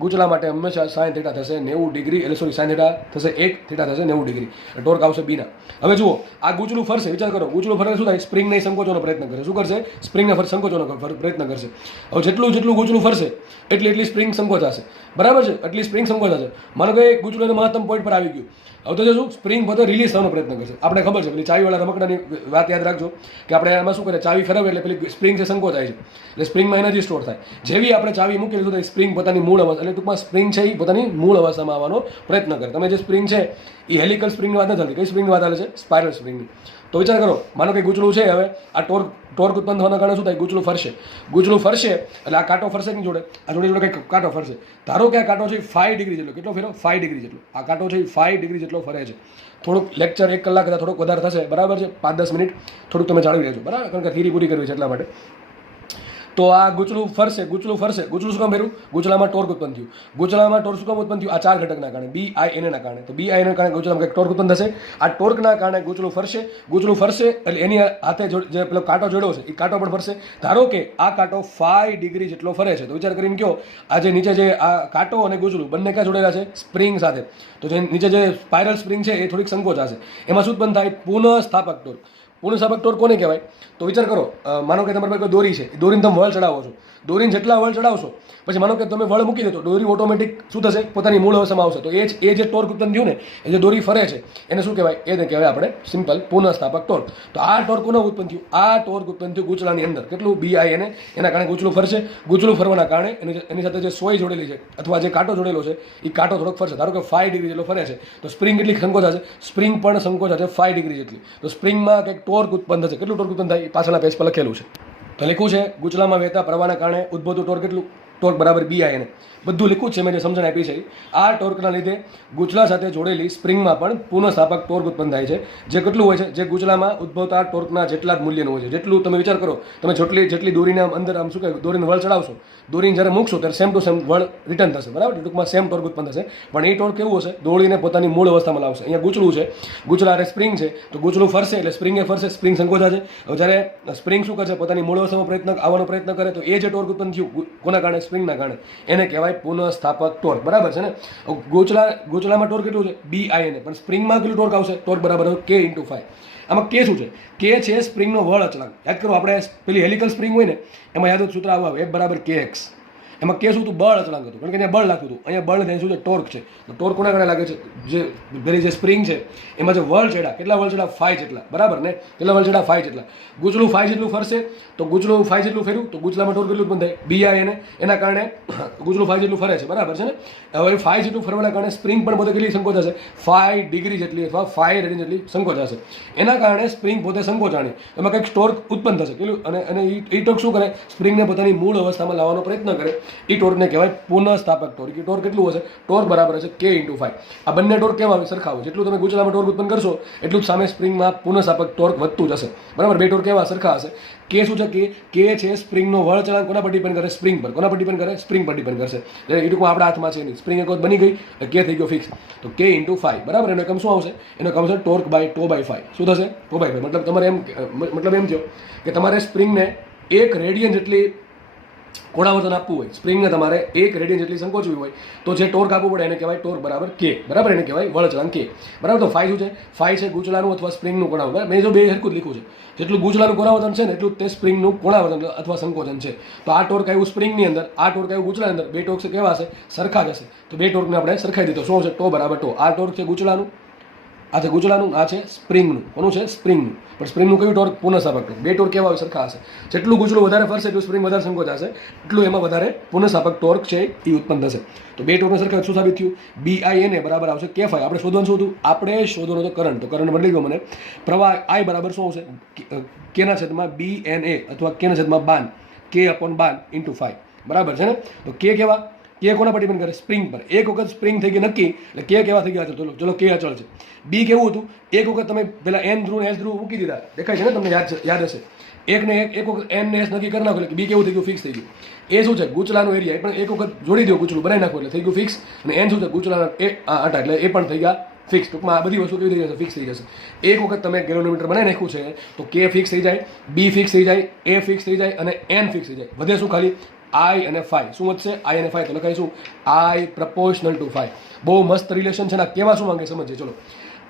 ગૂંચળા માટે હંમેશા સાઇન થીટા થશે 90 ડિગ્રી. એટલે સોરી, સાઇન થીટા થશે 1, થીટા થશે 90 ડિગ્રી. ટોર્ક આવશે બીના. હવે જુઓ, આ ગૂંચળું ફરશે. વિચાર કરો, ગૂંચળું ફરે શું થાય? સ્પ્રિંગને સંકોચવાનો પ્રયત્ન કરશે. શું કરશે? સ્પ્રિંગને સંકોચવાનો પ્રયત્ન કરશે. હવે જેટલું ગૂંચળું ફરશે એટલી સ્પ્રિંગ સંકોચાશે, બરાબર છે. એટલી સ્પ્રિંગ સંકોચાશે. માનો કે ગૂંચળું મહત્તમ પોઈન્ટ પર આવી ગયું. હવે તો શું? સ્પ્રિંગ પોતે રિલીઝ થવાનો પ્રયત્ન કરશે. આપણે ખબર છે પેલી ચાવીવાળા રમકડાની વાત યાદ રાખજો કે આપણે એમાં શું કરે? ચાવી ફેરવે એટલે પેલી સ્પ્રિંગ છે સંકોચાય છે, એટલે સ્પ્રિંગમાં એનર્જી સ્ટોર થાય. જેવી આપણે ચાવી મૂકી દીધું તો સ્પ્રિંગ પોતાની મૂળ અવસ્થા, એટલે ટૂંકમાં સ્પ્રિંગ છે એ પોતાની મૂળ અવસ્થામાં આવવાનો પ્રયત્ન કરે. તમે જે સ્પ્રિંગ છે એ હેલિકલ સ્પ્રિંગની વાત નથી થતી. કઈ સ્પ્રિંગની વાત આવે છે? સ્પાઇરલ સ્પ્રિંગની. તો વિચાર કરો, માનો કે ગૂંચળું છે, હવે આ ટોર્ક ઉત્પન્ન થવાના કારણે શું થાય? ગૂંચળું ફરશે એટલે આ કાંટો ફરશે ની જોડે, આ જોડે કંઈક કાંટો ફરશે. ધારો કે આ કાંટો છે 5 ડિગ્રી જેટલો. કેટલો ફેરો? 5 ડિગ્રી જેટલો. આ કાંટો છે 5 ડિગ્રી જેટલો ફરે છે. થોડુંક લેક્ચર 1 કલાક કરતાં થોડુંક વધારે થશે, બરાબર છે. 5-10 મિનિટ થોડુંક તમે જાળવી રહેજો, બરાબર, કારણ કે થિયરી પૂરી કરવી છે એટલા માટે. તો આ ગૂંચળું ફરશે. ગૂંચળું શું કામ ફેર્યું? ગૂંચળામાં ટોર્ક ઉત્પન્ન થયું. ગૂંચળામાં ટોર્ક શું કામ ઉત્પન્ન થયું? આ 4 ઘટકના કારણે, BIN ના કારણે. તો BIN ના કારણે ગૂંચળામાં કંઈક ટોર્ક ઉત્પન્ન થશે. આ ટોર્કના કારણે ગૂંચળું ફરશે એટલે એની હાથે જે પેલો કાંટો જોડ્યો છે એ કાંટો પણ ફરશે. ધારો કે આ કાંટો 5 ડિગ્રી જેટલો ફરે છે, તો વિચાર કરીને કહો, આ જે નીચે જે આ કાંટો અને ગૂંચળું બંને ક્યાં જોડેલા છે? સ્પ્રિંગ સાથે. તો જે નીચે જે સ્પાઇરલ સ્પ્રિંગ છે એ થોડીક સંકોચાશે. એમાં શું ઉત્પન્ન થાય? પુનઃસ્થાપક ટોર્ક. પુનઃસ્થાપક ટોર્ક કોને કહેવાય? તો વિચાર કરો, માનો કે તમારી પાસે કોઈ દોરી છે, દોરીને તમે વળ ચડાવો છો. દોરીને જેટલા વળ ચડાવશો પછી માનો કે તમે વળ મૂકી દો તો દોરી ઓટોમેટિક શું થશે? પોતાની મૂળ અવસ્થામાં આવશે. તો એ જે ટોર્ક ઉત્પન્ન થયું ને, એ જે દોરી ફરે છે એને શું કહેવાય? એને કહેવાય આપણે સિમ્પલ પુનઃસ્થાપક ટોર્ક. તો આ ટોર્ક કોનો ઉત્પન્ન થયું? આ ટોર્ક ઉત્પન્ન થયું ગૂંચળાની અંદર. કેટલું? BIN. એના કારણે ગૂંચળું ફરશે. ગૂંચળું ફરવાના કારણે એની સાથે જે સોય જોડેલી છે અથવા જે કાંટો જોડેલો છે એ કાંટો થોડોક ફરશે. ધારો કે 5 ડિગ્રી જેટલો ફરે છે તો સ્પ્રિંગ કેટલી સંકોચાશે? સ્પ્રિંગ પણ સંકોચાશે 5 ડિગ્રી જેટલી. તો સ્પ્રિંગમાં કંઈક ટોર્ક ઉત્પન્ન થશે. કેટલું ટોર્ક ઉત્પન્ન થાય? પાછળના પેજ પર લખેલું છે. તો લખ્યું છે ગૂંચળામાં વહેતા પ્રવાહના કારણે ઉદ્ભવતું ટોર્ક કેટલું? ટોર્ક બરાબર BIN. બધું લખ્યું છે, મેં જે સમજણ આપી છે. આ ટોર્કના લીધે ગૂંચળા સાથે જોડેલી સ્પ્રિંગમાં પણ પુનઃસ્થાપક ટોર્ક ઉત્પન્ન થાય છે. જે કેટલું હોય છે? જે ગૂંચળામાં ઉદ્ભવતા ટોર્કના જેટલા જ મૂલ્યનું હોય છે. જેટલું તમે વિચાર કરો, તમે જેટલી દોરીને અંદર આમ શું કહે, દોરીને વળ ચડાવશો, દોરીને જ્યારે મૂકશો ત્યારે સેમ ટુ સેમ વળ રિટર્ન થશે, બરાબર. ટૂંકમાં સેમ ટોર્ક ઉત્પન્ન થશે. પણ એ ટોર્ક કેવું હશે? દોડીને પોતાની મૂળ અવસ્થામાં લાવશે. અહીંયા ગૂંચળું છે, ગૂંચળા સ્પ્રિંગ છે, તો ગૂંચળું ફરશે એટલે સ્પ્રિંગે ફરશે, સ્પ્રિંગ સંકોચાશે. હવે જ્યારે સ્પ્રિંગ શું કરશે? પોતાની મૂળ અવસ્થામાં આવવાનો પ્રયત્ન કરે તો એ જે ટોર્ક ઉત્પન્ન થયું કોના કારણે? સ્પ્રિંગના કારણે. એને કહેવાય પુનઃસ્થાપક ટોર્ક, બરાબર છે ને. ગૂંચળામાં ટોર્ક કેટલું છે? BIN. પણ સ્પ્રિંગમાં કેટલું ટોર્ક આવશે? ટોર્ક બરાબર K×5. આમાં K શું છે? K છે સ્પ્રિંગનો વળ અચળાંક. યાદ કરો, આપણે પેલી હેલિકલ સ્પ્રિંગ હોય ને એમાં યાદ સૂત્ર આવું આવે, F = KX. એમાં કે શું હતું? બળ અચળાંક હતું, કારણ કે અહીંયા બળ લાગતું હતું. અહીંયા બળ ત્યાં શું છે? ટોર્ક છે. તો ટોર્ક કોના કારણે લાગે છે? જે પેલી જે સ્પ્રિંગ છે એમાં જે વળછેડા, કેટલા વળછેડા? 5 જેટલા, બરાબર ને? કેટલા વળછેડા? 5 જેટલા. ગુચલું 5 જેટલું ફરશે તો ગુચલું 5 જેટલું ફેર્યું તો ગુચલામાં ટોર્ક કેટલું ઉત્પન્ન થાય? BI એને એના કારણે ગુચલું 5 જેટલું ફરે છે, બરાબર છે ને? હવે 5 જેટલું ફરવાના કારણે સ્પ્રિંગ પણ પોતે કેટલી સંકોચાશે? 5 ડિગ્રી જેટલી અથવા 5 રેડિયન જેટલી સંકોચાશે. એના કારણે સ્પ્રિંગ પોતે સંકોચાણી, એમાં કંઈક ટોર્ક ઉત્પન્ન થશે. કેટલું? અને એ ટોર્ક શું કરે? સ્પ્રિંગને પોતાની મૂળ અવસ્થામાં લાવવાનો પ્રયત્ન કરે. એ ટોર્કને કહેવાય પુનઃસ્થાપક ટોર્ક. એ ટોર્ક કેટલું હશે? ટોર્ક બરાબર હશે K×5. આ બંને ટોર્ક કેવા આવે? સરખા હોય. જેટલું તમે ગુચલામાં ટોર્ક ઉત્પન્ન કરશો એટલું જ સામે સ્પ્રિંગમાં પુનઃસ્થાપક ટોર્ક વધતું જશે, બરાબર? બે ટોર્ક કેવા? સરખા હશે. કે શું છે? કે છે સ્પ્રિંગનો વળચળાંક. કોના પર ડિપેન્ડ કરે? સ્પ્રિંગ પર. કોના પર ડિપેન્ડ કરે? સ્પ્રિંગ પર ડિપેન્ડ કરશે. એટલે એ ટૂંકમાં આપણા હાથમાં છે નહીં. સ્પ્રિંગ એક વખત બની ગઈ એટલે કે થઈ ગયો ફિક્સ. તો K×5, બરાબર? એનો એકમ શું આવશે? એનો એકમ છે ટોર્ક બાય ટો બાય 5. શું થશે? ટો બાય 5. મતલબ તમારે એમ થયો કે તમારે સ્પ્રિંગને 1 રેડિયન જેટલી કોણાવર્તન આપવું હોય, સ્પ્રિંગને તમારે 1 રેડિયન જેટલી સંકોચવી હોય તો જે ટોર્ક આપવું પડે એને કહેવાય ટોર્ક બરાબર K, બરાબર? એને કહેવાય વળચળાંક K, બરાબર? તો 5 શું છે? 5 છે ગુચલાનું અથવા સ્પ્રિંગનું કોણાવર્તન. મેં જો બે હરખું જ લીધું છે. જેટલું ગુચલાનું કોણાવર્તન છે ને એટલું તે સ્પ્રિંગનું કોણાવર્તન અથવા સંકોચન છે. તો આ ટોર્ક આવ્યું સ્પ્રિંગની અંદર, આ ટોર્ક આવ્યું ગુચલાની અંદર. બે ટોર્ક છે કેવા હશે? સરખા જ હશે. તો બે ટોર્કને આપણે સરખાઈ દીધો. શું છે? ટો બરાબર ટો. આ ટોર્ક છે ગુચલાનું, આ છે ગુચલાનું, આ છે સ્પ્રિંગનું. કોનું છે? સ્પ્રિંગનું. પણ સ્પ્રિંગનું કયું ટોર્ક? પુનઃસ્થાપક ટોર્ક. બે ટોર્ક કેવા હોય? સરખા હશે. જેટલું ગુચલું વધારે ફરશે એટલું સ્પ્રિંગ વધારે સંકોચાશે, એટલું એમાં વધારે પુનઃસ્થાપક ટોર્ક છે એ ઉત્પન્ન થશે. તો બે ટોર્કને સરખા શું સાબિત થયું? BI બરાબર આવશે K5. આપણે શોધવાનું શું હતું? આપણે શોધવાનું હતો કરંટ. તો કરંટ મળી ગયો મને. પ્રવાહ I બરાબર શું આવશે? Kના છેદમાં BNA અથવા Kના છેદમાં બાન, K/બાન × 5, બરાબર છે ને? તો K કેવા? K કોના પર ડિપેન્ડ કરે? સ્પ્રિંગ પર. એક વખત સ્પ્રિંગ થઈ ગઈ નક્કી એટલે K કેવા થઈ ગયા? ચલો K અચળ છે. B કેવું હતું? એક વખત તમે પેલા N ધ્રુવ S ધ્રુવ મૂકી દીધા, દેખાય છે ને? તમને યાદ હશે. એક વખત N ને S નક્કી કરી નાખો એટલે B કેવું થઈ ગયું? ફિક્સ થઈ ગયું. એ શું છે? ગુચલાનો એરિયા. એ પણ એક વખત જોડી દો, ગુચલું બનાવી નાખો એટલે થઈ ગયું ફિક્સ. અને N શું છે? ગુચલાના આટા એટલે એ પણ થઈ ગયા ફિક્સ. ટૂંકમાં આ બધી વસ્તુ કેવી થઈ જશે? ફિક્સ થઈ જશે. એક વખત તમે ગેલોનોમીટર બનાવી નાખ્યું છે તો K ફિક્સ થઈ જાય, B ફિક્સ થઈ જાય, A ફિક્સ થઈ જાય અને N ફિક્સ થઈ જાય. વધે શું? ખાલી I અને 5. શું વધશે? I અને 5. તો લખાઈશું I proportional to 5. બહુ મસ્ત રિલેશન છે ને. કેવા શું માંગે સમજીએ. ચલો,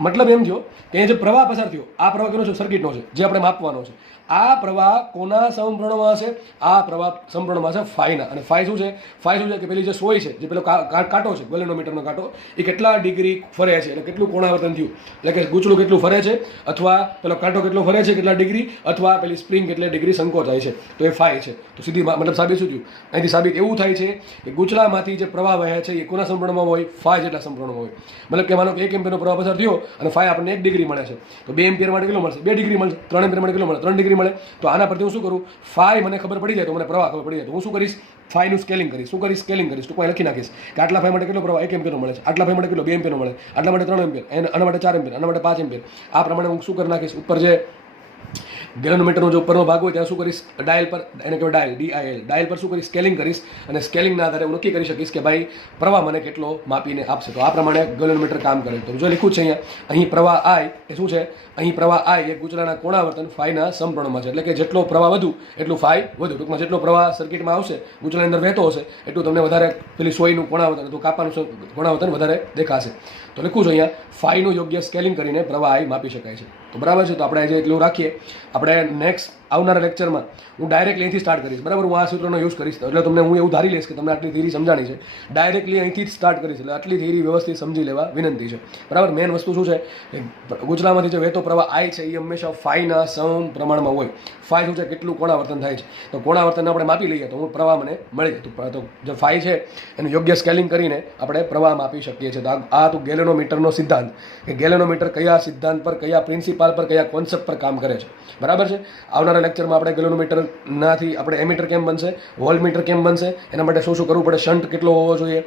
મતલબ એમ થયો કે જે પ્રવાહ પસાર થયો, આ પ્રવાહ કેનો છે? સર્કિટનો છે, જે આપણે માપવાનો છે. આ પ્રવાહ કોના સમપ્રમાણમાં હશે? આ પ્રવાહ સમપ્રમાણમાં છે ફાઈના. અને ફાઈ શું છે? ફાઈ શું છે કે પેલી જે સોય છે, જે પેલો કાંટો છે, ગેલેનોમીટરનો કાંટો, એ કેટલા ડિગ્રી ફરે છે એટલે કેટલું કોણાવર્તન થયું, એટલે કે ગુચલું કેટલું ફરે છે અથવા પેલો કાંટો કેટલો ફરે છે કેટલા ડિગ્રી, અથવા પેલી સ્પ્રિંગ કેટલી ડિગ્રી સંકોચાય છે, તો એ ફાઈ છે. તો સીધી મતલબ સાબિત શું થયું? અહીંથી સાબિત એવું થાય છે કે ગુચલામાંથી જે પ્રવાહ વહે છે એ કોના સમપ્રમાણમાં હોય? ફાઈ જેટલા સમપ્રમાણમાં હોય. મતલબ કે માનો કે 1 એમ્પિયરનો પ્રવાહ પસાર થયો અને ફાઈ આપણને 1 ડિગ્રી મળે છે, તો 2 એમ્પિયર માટે કેટલું મળશે? 2 ડિગ્રી મળશે. 3 એમ્પિયર માટે કેટલું મળે? 3 ડિગ્રી મળે. તો આના પરથી હું શું કરું? ફાઈ મને ખબર પડી જાય તો મને પ્રવાહ ખબર પડી જાય તો હું શું કરીશ? ફાઈનું સ્કેલિંગ કરીશ. શું કરીશ? સ્કેલિંગ કરીશ. ટૂંકમાં લખી નાખીશ કે આટલા ફાઈ માટે કેટલો પ્રવાહ? 1 એમ્પિયરનો મળે છે. આટલા ફાઈ માટે કેટલો? 2 એમ્પિયરનો મળે. આટલા માટે 3 એમ્પિયર, આના માટે 4 એમ્પિયર, આના માટે 5 એમ્પિયર. આ પ્રમાણે હું શું કરી નાખીશ? ઉપર જે ગેલોનોમીટરનો જે ઉપરનો ભાગ હોય ત્યાં શું કરીશ? ડાયલ પર, એને કહેવાય DIL, ડાયલ પર શું કરીશ? સ્કેલિંગ કરીશ. અને સ્કેલિંગના આધારે હું નક્કી કરી શકીશ કે ભાઈ પ્રવાહ મને કેટલો માપીને આપશે. તો આ પ્રમાણે ગેલોનોમીટર કામ કરે. તો જો લખ્યું છે અહીં પ્રવાહ I એ શું છે? અહીં પ્રવાહ I એ ગુચલાના કોણાવર્તન ફાઈના સમપ્રમાણમાં છે. એટલે કે જેટલો પ્રવાહ વધુ એટલું ફાઈ વધુ. ટૂંકમાં જેટલો પ્રવાહ સર્કિટમાં આવશે, ગુચલાની અંદર વહેતો હશે, એટલું તમને વધારે પેલી સોયનું કોણાવર્તન અથવા કાપાનું કોણાવર્તન વધારે દેખાશે. તો લખું છું અહીંયા ફાઈનું યોગ્ય સ્કેલિંગ કરીને પ્રવાહ I માપી શકાય છે. તો બરાબર છે. તો આપણે આજે એટલું રાખીએ. આપણે નેક્સ્ટ આવનારા લેક્ચરમાં હું ડાયરેક્ટલી અહીંથી સ્ટાર્ટ કરીશ, બરાબર? હું આ સૂત્રનો યુઝ કરીશ એટલે તમને હું એવું ધારી લઈશ કે તમને આટલી થિયરી સમજાણી છે. ડાયરેક્ટલી અહીંથી જ સ્ટાર્ટ કરીશ એટલે આટલી થિયરી વ્યવસ્થિત સમજી લેવા વિનંતી છે, બરાબર? મેન વસ્તુ શું છે કે ગુચલામાંથી જે વહેતો પ્રવાહ I છે એ હંમેશા ફાઈના સમ પ્રમાણમાં હોય. ફાઈ શું છે? કેટલું કોણાવર્તન થાય છે. તો કોણાવર્તન આપણે માપી લઈએ તો હું પ્રવાહ મને મળી જાય. તો જે ફાઈ છે એનું યોગ્ય સ્કેલિંગ કરીને આપણે પ્રવાહ માપી શકીએ છીએ. તો આ તો ગેલેનોમીટરનો સિદ્ધાંત, કે ગેલેનોમીટર કયા સિદ્ધાંત પર, કયા પ્રિન્સિપાલ પર, કયા કોન્સેપ્ટ પર કામ કરે છે, બરાબર છે? આવનારા લેક્ચરમાં આપણે ગેલેનોમીટરનાથી આપણે એમીટર કેમ બનશે, વોલ્ટમીટર કેમ બનશે, એના માટે શું શું કરવું પડે, શન્ટ કેટલો હોવો જોઈએ,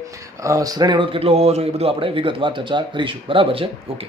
શ્રેણી અવરોધ કેટલો હોવો જોઈએ, એ બધું આપણે વિગતવાર ચર્ચા કરીશું, બરાબર છે? ઓકે.